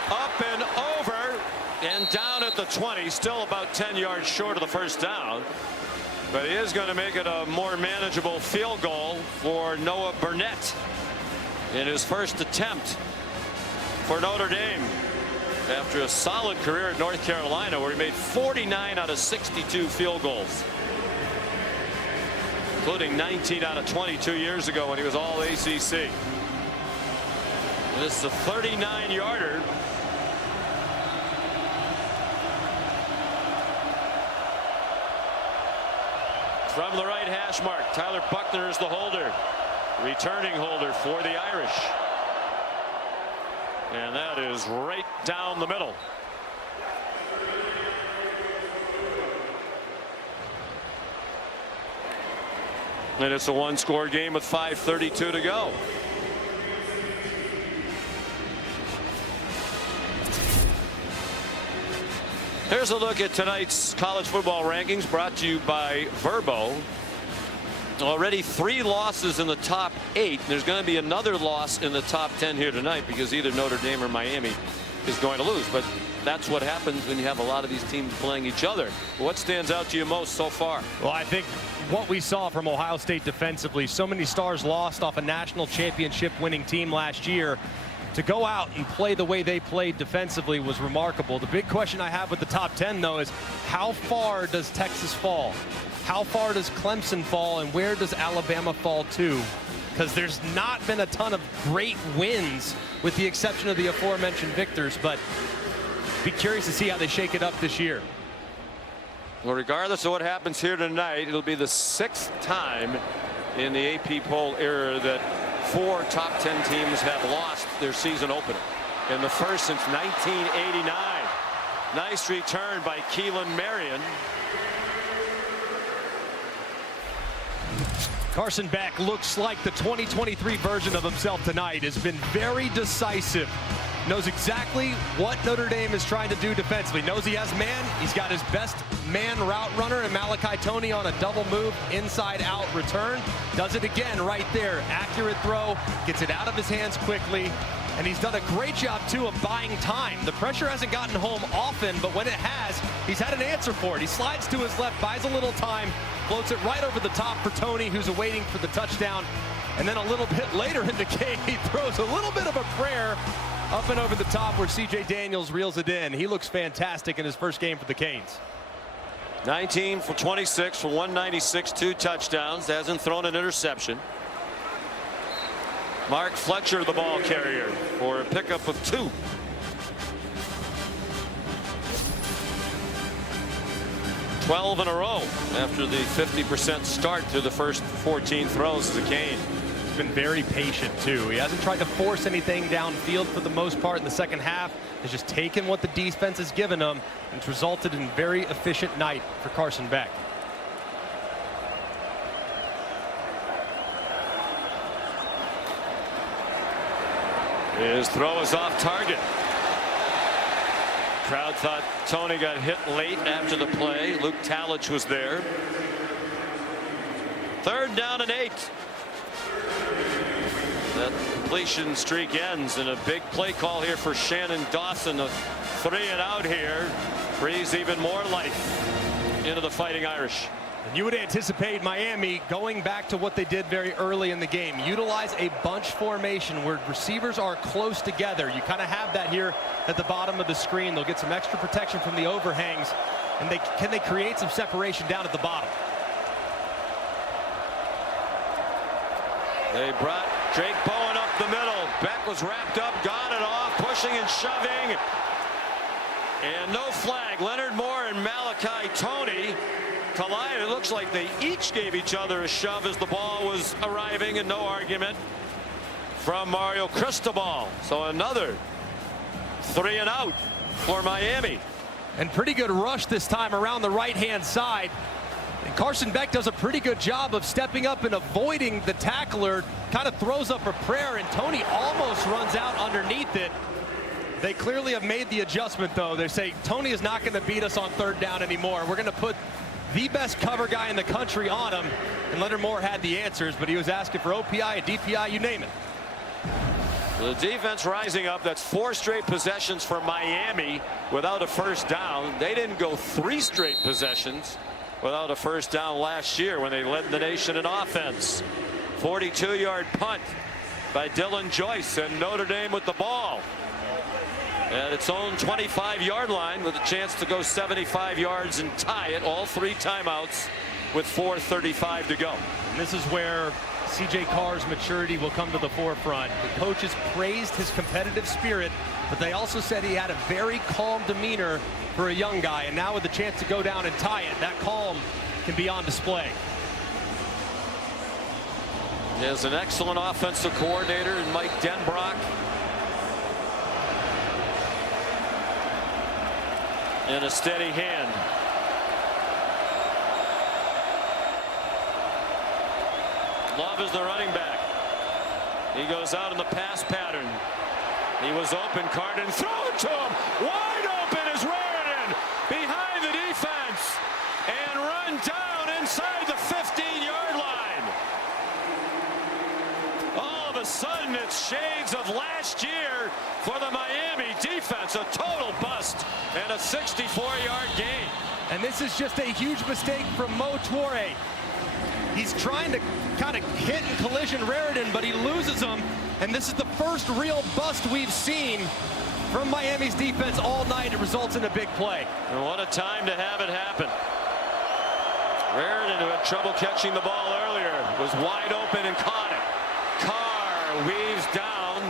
up and over and down at the 20. Still about 10 yards short of the first down. But he is going to make it a more manageable field goal for Noah Burnett in his first attempt for Notre Dame after a solid career at North Carolina, where he made 49 out of 62 field goals, including 19 out of 22 years ago when he was all ACC. This is a 39-yarder From the right hash mark, Tyler Buckner is the holder. Returning holder for the Irish. And that is right down the middle. And it's a one-score game with 5:32 to go. Here's a look at tonight's college football rankings brought to you by Verbo. Already 3 losses in the top 8. There's going to be another loss in the top 10 here tonight because either Notre Dame or Miami is going to lose. But that's what happens when you have a lot of these teams playing each other. What stands out to you most so far? Well, I think what we saw from Ohio State defensively, so many stars lost off a national championship winning team last year. To go out and play the way they played defensively was remarkable. The big question I have with the top 10, though, is how far does Texas fall? How far does Clemson fall, and where does Alabama fall to? Because there's not been a ton of great wins, with the exception of the aforementioned victors, but be curious to see how they shake it up this year. Well, regardless of what happens here tonight, it'll be the 6th time in the AP poll era that 4 top 10 teams have lost their season opener, and the first since 1989. Nice return by Keelan Marion. Carson Beck looks like the 2023 version of himself tonight. Has been very decisive. Knows exactly what Notre Dame is trying to do defensively. Knows he has man. He's got his best man route runner in Malachi Toney on a double move inside out return. Does it again right there. Accurate throw. Gets it out of his hands quickly. And he's done a great job, too, of buying time. The pressure hasn't gotten home often, but when it has, he's had an answer for it. He slides to his left, buys a little time, floats it right over the top for Toney, who's awaiting for the touchdown. And then a little bit later in the game, he throws a little bit of a prayer up and over the top where C.J. Daniels reels it in. He looks fantastic in his first game for the Canes. 19 for 26 for 196, 2 touchdowns. Hasn't thrown an interception. Mark Fletcher, the ball carrier, for a pickup of 2. $12 in a row after the 50% start through the first 14 throws as a Cane. He's been very patient, too. He hasn't tried to force anything downfield for the most part in the second half. He's just taken what the defense has given him, and it's resulted in a very efficient night for Carson Beck. His throw is off target. Crowd thought Toney got hit late after the play. Luke Talich was there. 3rd down and 8. That completion streak ends, and a big play call here for Shannon Dawson. A 3 and out here breathes even more life into the Fighting Irish. And you would anticipate Miami going back to what they did very early in the game. Utilize a bunch formation where receivers are close together. You kind of have that here at the bottom of the screen. They'll get some extra protection from the overhangs, and can they create some separation down at the bottom? They brought Drake Bowen up the middle. Beck was wrapped up, got it off, pushing and shoving. And no flag. Leonard Moore and Malachi Toney collide. It looks like they each gave each other a shove as the ball was arriving, and no argument from Mario Cristobal. So another 3 and out for Miami. And pretty good rush this time around the right-hand side. And Carson Beck does a pretty good job of stepping up and avoiding the tackler. Kind of throws up a prayer, and Toney almost runs out underneath it. They clearly have made the adjustment, though. They say Toney is not going to beat us on 3rd down anymore. We're going to put the best cover guy in the country on him. And Leonard Moore had the answers, but he was asking for OPI, a DPI, you name it. The defense rising up. That's 4 straight possessions for Miami without a first down. They didn't go 3 straight possessions without a first down last year when they led the nation in offense. 42-yard punt by Dylan Joyce, and Notre Dame with the ball at its own 25-yard line with a chance to go 75 yards and tie it. All 3 timeouts with 4:35 to go. And this is where C.J. Carr's maturity will come to the forefront. The coaches praised his competitive spirit, but they also said he had a very calm demeanor for a young guy. And now with the chance to go down and tie it, that calm can be on display. He has an excellent offensive coordinator in Mike Denbrock. And a steady hand. Love is the running back. He goes out in the pass pattern. He was open, Carr didn't throw it to him. Wide open is Raritan behind the defense and run down inside the 15-yard line. All of a sudden it's shades of last year for the Miami defense. A total bust and a 64-yard gain. And this is just a huge mistake from Mo Toure. He's trying to kind of hit and collision Raritan, but he loses him. And this is the first real bust we've seen from Miami's defense all night. It results in a big play. And what a time to have it happen. Raritan, who had trouble catching the ball earlier, was wide open and caught it. Carr weaves down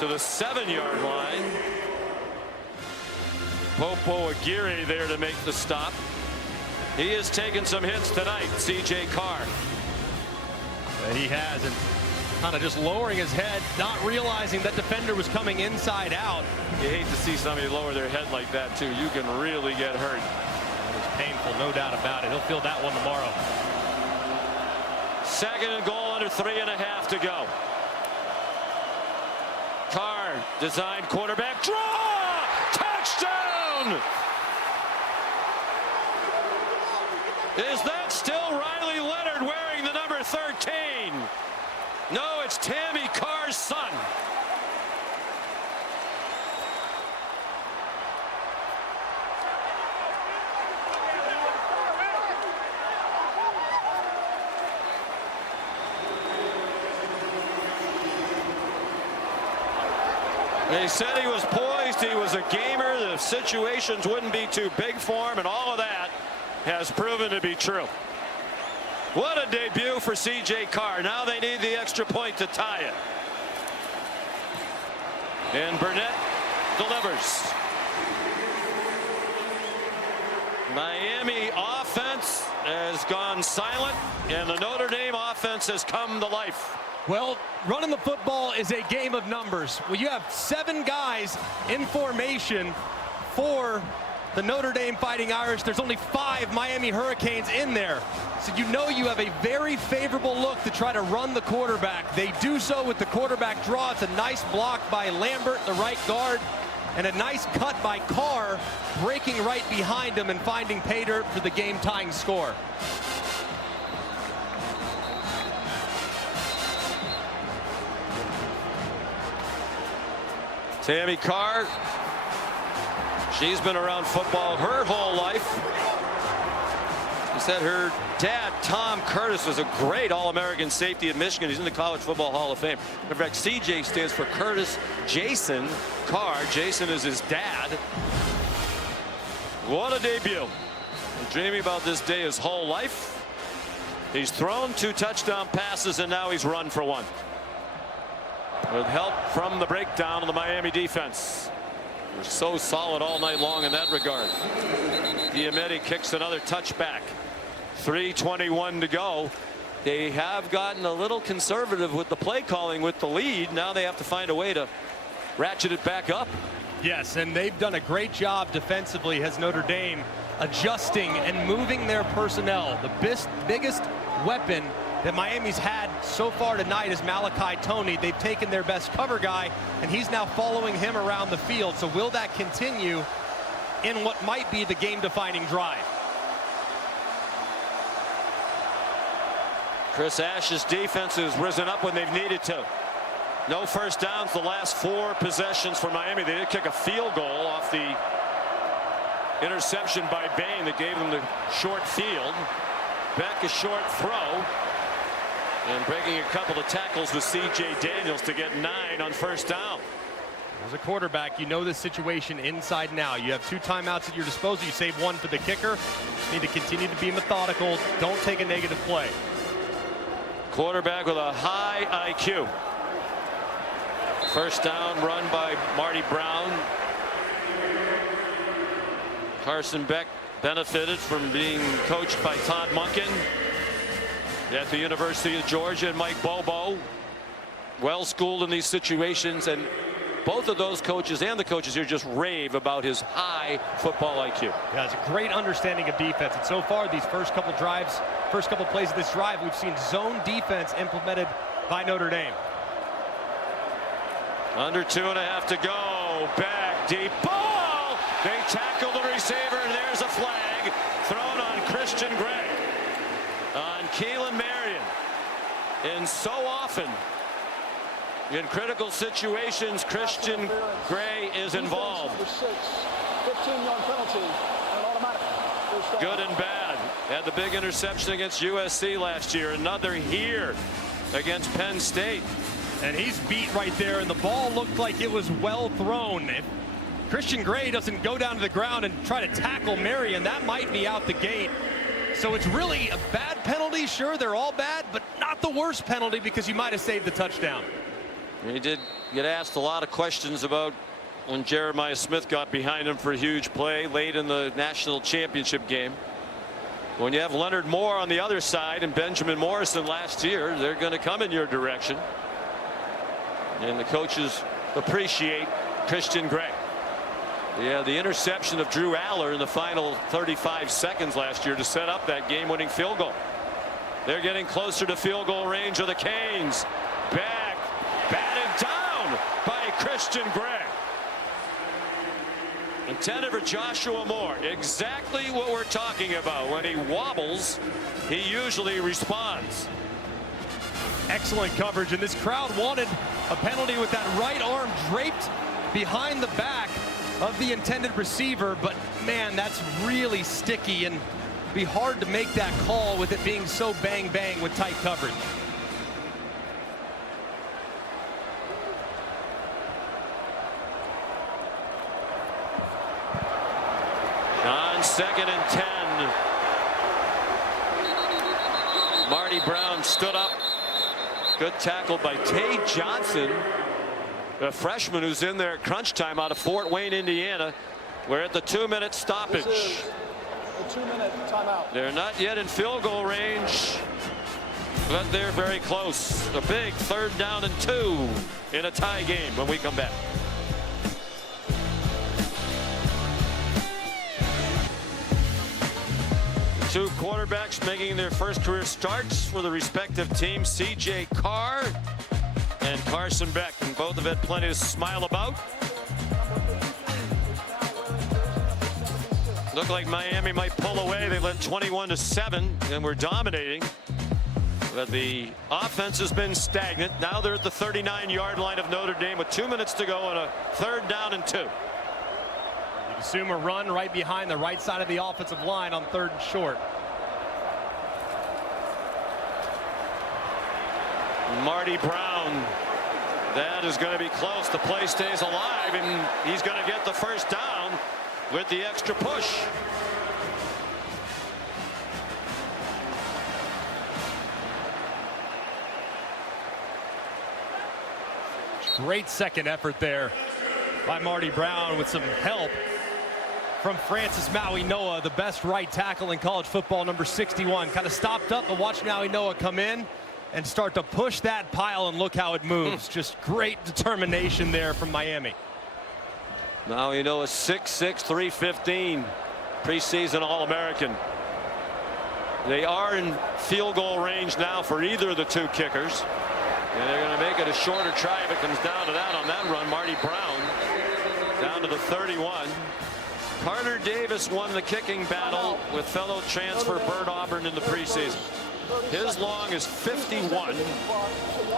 to the 7-yard line. Popo Aguirre there to make the stop. He has taken some hits tonight, C.J. Carr. He has, and kind of just lowering his head, not realizing that defender was coming inside out. You hate to see somebody lower their head like that, too. You can really get hurt. It was painful, no doubt about it. He'll feel that one tomorrow. 2nd and goal, under 3.5 to go. Carr, designed quarterback draw! Touchdown! Is that still Riley Leonard wearing the number 13? No, it's Tammy Carr's son. They said he was poised, he was a gamer, the situations wouldn't be too big for him, and all of that has proven to be true. What a debut for C.J. Carr. Now they need the extra point to tie it. And Burnett delivers. Miami offense has gone silent, and the Notre Dame offense has come to life. Well, running the football is a game of numbers. Well, you have 7 guys in formation for the Notre Dame Fighting Irish. There's only 5 Miami Hurricanes in there. So you know you have a very favorable look to try to run the quarterback. They do so with the quarterback draw. It's a nice block by Lambert, the right guard, and a nice cut by Carr, breaking right behind him and finding pay dirt for the game-tying score. Tammy Carr, she's been around football her whole life. She said her dad, Tom Curtis, was a great All-American safety at Michigan. He's in the College Football Hall of Fame. In fact, CJ stands for Curtis Jason Carr. Jason is his dad. What a debut. Been dreaming about this day his whole life. He's thrown 2 touchdown passes, and now he's run for 1. With help from the breakdown of the Miami defense. They're so solid all night long in that regard. Diamete kicks another touchback. 3:21 to go. They have gotten a little conservative with the play calling with the lead. Now they have to find a way to ratchet it back up. Yes, and they've done a great job defensively, has Notre Dame, adjusting and moving their personnel. The biggest weapon that Miami's had so far tonight is Malachi Toney. They've taken their best cover guy, and he's now following him around the field. So will that continue in what might be the game-defining drive? Chris Ash's defense has risen up when they've needed to. No first downs the last 4 possessions for Miami. They did kick a field goal off the interception by Bain that gave them the short field. Beck a short throw. And breaking a couple of tackles with C.J. Daniels to get 9 on first down. As a quarterback, you know this situation inside and out. You have 2 timeouts at your disposal. You save 1 for the kicker. You need to continue to be methodical. Don't take a negative play. Quarterback with a high IQ. First down run by Marty Brown. Carson Beck benefited from being coached by Todd Monken. at the University of Georgia, and Mike Bobo, well schooled in these situations, and both of those coaches and the coaches here just rave about his high football IQ. Yeah, it's a great understanding of defense, and so far these first couple drives, first couple plays of this drive, we've seen zone defense implemented by Notre Dame. Under 2.5 to go. Back deep ball. They tackle the receiver, and there's a flag thrown on Christian Gray. On Keelan Marion. And so often in critical situations, Christian Gray is involved. 15-yard penalty, and automatic. Good and bad. Had the big interception against USC last year. Another here against Penn State. And he's beat right there, and the ball looked like it was well thrown. If Christian Gray doesn't go down to the ground and try to tackle Marion, that might be out the gate. So it's really a bad penalty. Sure, they're all bad, but not the worst penalty because you might have saved the touchdown. He did get asked a lot of questions about when Jeremiah Smith got behind him for a huge play late in the national championship game. When you have Leonard Moore on the other side and Benjamin Morrison last year, they're going to come in your direction. And the coaches appreciate Christian Gray. Yeah, the interception of Drew Aller in the final 35 seconds last year to set up that game-winning field goal. They're getting closer to field goal range of the Canes. Back, batted down by Christian Gray. Intended for Joshua Moore. Exactly what we're talking about. When he wobbles, he usually responds. Excellent coverage, and this crowd wanted a penalty with that right arm draped behind the back of the intended receiver, but man, that's really sticky and be hard to make that call with it being so bang bang with tight coverage. On 2nd and 10. Marty Brown stood up. Good tackle by Tay Johnson, a freshman who's in there at crunch time out of Fort Wayne, Indiana. We're at the 2-minute stoppage. The 2-minute timeout. They're not yet in field goal range, but they're very close. A big 3rd down and 2 in a tie game when we come back. Two quarterbacks making their first career starts for the respective teams, C.J. Carr and Carson Beck, and both have had plenty to smile about. Looked like Miami might pull away. They led 21-7 and were dominating. But the offense has been stagnant. Now they're at the 39-yard line of Notre Dame with 2 minutes to go on a 3rd down and 2. Assume a run right behind the right side of the offensive line on 3rd and short. Marty Brown. That is going to be close. The play stays alive, and he's going to get the 1st down with the extra push. Great second effort there by Marty Brown with some help from Francis Maui-Noah, the best right tackle in college football, number 61. Kind of stopped up and watched Maui-Noah come in and start to push that pile, and look how it moves. Just great determination there from Miami. Maui-Noah 6'6", 315, preseason All-American. They are in field goal range now for either of the two kickers. And they're going to make it a shorter try if it comes down to that on that run. Marty Brown down to the 31. Carter Davis won the kicking battle with fellow transfer Bert Auburn in the preseason. His long is 51.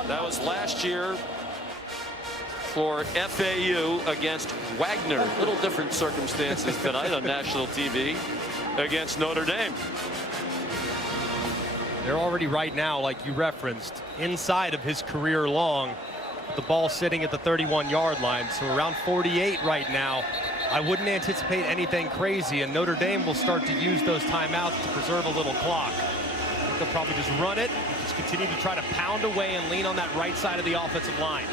That was last year for FAU against Wagner. Little different circumstances tonight on national TV against Notre Dame. They're already right now, like you referenced, inside of his career long. The ball sitting at the 31-yard line, so around 48 right now. I wouldn't anticipate anything crazy, and Notre Dame will start to use those timeouts to preserve a little clock. They'll probably just run it, just continue to try to pound away and lean on that right side of the offensive line.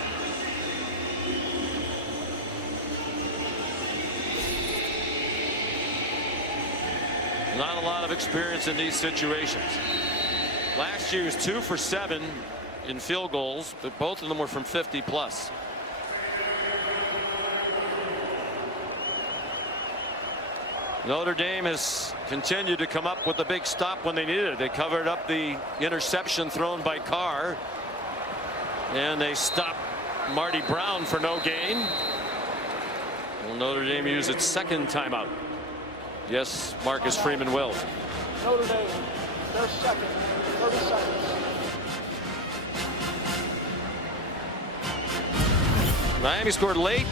Not a lot of experience in these situations. Last year was 2 for 7 in field goals, but both of them were from 50 plus. Notre Dame has continued to come up with a big stop when they needed it. They covered up the interception thrown by Carr, and they stopped Marty Brown for no gain. Will Notre Dame use its second timeout? Yes, Marcus Freeman will. Notre Dame, their second, 30 seconds. Miami scored late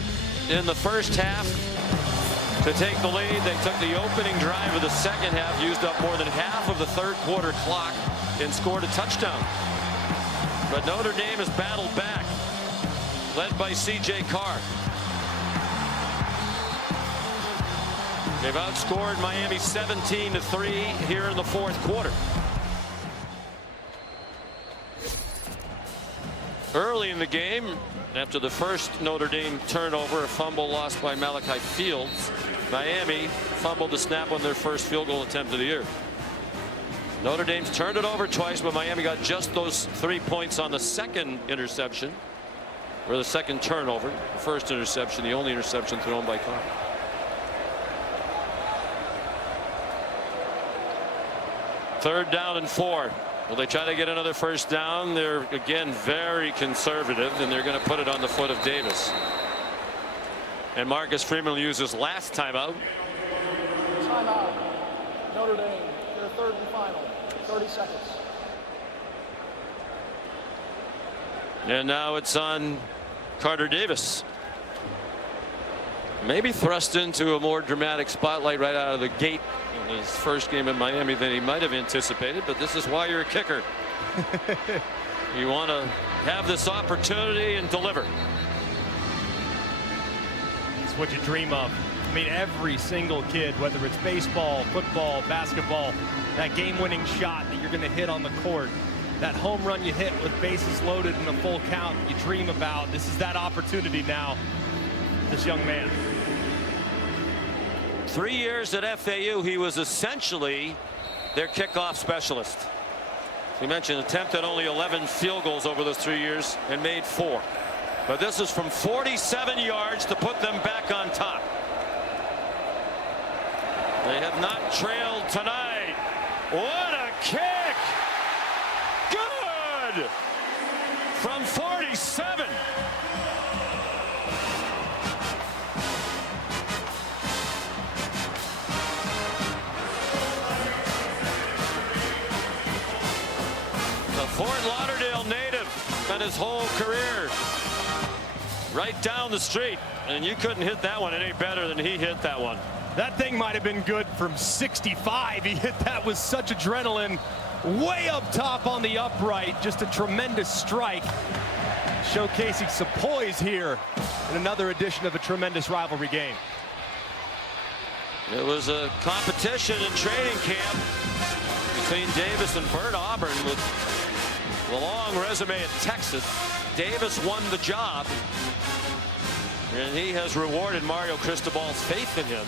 in the first half to take the lead. They took the opening drive of the second half, used up more than half of the third quarter clock, and scored a touchdown. But Notre Dame has battled back, led by C.J. Carr. They've outscored Miami 17-3 here in the fourth quarter. Early in the game, after the first Notre Dame turnover, a fumble lost by Malachi Fields, Miami fumbled the snap on their first field goal attempt of the year. Notre Dame's turned it over twice, but Miami got just those 3 points on the second interception, or the second turnover. The first interception, the only interception thrown by Carr. Third down and 4. Will they try to get another first down? They're again very conservative, and they're going to put it on the foot of Davis. And Marcus Freeman will use his last timeout. Timeout. Notre Dame, their third and final. 30 seconds. And now it's on Carter Davis. Maybe thrust into a more dramatic spotlight right out of the gate in his first game in Miami than he might have anticipated, but this is why you're a kicker. You want to have this opportunity and deliver. It's what you dream of. I mean, every single kid, whether it's baseball, football, basketball, that game-winning shot that you're going to hit on the court, that home run you hit with bases loaded and a full count, you dream about. This is that opportunity now, this young man. 3 years at FAU, he was essentially their kickoff specialist. We mentioned attempted only 11 field goals over those 3 years and made 4. But this is from 47 yards to put them back on top. They have not trailed tonight. What a kick! Good! From 47. Fort Lauderdale native, spent his whole career right down the street, and you couldn't hit that one any better than he hit that one. That thing might have been good from 65. He hit that with such adrenaline, way up top on the upright. Just a tremendous strike, showcasing some poise here in another edition of a tremendous rivalry game. It was a competition in training camp between Davis and Bert Auburn. With a long resume at Texas, Davis won the job, and he has rewarded Mario Cristobal's faith in him.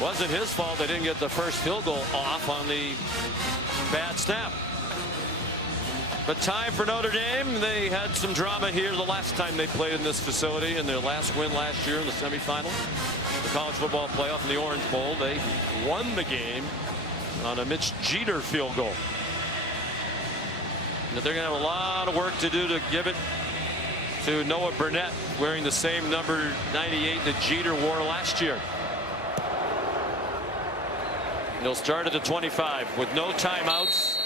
Wasn't his fault they didn't get the first field goal off on the bad snap. But time for Notre Dame. They had some drama here the last time they played in this facility in their last win last year in the semifinal, the college football playoff in the Orange Bowl. They won the game on a Mitch Jeter field goal. But they're going to have a lot of work to do to give it to Noah Burnett, wearing the same number 98 that Jeter wore last year. He'll start at the 25 with no timeouts.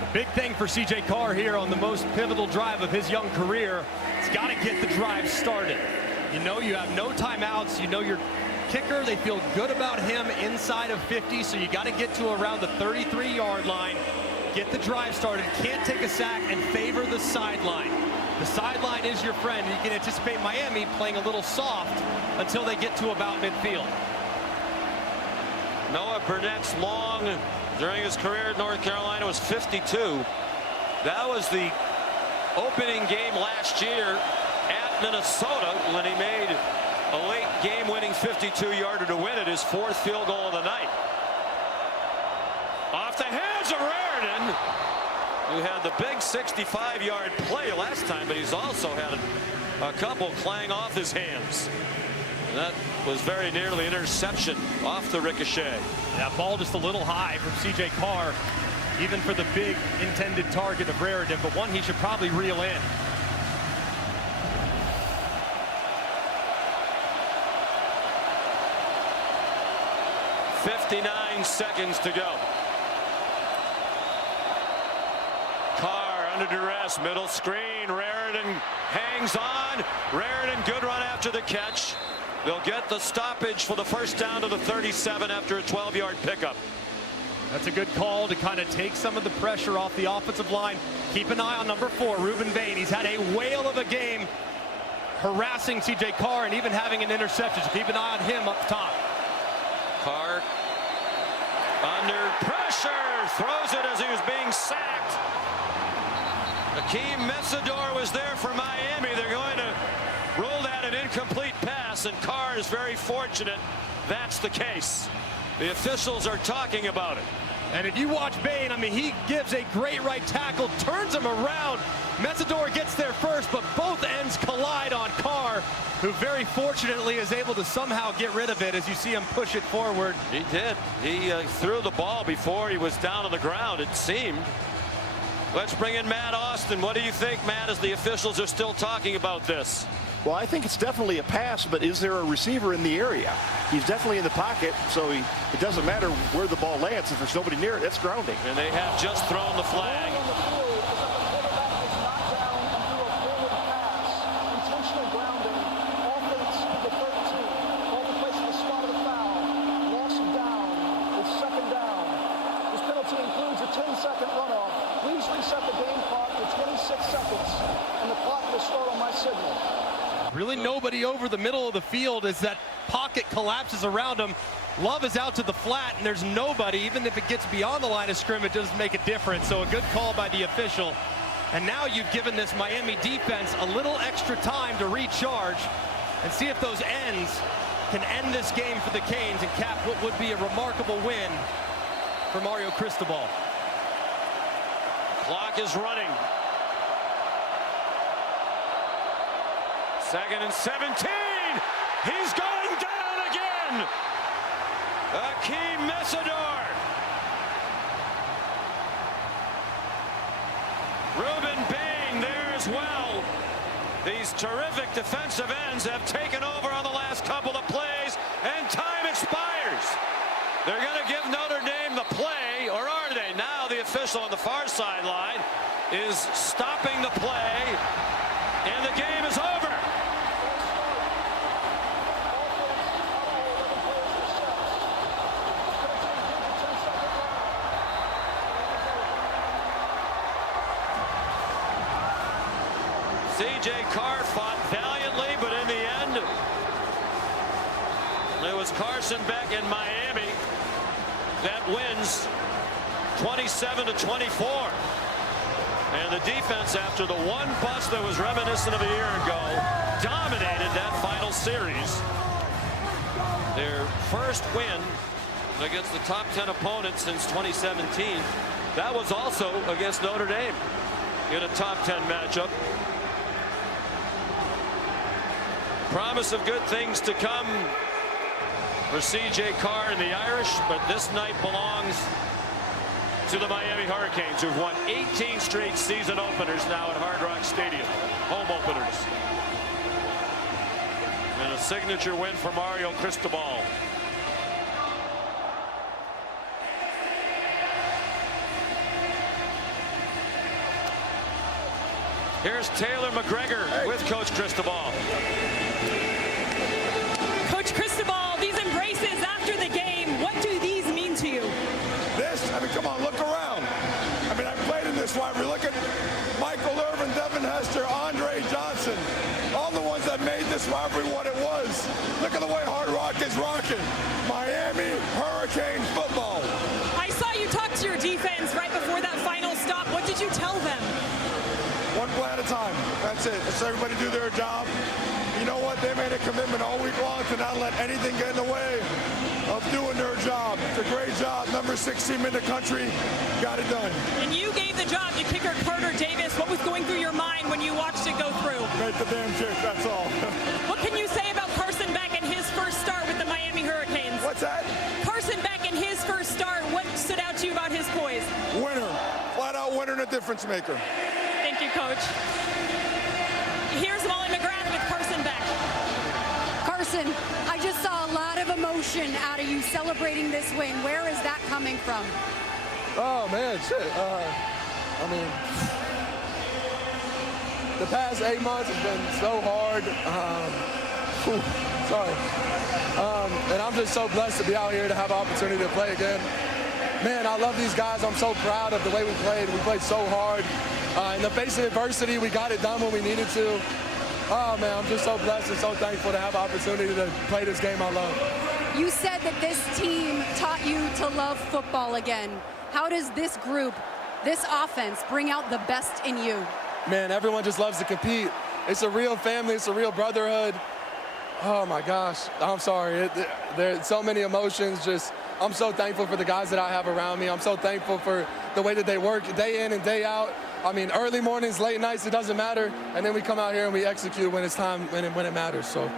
The big thing for C.J. Carr here on the most pivotal drive of his young career. He's got to get the drive started. You know you have no timeouts. You know your kicker, they feel good about him inside of 50, so you got to get to around the 33-yard line. Get the drive started. Can't take a sack and favor the sideline. The sideline is your friend. You can anticipate Miami playing a little soft until they get to about midfield. Noah Burnett's long during his career at North Carolina was 52. That was the opening game last year at Minnesota when he made A late game-winning 52-yarder to win it, his 4th field goal of the night. Off the hands of Raridan, who had the big 65-yard play last time, but he's also had a couple clang off his hands. And that was very nearly interception off the ricochet. That ball just a little high from C.J. Carr, even for the big intended target of Raridan, but one he should probably reel in. .59 seconds to go. Carr under duress, middle screen. Raridan hangs on. Raridan, good run after the catch. They'll get the stoppage for the first down to the 37 after a 12-yard pickup. That's a good call to kind of take some of the pressure off the offensive line. Keep an eye on number 4, Reuben Bain. He's had a whale of a game harassing C.J. Carr and even having an interception. So keep an eye on him up top. Carr under pressure, throws it as he was being sacked. Akeem Metsador was there for Miami. They're going to rule that an incomplete pass, and Carr is very fortunate that's the case. The officials are talking about it. And if you watch Bain, I mean, he gives a great right tackle, turns him around. Metsador gets there first, but both ends collide on Carr, who very fortunately is able to somehow get rid of it as you see him push it forward. He did. He threw the ball before he was down on the ground, it seemed. Let's bring in Matt Austin. What do you think, Matt, as the officials are still talking about this? Well, I think it's definitely a pass, but is there a receiver in the area? He's definitely in the pocket, so it doesn't matter where the ball lands. If there's nobody near it, that's grounding. And they have just thrown the flag. Really nobody over the middle of the field as that pocket collapses around him. Love is out to the flat, and there's nobody. Even if it gets beyond the line of scrimmage, it doesn't make a difference. So a good call by the official. And now you've given this Miami defense a little extra time to recharge and see if those ends can end this game for the Canes and cap what would be a remarkable win for Mario Cristobal. Clock is running. 2nd and 17. He's going down again. Akeem Metsador. Reuben Bain there as well. These terrific defensive ends have taken over on the last couple of plays, and time expires. They're going to give Notre Dame the play, or are they? Now the official on the far sideline is stopping the play, and the game is over. C.J. Carr fought valiantly, but in the end, it was Carson Beck in Miami that wins 27-24. And the defense, after the one bust that was reminiscent of a year ago, dominated that final series. Their first win against the top 10 opponent since 2017. That was also against Notre Dame in a top 10 matchup. Promise of good things to come for C.J. Carr and the Irish, but this night belongs to the Miami Hurricanes, who've won 18 straight season openers now at Hard Rock Stadium, home openers. And a signature win for Mario Cristobal. Here's Taylor McGregor with Coach Cristobal. Coach Cristobal, these embraces after the game, what do these mean to you? This, I mean, come on, look around. I mean, I played in this rivalry. Look at Michael Irvin, Devin Hester, Andre Johnson, all the ones that made this rivalry what it was. Look at the way Hard Rock is rocking. Miami Hurricane football. I saw you talk to your defense right before that final stop. What did you tell them? One play at a time. That's it. Let's everybody do their job. you know what? They made a commitment all week long to not let anything get in the way of doing their job. It's a great job. Number 6 team in the country got it done. And you gave the job to kicker Carter Davis. What was going through your mind when you watched it go through? Make the damn kick, that's all. What can you say about Carson Beck and his first start with the Miami Hurricanes? What's that? Carson Beck and his first start. What stood out to you about his poise? Winner. Flat out winner and a difference maker. Thank you, Coach. Here's Molly McGrath with Carson Beck. Carson, I just saw a lot of emotion out of you celebrating this win. Where is that coming from? Oh, man, shit. I mean, the past 8 months has been so hard. And I'm just so blessed to be out here to have an opportunity to play again. Man, I love these guys. I'm so proud of the way we played. We played so hard. In the face of adversity, we got it done when we needed to. Oh, man, I'm just so blessed and so thankful to have an opportunity to play this game I love. You said that this team taught you to love football again. How does this group, this offense, bring out the best in you? Man, everyone just loves to compete. It's a real family. It's a real brotherhood. Oh, my gosh. I'm sorry. There's so many emotions. I'm so thankful for the guys that I have around me. I'm so thankful for the way that they work day in and day out. I mean, early mornings, late nights, it doesn't matter. And then we come out here and we execute when it's time, when it matters. So.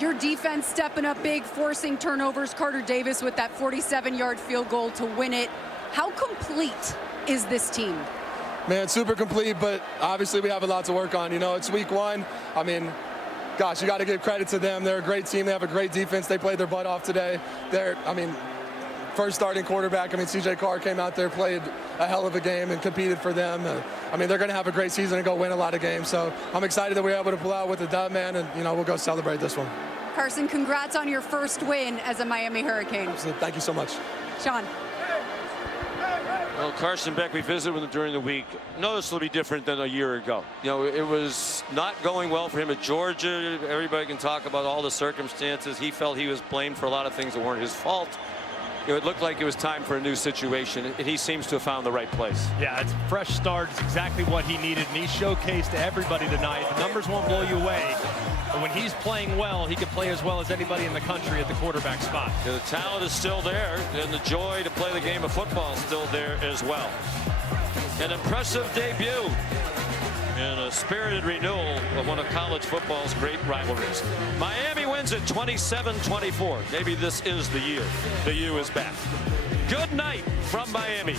Your defense stepping up big, forcing turnovers. Carter Davis with that 47-yard field goal to win it. How complete is this team? Man, super complete, but obviously we have a lot to work on. You know, it's week 1. I mean, gosh, you got to give credit to them. They're a great team. They have a great defense. They played their butt off today. First starting quarterback, CJ Carr came out there, played a hell of a game and competed for them. They're going to have a great season and go win a lot of games. So I'm excited that we were able to pull out with a dub, man, and, we'll go celebrate this one. Carson, congrats on your first win as a Miami Hurricane. Thank you so much. Sean. Well, Carson Beck, we visited with him during the week. Noticeably different than a year ago. It was not going well for him at Georgia. Everybody can talk about all the circumstances. He felt he was blamed for a lot of things that weren't his fault. It looked like it was time for a new situation, and he seems to have found the right place. Yeah, it's a fresh start. It's exactly what he needed, and he showcased to everybody tonight. The numbers won't blow you away, but when he's playing well, he can play as well as anybody in the country at the quarterback spot. Yeah, the talent is still there, and the joy to play the game of football is still there as well. An impressive debut and a spirited renewal of one of college football's great rivalries. Miami wins it 27-24. Maybe this is the year. The U is back. Good night from Miami.